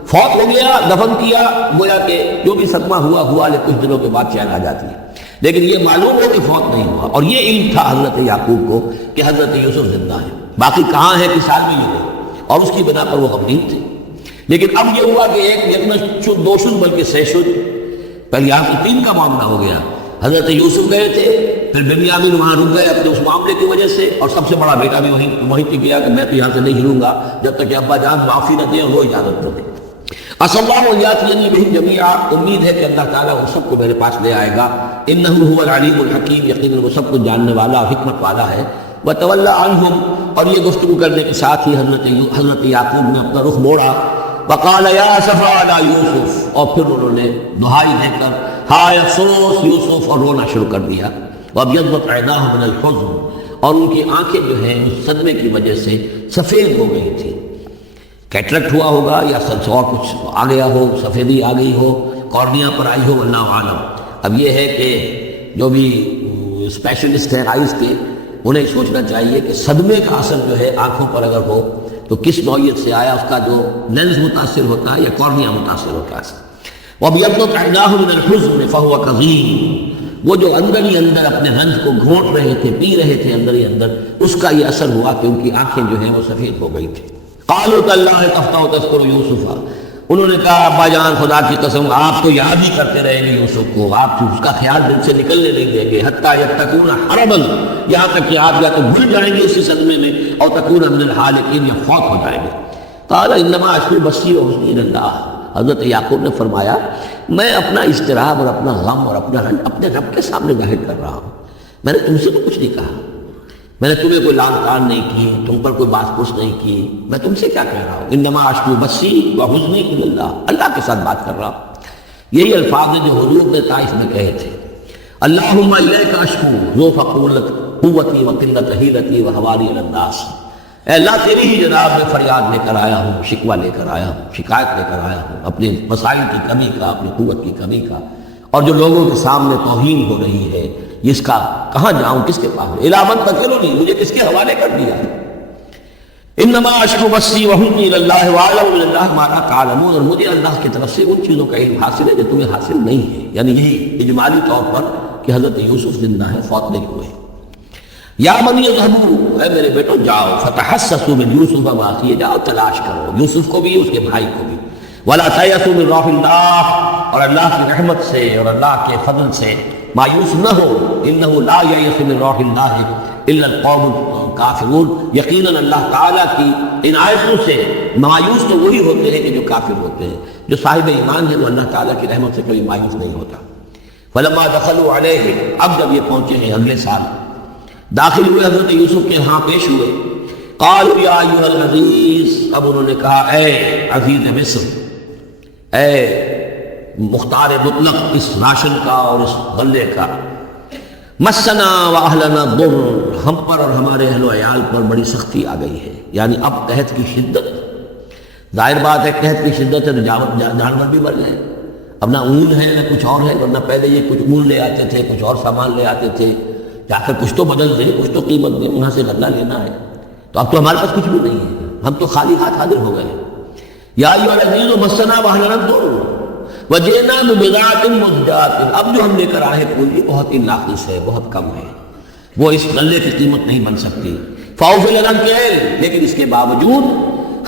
فوت ہو گیا، دفن کیا، گویا کہ جو بھی صدمہ ہوا لیکن کچھ دنوں کے بعد چین آ جاتی ہے. لیکن یہ معلوم ہو کہ فوت نہیں ہوا، اور یہ علم تھا حضرت یعقوب کو کہ حضرت یوسف زندہ ہے. باقی کہاں ہے کس حال میں یہ ہو، اور اس کی بنا پر وہ غمگین تھے. لیکن اب یہ ہوا کہ ایک نہ شد دو شد بلکہ سے شد، پہلے یہاں سے تین کا معاملہ ہو گیا. حضرت یوسف گئے تھے، پھر بنیامین وہاں رک گئے اپنے اس معاملے کی وجہ سے، اور سب سے بڑا بیٹا بھی وہیں پہ گیا کہ میں تو یہاں سے نہیں ہلوں گا جب تک کہ ابا جان معافی نہ دیں، وہ اجازت نہ دیں. عَسَى اللَّهُ أَن يَأْتِيَنِي بِهِمْ جَمِيعًا، امید ہے کہ اللہ تعالیٰ ان سب کو میرے پاس لے آئے گا. إِنَّهُ هُوَ الْعَلِيمُ الْحَكِيمُ، یقیناً وہ سب کچھ جاننے والا، حکمت والا ہے. وَتَوَلَّى عَنْهُمْ، اور یہ گفتگو کرنے کے ساتھ ہی حضرت یعقوب نے اپنا رخ موڑا. وَقَالَ يَا أَسَفَىٰ عَلَىٰ يُوسُف، اور پھر انہوں نے دہائی دے کر ہائے افسوس یوسف، اور رونا شروع کر دیا. وَأَبْيَضَّتْ عَيْنَاهُ مِنَ الْحُزْنِ، اور ان کی آنکھیں جو ہیں اس صدمے کی وجہ سے سفید ہو گئی تھی. کیٹریکٹ ہوا ہوگا یا اور کچھ آ گیا ہو، سفیدی آ گئی ہو، کارنیا پر آئی ہو، اللہ عالم. اب یہ ہے کہ جو بھی اسپیشلسٹ ہیں آئز کے، انہیں سوچنا چاہیے کہ صدمے کا اثر جو ہے آنکھوں پر اگر ہو تو کس نوعیت سے آیا، اس کا جو لینز متاثر ہوتا ہے یا کارنیا متاثر ہوتا ہے۔ وَأَبْيَضَّتْ عَيْنَاهُ مِنَ الْحُزْنِ فَهُوَ كَظِيمٌ، وہ جو اندر ہی اندر اپنے رنج کو گھونٹ رہے تھے، پی رہے تھے اندر ہی اندر، اس کا یہ اثر ہوا کہ ان کی آنکھیں جو ہیں وہ سفید ہو گئی تھی۔ قَالُوا تَاللَّهِ تَفْتَحُ تَذْكُرُ يُوسُفَ، انہوں نے کہا ابا جان خدا کی قسم آپ تو یاد ہی کرتے رہیں گے یوسف کو، آپ اس کا خیال دل سے نکلنے نہیں دیں گے، حتیٰ یتقون حربا، یہاں تک کہ آپ یا تو بھول جائیں گے اسی صدمے میں، اور تکون من الحالقین، یا فوت ہو جائیں گے۔ قال انما اشکو بثی وحزنی الی اللہ، حضرت یعقوب نے فرمایا میں اپنا اضطراب اور اپنا غم اور اپنا رنج اپنے رب کے سامنے ظاہر کر رہا ہوں، میں نے تم سے تو کچھ نہیں کہا، میں نے تمہیں کوئی لان تان نہیں کی، تم پر کوئی بات پوچھ نہیں کی، میں تم سے کیا کہہ رہا ہوں؟ انما اشکو بثی وحزنی الی اللہ، اللہ کے ساتھ بات کر رہا ہوں۔ یہی الفاظ ہیں جو حضور نے طائف میں کہے تھے، اللہم الیک اشکو ذوف قوتی وقلت حیلتی وحواری علی الناس، اے اللہ تیری ہی جناب میں فریاد لے کر آیا ہوں، شکوہ لے کر آیا ہوں، شکایت لے کر آیا ہوں اپنے وسائل کی کمی کا، اپنی قوت کی کمی کا، اور جو لوگوں کے سامنے توہین ہو رہی ہے اس کا کہاں جاؤں، کس کے پاس؟ الی من تکلنی، مجھے کس کے حوالے کر دیا؟ انما اشکو بثی وحزنی الی اللہ واعلم من اللہ ما لا تعلمون، اور مجھے اللہ کی طرف سے ان چیزوں کا علم حاصل ہے جو تمہیں حاصل نہیں ہے، یعنی یہی اجمالی طور پر کہ حضرت یوسف زندہ ہے، فوت نہیں ہوئے۔ یا بنی اذهبوا، اے میرے بیٹو جاؤ، فتحسسوا من یوسف واخیہ، جاؤ تلاش کرو یوسف کو بھی اس کے بھائی کو بھی، ولا تیأسوا من روح اللہ، اور اللہ کی رحمت سے اور اللہ کے فضل سے مایوس نہ ہو، انہ لا یئس من روح اللہ الا القوم الکافرون، یقیناً اللہ تعالیٰ کی ان آیتوں سے مایوس تو وہی ہوتے ہیں کہ جو کافر ہوتے ہیں، جو صاحب ایمان ہے وہ اللہ تعالیٰ کی رحمت سے کبھی مایوس نہیں ہوتا۔ فلما دخلوا علیہ، اب جب یہ پہنچے ہیں اگلے سال، داخل ہوئے حضرت یوسف کے ہاں پیش ہوئے، قالوا یا ایھا العزیز، اب انہوں نے کہا اے عزیز مصر، اے مختار مطلق اس راشن کا اور اس غلے کا، مسنا واہلنا الضر، ہم پر اور ہمارے اہل و عیال پر بڑی سختی آ گئی ہے، یعنی اب قحط کی شدت، ظاہر بات ہے قحط کی شدت ہے تو جانور بھی مر گئے، اب نہ اون ہے نہ کچھ اور ہے، ورنہ پہلے یہ کچھ اون لے آتے تھے، کچھ اور سامان لے آتے تھے، جا کر کچھ تو بدل دیں، کچھ تو قیمت دیں، وہاں سے غلہ لینا ہے، تو اب تو ہمارے پاس کچھ بھی نہیں ہے، ہم تو خالی ہاتھ حاضر ہو گئے۔ یا ایھا العزیز مسنا واہلنا الضر وجئنا ببضاعۃ مزجاۃ، اب جو ہم لے کر آئے پونجی بہت ہی ناقص ہے، بہت کم ہے، وہ اس غلے کی قیمت نہیں بن سکتی، فاوفی لنا الکیل، لیکن اس کے باوجود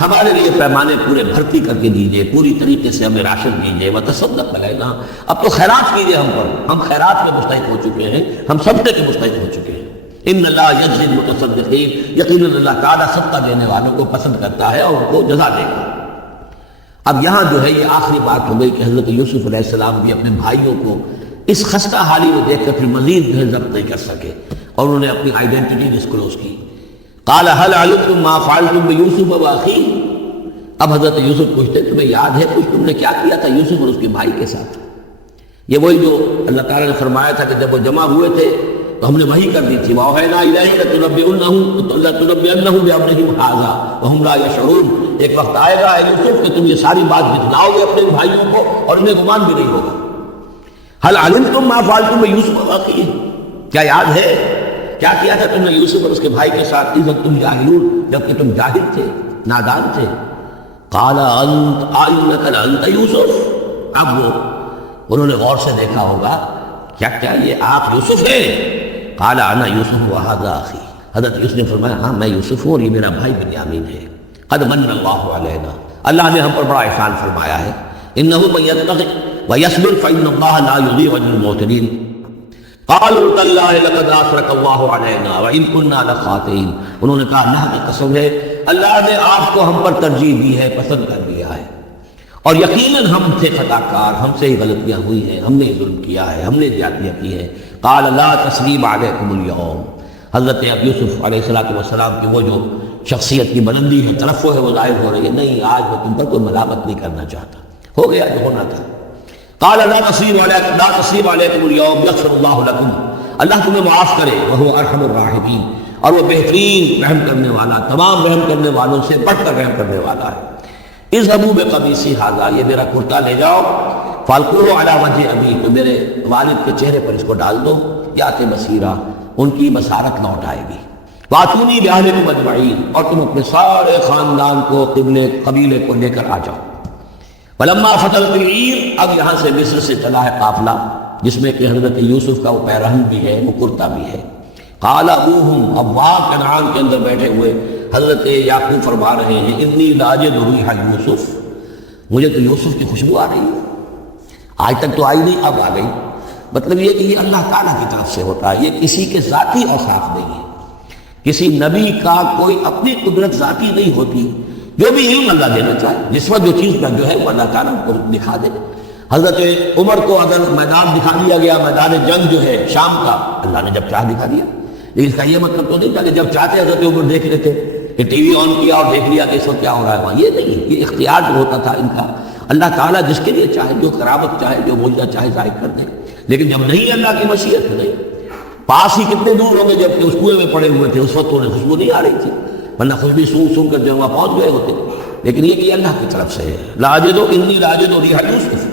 ہمارے لیے پیمانے پورے بھرتی کر کے دیجئے، پوری طریقے سے ہمیں راشن دیجئے، وتصدق علینا، اب تو خیرات کیجئے ہم پر، ہم خیرات میں مستحق ہو چکے ہیں، ہم صدقے کے مستحق ہو چکے ہیں۔ ان اللہ یجزی المتصدقین، یقیناً اللہ تعالیٰ صدقہ دینے والوں کو پسند کرتا ہے اور ان کو جزا دے گا۔ اب یہاں جو ہے یہ آخری بات ہو گئی کہ حضرت یوسف علیہ السلام بھی اپنے بھائیوں کو اس خستہ حالی میں دیکھ کر پھر مزید جو ہے ضبط نہیں کر سکے، اور انہوں نے اپنی آئیڈینٹی ڈسکلوز کی۔ قال هل علمتم ما فعلتم بيوسف واخيه، اب حضرت یوسف پوچھتے تمہیں یاد ہے کچھ تم نے کیا کیا تھا یوسف اور اس کے بھائی کے ساتھ؟ یہ وہی جو اللہ تعالیٰ نے فرمایا تھا کہ جب وہ جمع ہوئے تھے تو ہم نے وحی کر دی تھی، وَأَوْحَيْنَا إِلَيْهِ لَتُنَبِّئُنَّهُم بِأَمْرِهِمْ هَٰذَا وَهُمْ لَا يَشْعُرُونَ، ایک وقت آئے گا اے یوسف کہ تم یہ ساری بات بتلاؤ گے اپنے بھائیوں کو اور انہیں گمان بھی نہیں ہوگا۔ هل علمتم ما فعلتم بيوسف واخيه، کیا یاد ہے کیا کیا تھا تم نے یوسف اور اس کے بھائی کے ساتھ، اذ انتم جاہلون، جبکہ تم جاہل تھے، نادان تھے۔ قال انک لانت یوسف، اب وہ انہوں نے غور سے دیکھا ہوگا کیا کیا یہ آپ یوسف ہیں؟ قال انا یوسف وہذا اخی، حضرت یوسف نے فرمایا ہاں میں یوسف ہوں اور یہ میرا بھائی بنیامین ہے۔ قد من اللہ علینا، اللہ نے ہم پر بڑا احسان فرمایا ہے۔ انہ من یتق ویصبر فان اللہ لا یضیع اجر المحسنین۔ قالوا تاللہ لقد آثرک اللہ علینا وان کنا لخاطئین، انہوں نے کہا اللہ کی قسم ہے اللہ نے آپ کو ہم پر ترجیح دی ہے، پسند کر لیا ہے، اور یقیناً ہم تھے خطا کار، ہم سے ہی غلطیاں ہوئی ہیں، ہم نے ظلم کیا ہے، ہم نے زیادتیاں کی ہیں۔ قال لا تثریب علیکم اليوم، حضرت یوسف علیہ السلام کی وہ جو شخصیت کی بلندی ہے، ترفع ہے، وہ ظاہر ہو رہی ہے، نہیں آج میں تم پر کوئی ملامت نہیں کرنا چاہتا، ہو گیا جو ہونا تھا۔ قال لا تثریب علیکم اليوم یغفر اللہ لکم، اللہ تمہیں معاف کرے، وہو ارحم الراحمین، اور وہ بہترین رحم کرنے والا، تمام رحم کرنے والوں سے بڑھ کر رحم کرنے والا ہے۔ اذهبوا بقمیصی ھذا، یہ میرا کرتا لے جاؤ، فالقوه علی وجه ابی، تو میرے والد کے چہرے پر اس کو ڈال دو، یات بصیرہ، ان کی بصارت لوٹ آئے گی۔ وَأْتُونِي بِأَهْلِكُمْ أَجْمَعِينَ، اور تم اپنے سارے خاندان کو، قبیلے کو لے کر آ جاؤ۔ فَلَمَّا فَتَلْتُ الْعِيرَ، اب یہاں سے مصر سے چلا ہے قافلہ جس میں کہ حضرت یوسف کا وہ پیرہن بھی ہے، وہ کرتا بھی ہے۔ قَالَ أَبُوهُمْ، اب وہاں کنعان کے اندر بیٹھے ہوئے حضرت یعقوب فرما رہے ہیں إِنِّي لَأَجِدُ رِیحَ یوسف، مجھے تو یوسف کی خوشبو آ رہی ہے، آج تک تو آئی نہیں، اب آ گئی۔ مطلب یہ کہ یہ اللہ تعالیٰ کی طرف سے ہوتا ہے، یہ کسی کے ذاتی اوصاف نہیں ہے، کسی نبی کا کوئی اپنی قدرت ذاتی نہیں ہوتی، جو بھی علم اللہ دینا چاہے، جس وقت جو چیز کا جو ہے وہ اللہ تعالیٰ کو دکھا دے۔ حضرت عمر کو اگر میدان دکھا دیا گیا، میدان جنگ جو ہے شام کا، اللہ نے جب چاہ دکھا دیا، لیکن اس کا یہ مطلب تو نہیں تھا کہ جب چاہتے حضرت عمر دیکھ لیتے کہ ٹی وی آن کیا اور دیکھ لیا کہ اس وقت کیا ہو رہا ہے وہاں، یہ نہیں، یہ اختیار جو ہوتا تھا ان کا، اللہ تعالیٰ جس کے لیے چاہے، جو کرامت چاہے، جو معجزہ چاہے ظاہر کر دے، لیکن جب نہیں اللہ کی مشیت نہیں، پاس ہی کتنے دور ہوں گے جب کہ اس کنویں میں پڑے ہوئے تھے، اس وقت انہیں خوشبو نہیں آ رہی تھی، ورنہ خوشبو سونگ کر جو وہاں پہنچ گئے ہوتے، لیکن یہ کہ اللہ کی طرف سے ہے۔ لاجد انی لاجد ریح یوسف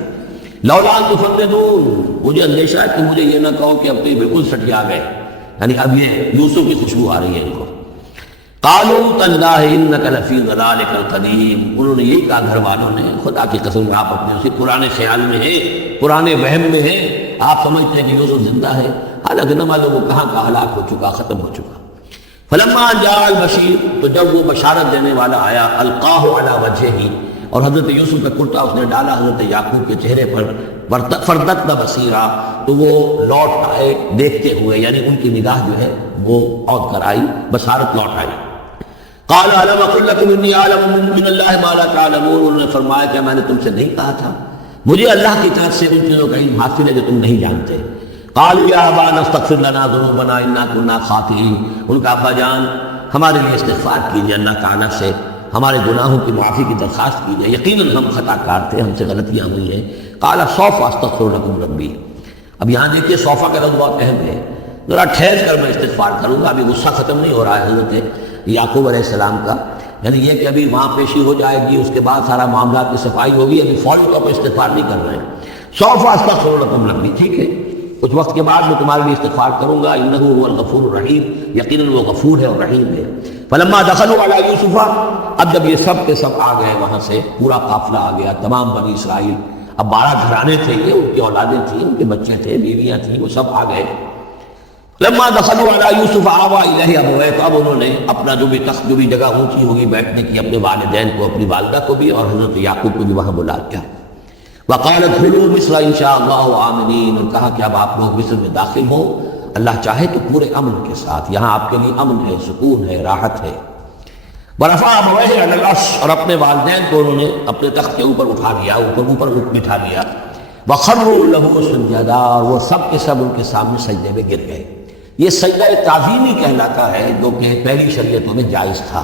لولا ان تفندون، مجھے اندیشہ ہے کہ مجھے یہ نہ کہو کہ اب تو یہ بالکل سٹیا گئے، یعنی اب یہ یوسف کی خوشبو آ رہی ہے ان کو۔ قالوا تاللہ انک لفی ضلالک القدیم، انہوں نے یہی کہا گھر والوں نے، خدا کی قسم آپ اپنے اسی پرانے خیال میں ہیں، پرانے وہم میں ہیں، آپ سمجھتے ہیں کہ یوسف زندہ ہے، حالانکہ نہ معلوم وہ کہاں کا ہلاک ہو چکا، ختم ہو چکا۔ فلما جاء البشیر، تو جب وہ بشارت دینے والا آیا، القاہ علی وجہہ، اور حضرت یوسف کا کرتا اس نے ڈالا حضرت یعقوب کے چہرے پر، فردت بصیرا، تو وہ لوٹ آئے دیکھتے ہوئے، یعنی ان کی نگاہ جو ہے وہ عود کر آئی، بصارت لوٹ آئی۔ قال الم اقل لكم انی اعلم من اللہ ما لا تعلمون، انہوں نے فرمایا کہ میں نے تم سے نہیں کہا تھا، مجھے اللہ کی طرف سے ان چیزوں کا علم حاصل ہے جو تم نہیں جانتے۔ قالوا یا ابانا استغفر لنا ذنوبنا انا كنا خاطئین، ان کا ابا جان ہمارے لیے استغفار کیجیے اللہ تعالیٰ سے، ہمارے گناہوں کی معافی کی درخواست کیجیے، یقیناً ہم خطا کار تھے، ہم سے غلطیاں ہوئی ہیں۔ قال سوف استغفر لكم ربی، اب یہاں دیکھیے صوفہ کا لفظ بہت اہم ہے، ذرا ٹھہر کر میں استغفار کروں گا، ابھی غصہ ختم نہیں ہو رہا ہے حضرت یعقوب علیہ السلام کا، یعنی یہ کہ ابھی وہاں پیشی ہو جائے گی، اس کے بعد سارا معاملات کی صفائی ہوگی، ابھی فوری طور پر استغفار نہیں کر رہے ہیں۔ سوف استغفر لكم ربی، ٹھیک ہے، کچھ وقت کے بعد میں تمہارے لیے استغفار کروں گا، انہ هو الغفور الرحیم، یقیناً وہ غفور ہے اور رحیم ہے۔ فلما دخلوا علی یوسف، اب جب یہ سب کے سب آ گئے وہاں سے، پورا قافلہ آ گیا، تمام بنی اسرائیل، اب 12 گھرانے تھے یہ، ان کی اولادیں تھیں، ان کے بچے تھے، بیویاں تھیں، وہ سب آ گئے۔ لما دخلوا علی یوسف آوا الیہ ابویہ، تو اب انہوں نے اپنا جو بھی تخت، جو بھی جگہ اونچی ہوگی بیٹھنے کی، اپنے والدین کو، اپنی والدہ کو بھی اور حضرت یعقوب کو بھی وہاں بلا لیا۔ وقال ادخلوا مصر ان شاء اللہ آمنین، اور کہا کہ اب آپ لوگ مصر میں داخل ہو، اللہ چاہے تو پورے امن کے ساتھ، یہاں آپ کے لیے امن ہے، سکون ہے، راحت ہے۔ ورفع ابویہ علی العرش، اور اپنے والدین کو انہوں نے اپنے تخت کے اوپر اٹھا لیا، اوپر بٹھا لیا۔ وخروا له سجدا، وہ سب کے سب ان کے سامنے سجدے میں گر گئے۔ یہ سجدہ تعظیمی کہلاتا ہے، جو کہ پہلی شریعتوں میں جائز تھا۔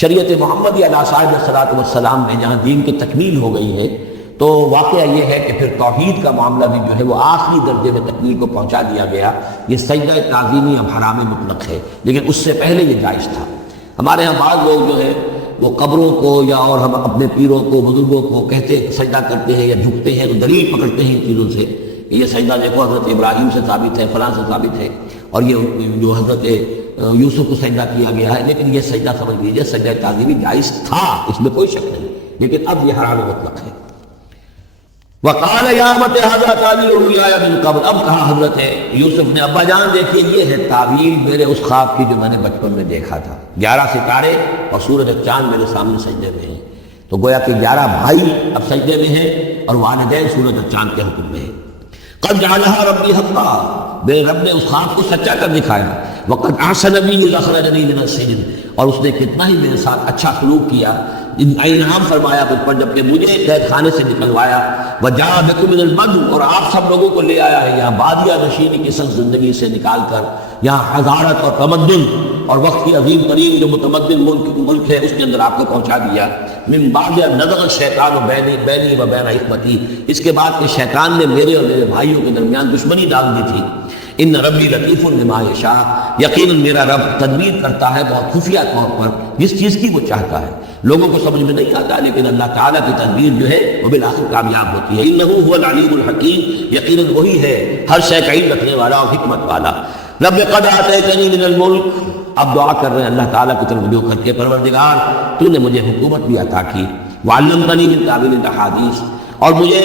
شریعت محمدی علیہ صلاۃ والسلام میں جہاں دین کی تکمیل ہو گئی ہے، تو واقعہ یہ ہے کہ پھر توحید کا معاملہ بھی جو ہے وہ آخری درجے میں تکمیل کو پہنچا دیا گیا۔ یہ سجدہ تعظیمی اب حرام مطلق ہے، لیکن اس سے پہلے یہ جائز تھا۔ ہمارے ہاں بعض لوگ جو ہے وہ قبروں کو یا اور ہم اپنے پیروں کو، بزرگوں کو کہتے سجدہ کرتے ہیں یا جھکتے ہیں، تو دلیل پکڑتے ہیں ان چیزوں سے، یہ سجدہ دیکھو حضرت ابراہیم سے ثابت ہے، فلاں سے ثابت ہے، اور یہ جو حضرت یوسف کو سجدہ کیا گیا ہے، لیکن یہ سجدہ سمجھ لیجیے سجدہ تعظیمی جائز تھا، اس میں کوئی شک نہیں، لیکن اب یہ حرام مطلق ہے۔ وقال یا ابت ھذا تعبیر رؤیایا من قبل، اب کہا حضرت یوسف نے، ابا جان دیکھیے یہ ہے تعبیر میرے اس خواب کی جو میں نے بچپن میں دیکھا تھا، 11 ستارے اور سورج چاند میرے سامنے سجدے میں ہیں، تو گویا کہ 11 بھائی اب سجدے میں ہیں اور والدین سورج اور چاند کے حکم میں ہیں۔ قد جعلها ربی حقا، میرے رب نے اس خواب کو سچا کر دکھایا۔ وقد احسن بی اذ اخرجنی من السجن، اور اس نے کتنا ہی میرے ساتھ اچھا سلوک کیا، انعام فرمایا مجھ پر جب کہ مجھے قید خانے سے نکلوایا۔ وجاء بکم من البدو، اور آپ سب لوگوں کو لے آیا ہے یہاں بادیہ نشینی کی سخت زندگی سے نکال کر یہاں حضارت اور تمدن اور وقت کی عظیم ترین جو متمدن ملک ہے اس کے اندر آپ کو پہنچا دیا۔ من بعد نزغ الشیطان بینی و بین اخوتی، اس کے بعد کہ شیطان نے میرے اور میرے بھائیوں کے درمیان دشمنی ڈال دی تھی۔ ان ربی لطیف لما یشاء، یقیناً میرا رب تدبیر کرتا ہے بہت خفیہ طور پر جس چیز کی وہ چاہتا ہے، لوگوں کو سمجھ میں نہیں آتا، لیکن اللہ تعالیٰ کی تدبیر جو ہے وہ بالآخر کامیاب ہوتی ہے۔ انہ هو العلیم الحکیم، یقیناً وہی ہے ہر شے کا علم رکھنے والا اور حکمت والا۔ رب قد آتیتنی من الملک، اب دعا کر رہے ہیں اللہ تعالیٰ کی طرف رجوع کر کے، پروردگار تو نے مجھے حکومت بھی عطا کی، وعلمتنی من تاویل الاحادیث، اور مجھے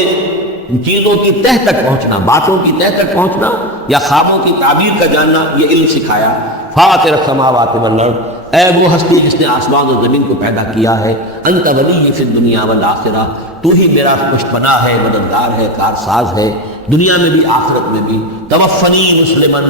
چیزوں کی تہ تک پہنچنا، باتوں کی تہ تک پہنچنا یا خوابوں کی تعبیر کا جاننا، یہ علم سکھایا۔ فاطر السماوات والارض، اے وہ ہستی جس نے آسمان اور زمین کو پیدا کیا ہے، انت ولی فی الدنیا والآخرہ، تو ہی میرا پشتپناہ ہے، مددگار ہے، کارساز ہے، دنیا میں بھی آخرت میں بھی۔ توفنی مسلمن،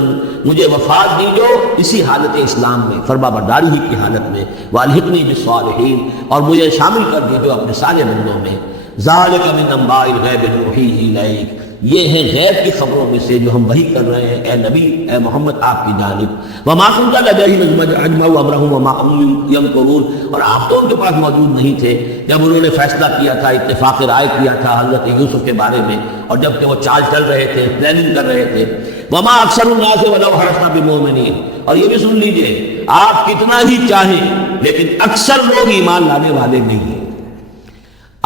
مجھے وفات دیجو اسی حالت اسلام میں، فرما برداری ہی کی حالت میں، والحقنی بالصالحین، اور مجھے شامل کر دیجو اپنے سارے بندوں میں۔ ذالک من انباء الغیب نوحیہ الیک، یہ ہیں غیب کی خبروں میں سے جو ہم وحی کر رہے ہیں اے نبی، اے محمد آپ کی جانب۔ وما كنت لديهم إذ أجمعوا أمرهم وما هم يمكرون، اور آپ تو ان کے پاس موجود نہیں تھے جب انہوں نے فیصلہ کیا تھا، اتفاق رائے کیا تھا حضرت یوسف کے بارے میں، اور جب کہ وہ چال چل رہے تھے، پلاننگ کر رہے تھے۔ وما أكثر الناس ولو حرصنا بمؤمنين، اور یہ بھی سن لیجئے، آپ کتنا ہی چاہیں لیکن اکثر لوگ ایمان لانے والے نہیں ہیں۔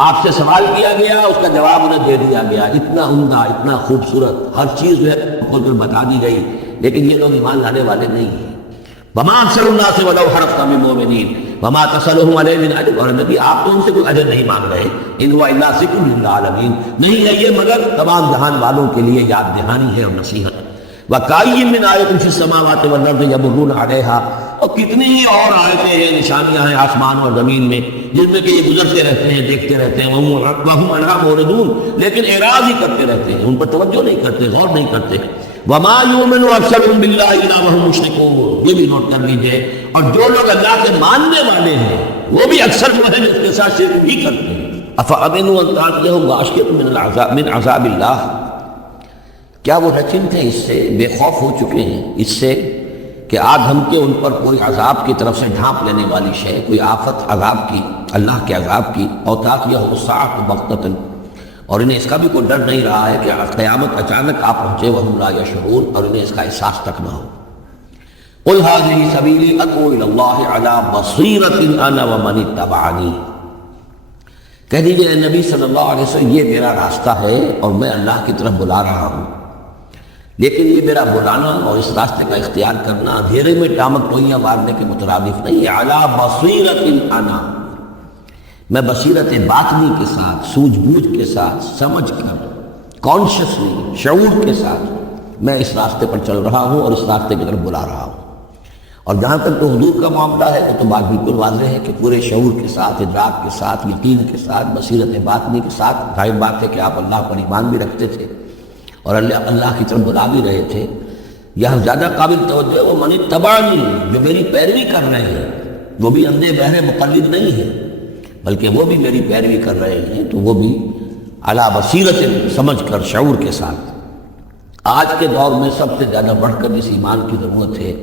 آپ سے سوال کیا گیا، اس کا جواب انہیں دے دیا گیا، اتنا عمدہ، اتنا خوبصورت، ہر چیز جو ہے کھول کر بتا دی گئی، لیکن یہ لوگ ایمان لانے والے نہیں ہیں۔ وما اکثر الناس ولو حرصنا بمؤمنین وما تسألهم علیہ من اجر، اور نبی آپ تو ان سے کوئی اجر نہیں مانگ رہے، ان هو الا ذکر للعالمین، نہیں ہے یہ مگر تمام جہان والوں کے لیے یاد دہانی ہے اور نصیحت۔ وَكَأَيٍّ مِّنْ آیَةٍ فِي السَّمَاوَاتِ وَالْأَرْضِ يَمُرُّونَ عَلَيْهَا، اور کتنی ہی اور آیتیں ہیں، نشانیاں ہیں آسمان اور زمین میں، جن میں کہ یہ گزرتے رہتے ہیں، دیکھتے رہتے ہیں، وَهُمْ عَنْهَا مُعْرِضُونَ، لیکن اعراض ہی کرتے رہتے ہیں، ان پر توجہ نہیں کرتے، غور نہیں کرتے۔ وَمَا يُؤْمِنُ أَكْثَرُهُم بِاللَّهِ إِلَّا وَهُمْ مُشْرِكُونَ، یہ بھی نوٹ کر لیجئے، اور جو لوگ اللہ کے ماننے والے ہیں وہ بھی اکثر جو ہے اس کے ساتھ شرک ہی کرتے ہیں۔ أَفَأَمِنُوا أَن تَأْتِيَهُمْ غَاشِيَةٌ من عذاب اللہ، کیا وہ نچنت ہیں اس سے، بے خوف ہو چکے ہیں اس سے کہ آج ہم کے ان پر کوئی عذاب کی طرف سے ڈھانپ لینے والی شے، کوئی آفت عذاب کی، اللہ کے عذاب کی، اور تأتیہم الساعۃ بغتۃ، اور انہیں اس کا بھی کوئی ڈر نہیں رہا ہے کہ قیامت اچانک آپ پہنچے، وہم لا یشعرون، اور انہیں اس کا احساس تک نہ ہو۔ قل ھذہ سبیلی ادعو الی اللہ علی بصیرۃ انا ومن اتبعنی، کہہ دیجئے اے نبی صلی اللہ علیہ وسلم، یہ میرا راستہ ہے اور میں اللہ کی طرف بلا رہا ہوں، لیکن یہ میرا بلانا اور اس راستے کا اختیار کرنا اندھیرے میں ٹامک ٹوئیاں مارنے کے مترادف نہیں ہے۔ علی بصیرۃ انا، میں بصیرت باطنی کے ساتھ، سوجھ بوجھ کے ساتھ، سمجھ کر، کانشیسلی، شعور کے ساتھ میں اس راستے پر چل رہا ہوں اور اس راستے کی طرف بلا رہا ہوں۔ اور جہاں تک تو حضور کا معاملہ ہے تو بات بالکل واضح ہے کہ پورے شعور کے ساتھ، ادراک کے ساتھ، یقین کے ساتھ، بصیرت باطنی کے ساتھ، ظاہر بات ہے کہ آپ اللہ پر ایمان بھی رکھتے تھے اور اللہ کی طرف بلا بھی رہے تھے۔ یہاں زیادہ قابل توجہ ہے وہ من اتبعنی، جو میری پیروی کر رہے ہیں، وہ بھی اندھے بہرے مقلد نہیں ہیں، بلکہ وہ بھی میری پیروی کر رہے ہیں، تو وہ بھی علی بصیرت، سمجھ کر، شعور کے ساتھ۔ آج کے دور میں سب سے زیادہ بڑھ کر جس ایمان کی ضرورت ہے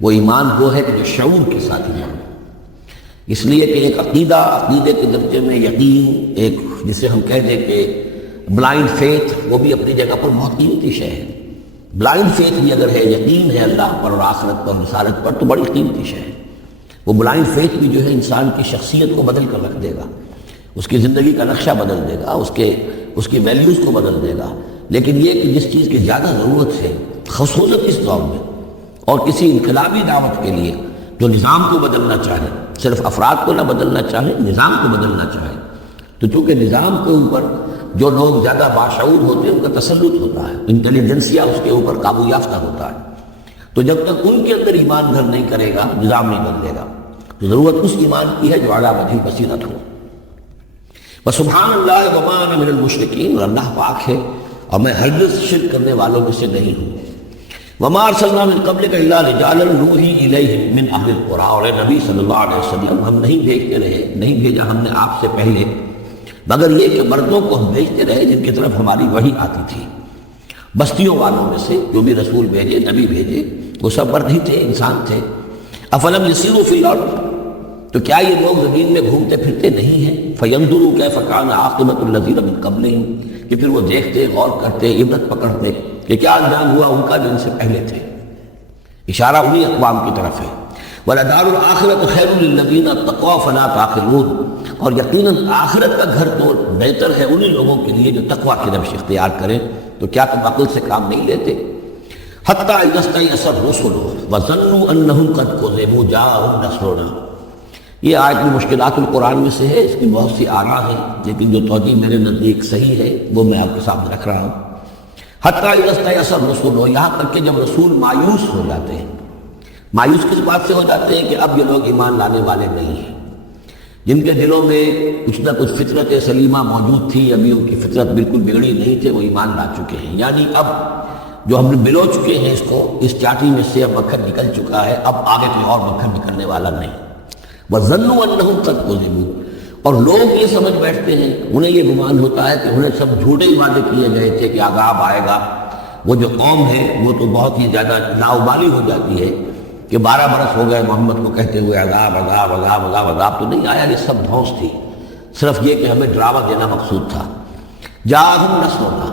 وہ ایمان وہ ہے کہ جو شعور کے ساتھ ایمان، اس لیے کہ ایک عقیدے کے درجے میں یقین، ایک جسے ہم کہہ دیں کہ بلائنڈ فیتھ، وہ بھی اپنی جگہ پر بہت قیمتی شے ہے۔ بلائنڈ فیتھ بھی اگر ہے، یقین ہے اللہ پر اور آخرت پر، رسالت پر، تو بڑی قیمتی شے ہے۔ وہ بلائنڈ فیتھ بھی جو ہے انسان کی شخصیت کو بدل کر رکھ دے گا، اس کی زندگی کا نقشہ بدل دے گا، اس کی ویلیوز کو بدل دے گا۔ لیکن یہ کہ جس چیز کی زیادہ ضرورت ہے، خصوصاً اس دور میں، اور کسی انقلابی دعوت کے لیے جو نظام کو بدلنا چاہے، صرف افراد کو نہ بدلنا چاہے، نظام کو بدلنا چاہے، تو چونکہ نظام کے اوپر جو لوگ زیادہ باشعور ہوتے ہیں ان کا تسلط ہوتا ہے، انٹیلیجنسیا اس کے اوپر قابو یافتہ ہوتا ہے، تو جب تک ان کے اندر ایمان گھر نہیں کرے گا، نظام نہیں بدلے گا۔ تو ضرورت اس ایمان کی ہے جو اعلیٰ وجہ بصیرت ہو۔ وسبحان اللہ وما انا من المشرکین، اور اللہ پاک ہے اور میں ہرگز شرک کرنے والوں میں سے نہیں ہوں۔ وما ارسلنا من قبلک الا رجالا نوحی الیہم من اہل القری، اور اے نبی صلی اللہ علیہ وسلم، ہم نہیں بھیجتے رہے، نہیں بھیجا ہم نے آپ سے پہلے مگر یہ کہ مردوں کو ہم بھیجتے رہے جن کی طرف ہماری وحی آتی تھی۔ بستیوں والوں میں سے جو بھی رسول بھیجے، نبی بھیجے، وہ سب مرد ہی تھے، انسان تھے۔ افلم یسیروا فی الارض، تو کیا یہ لوگ زمین میں گھومتے پھرتے نہیں ہیں؟ فینظروا کیف کان عاقبۃ الذین من قبلہم، کہ پھر وہ دیکھتے، غور کرتے، عبرت پکڑتے کہ کیا انجام ہوا ان کا جو ان سے پہلے تھے۔ اشارہ انہی اقوام کی طرف ہے۔ وَلَدَارُ الْآخِرَةُ خَيْرٌ لِلَّذِينَ اتَّقَوْا فَلَا تَعْقِلُونَ، اور یقیناً آخرت کا گھر تو بہتر ہے انہی لوگوں کے لیے جو تقویٰ کی روش اختیار کریں، تو کیا تم عقل سے کام نہیں لیتے؟ حتی اذا استیأس الرسل وظنوا انہم قد کذبوا جاءہم نصرنا. یہ آیت میں مشکلات القرآن میں سے ہے، اس کی بہت سی آراء ہیں، لیکن جو توجیہ میرے نزدیک صحیح ہے وہ میں آپ کے سامنے رکھ رہا ہوں. حتی اذا استیأس الرسل، یہاں تک کہ جب رسول مایوس ہو جاتے ہیں. مایوس کس بات سے ہو جاتے ہیں کہ اب یہ لوگ ایمان لانے والے نہیں ہیں، جن کے دلوں میں کچھ نہ کچھ فطرت سلیمہ موجود تھی، ابھی ان کی فطرت بالکل بگڑی نہیں تھے، وہ ایمان لا چکے ہیں. یعنی اب جو ہم نے بلو چکے ہیں اس کو، اس چاٹی میں سے اب مکھن نکل چکا ہے، اب آگے کوئی اور مکھن نکلنے والا نہیں. وَظَنُّوا أَنَّهُمْ قَدْ كُذِبُوا، اور لوگ یہ سمجھ بیٹھتے ہیں، انہیں یہ گمان ہوتا ہے کہ انہیں سب جھوٹے ہی وعدے کیے گئے تھے کہ عذاب آئے گا. وہ جو قوم ہے وہ تو بہت ہی زیادہ لاؤبالی ہو جاتی ہے کہ 12 برس ہو گئے محمد کو کہتے ہوئے عذاب عذاب عذاب عذاب. عذاب تو نہیں آیا، یہ سب دھونس تھی، صرف یہ کہ ہمیں ڈراوا دینا مقصود تھا. جاءہم نصرنا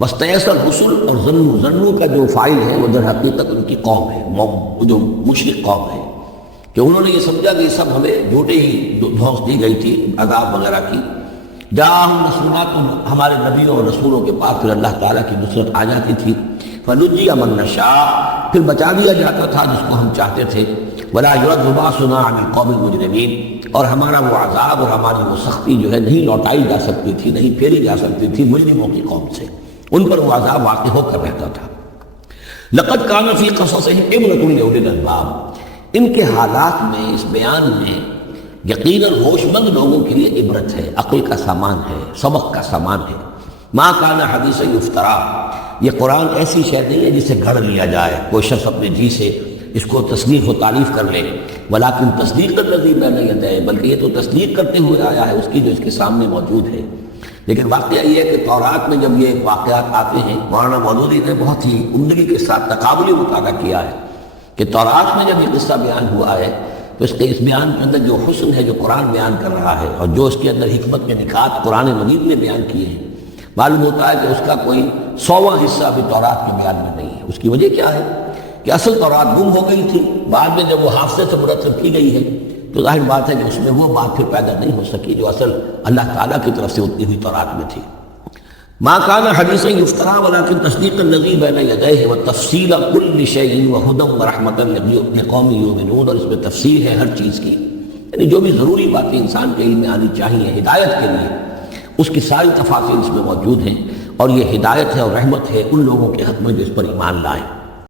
واستیأس الرسل، اور ظنو کا جو فاعل ہے وہ در حقیقت ان کی قوم ہے، جو مشرک قوم ہے، کہ انہوں نے یہ سمجھا کہ یہ سب ہمیں جھوٹے ہی دھونس دی گئی تھی عذاب وغیرہ کی. جاءہم نصرنا، تو ہمارے نبیوں اور رسولوں کے پاس پھر اللہ تعالیٰ کی نصرت آ جاتی تھی. فنجی من نشاء، پھر بچا دیا جاتا تھا جس کو ہم چاہتے تھے. ولا يرد باسنا عن القوم المجرمین، اور ہمارا وہ عذاب اور ہماری وہ سختی جو ہے نہیں لوٹائی جا سکتی تھی، نہیں پھیری جا سکتی تھی مجرموں کی قوم سے، ان پر وہ عذاب واقع ہو کر رہتا تھا. لقد كان في قصصهم عبرة لأولي الألباب، ان کے حالات میں، اس بیان میں یقیناً ہوش مند لوگوں کے لیے عبرت ہے، عقل کا سامان ہے، سبق کا سامان ہے. ما کان حدیث یفترا، یہ قرآن ایسی شے نہیں ہے جسے گھڑ لیا جائے، کوئی شخص اپنے جی سے اس کو تصدیق و تعریف کر لے. ولیکن تصدیق الذی بین یدیہ، بلکہ یہ تو تصدیق کرتے ہوئے آیا ہے اس کی جو اس کے سامنے موجود ہے. لیکن واقعہ یہ ہے کہ تورات میں جب یہ واقعات آتے ہیں، مولانا مودودی نے بہت ہی عمدگی کے ساتھ تقابلی مطالعہ کیا ہے کہ تورات میں جب یہ قصہ بیان ہوا ہے تو اس بیان کے اندر جو حسن ہے جو قرآن بیان کر رہا ہے، اور جو اس کے اندر حکمت کے نکات قرآن مجید میں بیان کیے ہیں، معلوم ہوتا ہے کہ اس کا کوئی 100واں حصہ بھی تورات کے بیان میں نہیں ہے. اس کی وجہ کیا ہے کہ اصل تورات گم ہو گئی تھی، بعد میں جب وہ حافظے سے مرتب کی گئی ہے تو ظاہر بات ہے کہ اس میں وہ بات پھر پیدا نہیں ہو سکی جو اصل اللہ تعالیٰ کی طرف سے اتنی ہوئی تورات میں تھی. ما کان حدیث یفترا ولکن تصدیق الذی بین یدیہ وتفصیل کل شیء وہدی ورحمۃ لقوم یؤمنون، اور اس میں تفصیل ہے ہر چیز کی، یعنی جو بھی ضروری باتیں انسان کے علم میں آنی چاہیے ہدایت کے لیے، اس کی ساری تفاصیل اس میں موجود ہیں، اور یہ ہدایت ہے اور رحمت ہے ان لوگوں کے حق میں جو اس پر ایمان لائیں.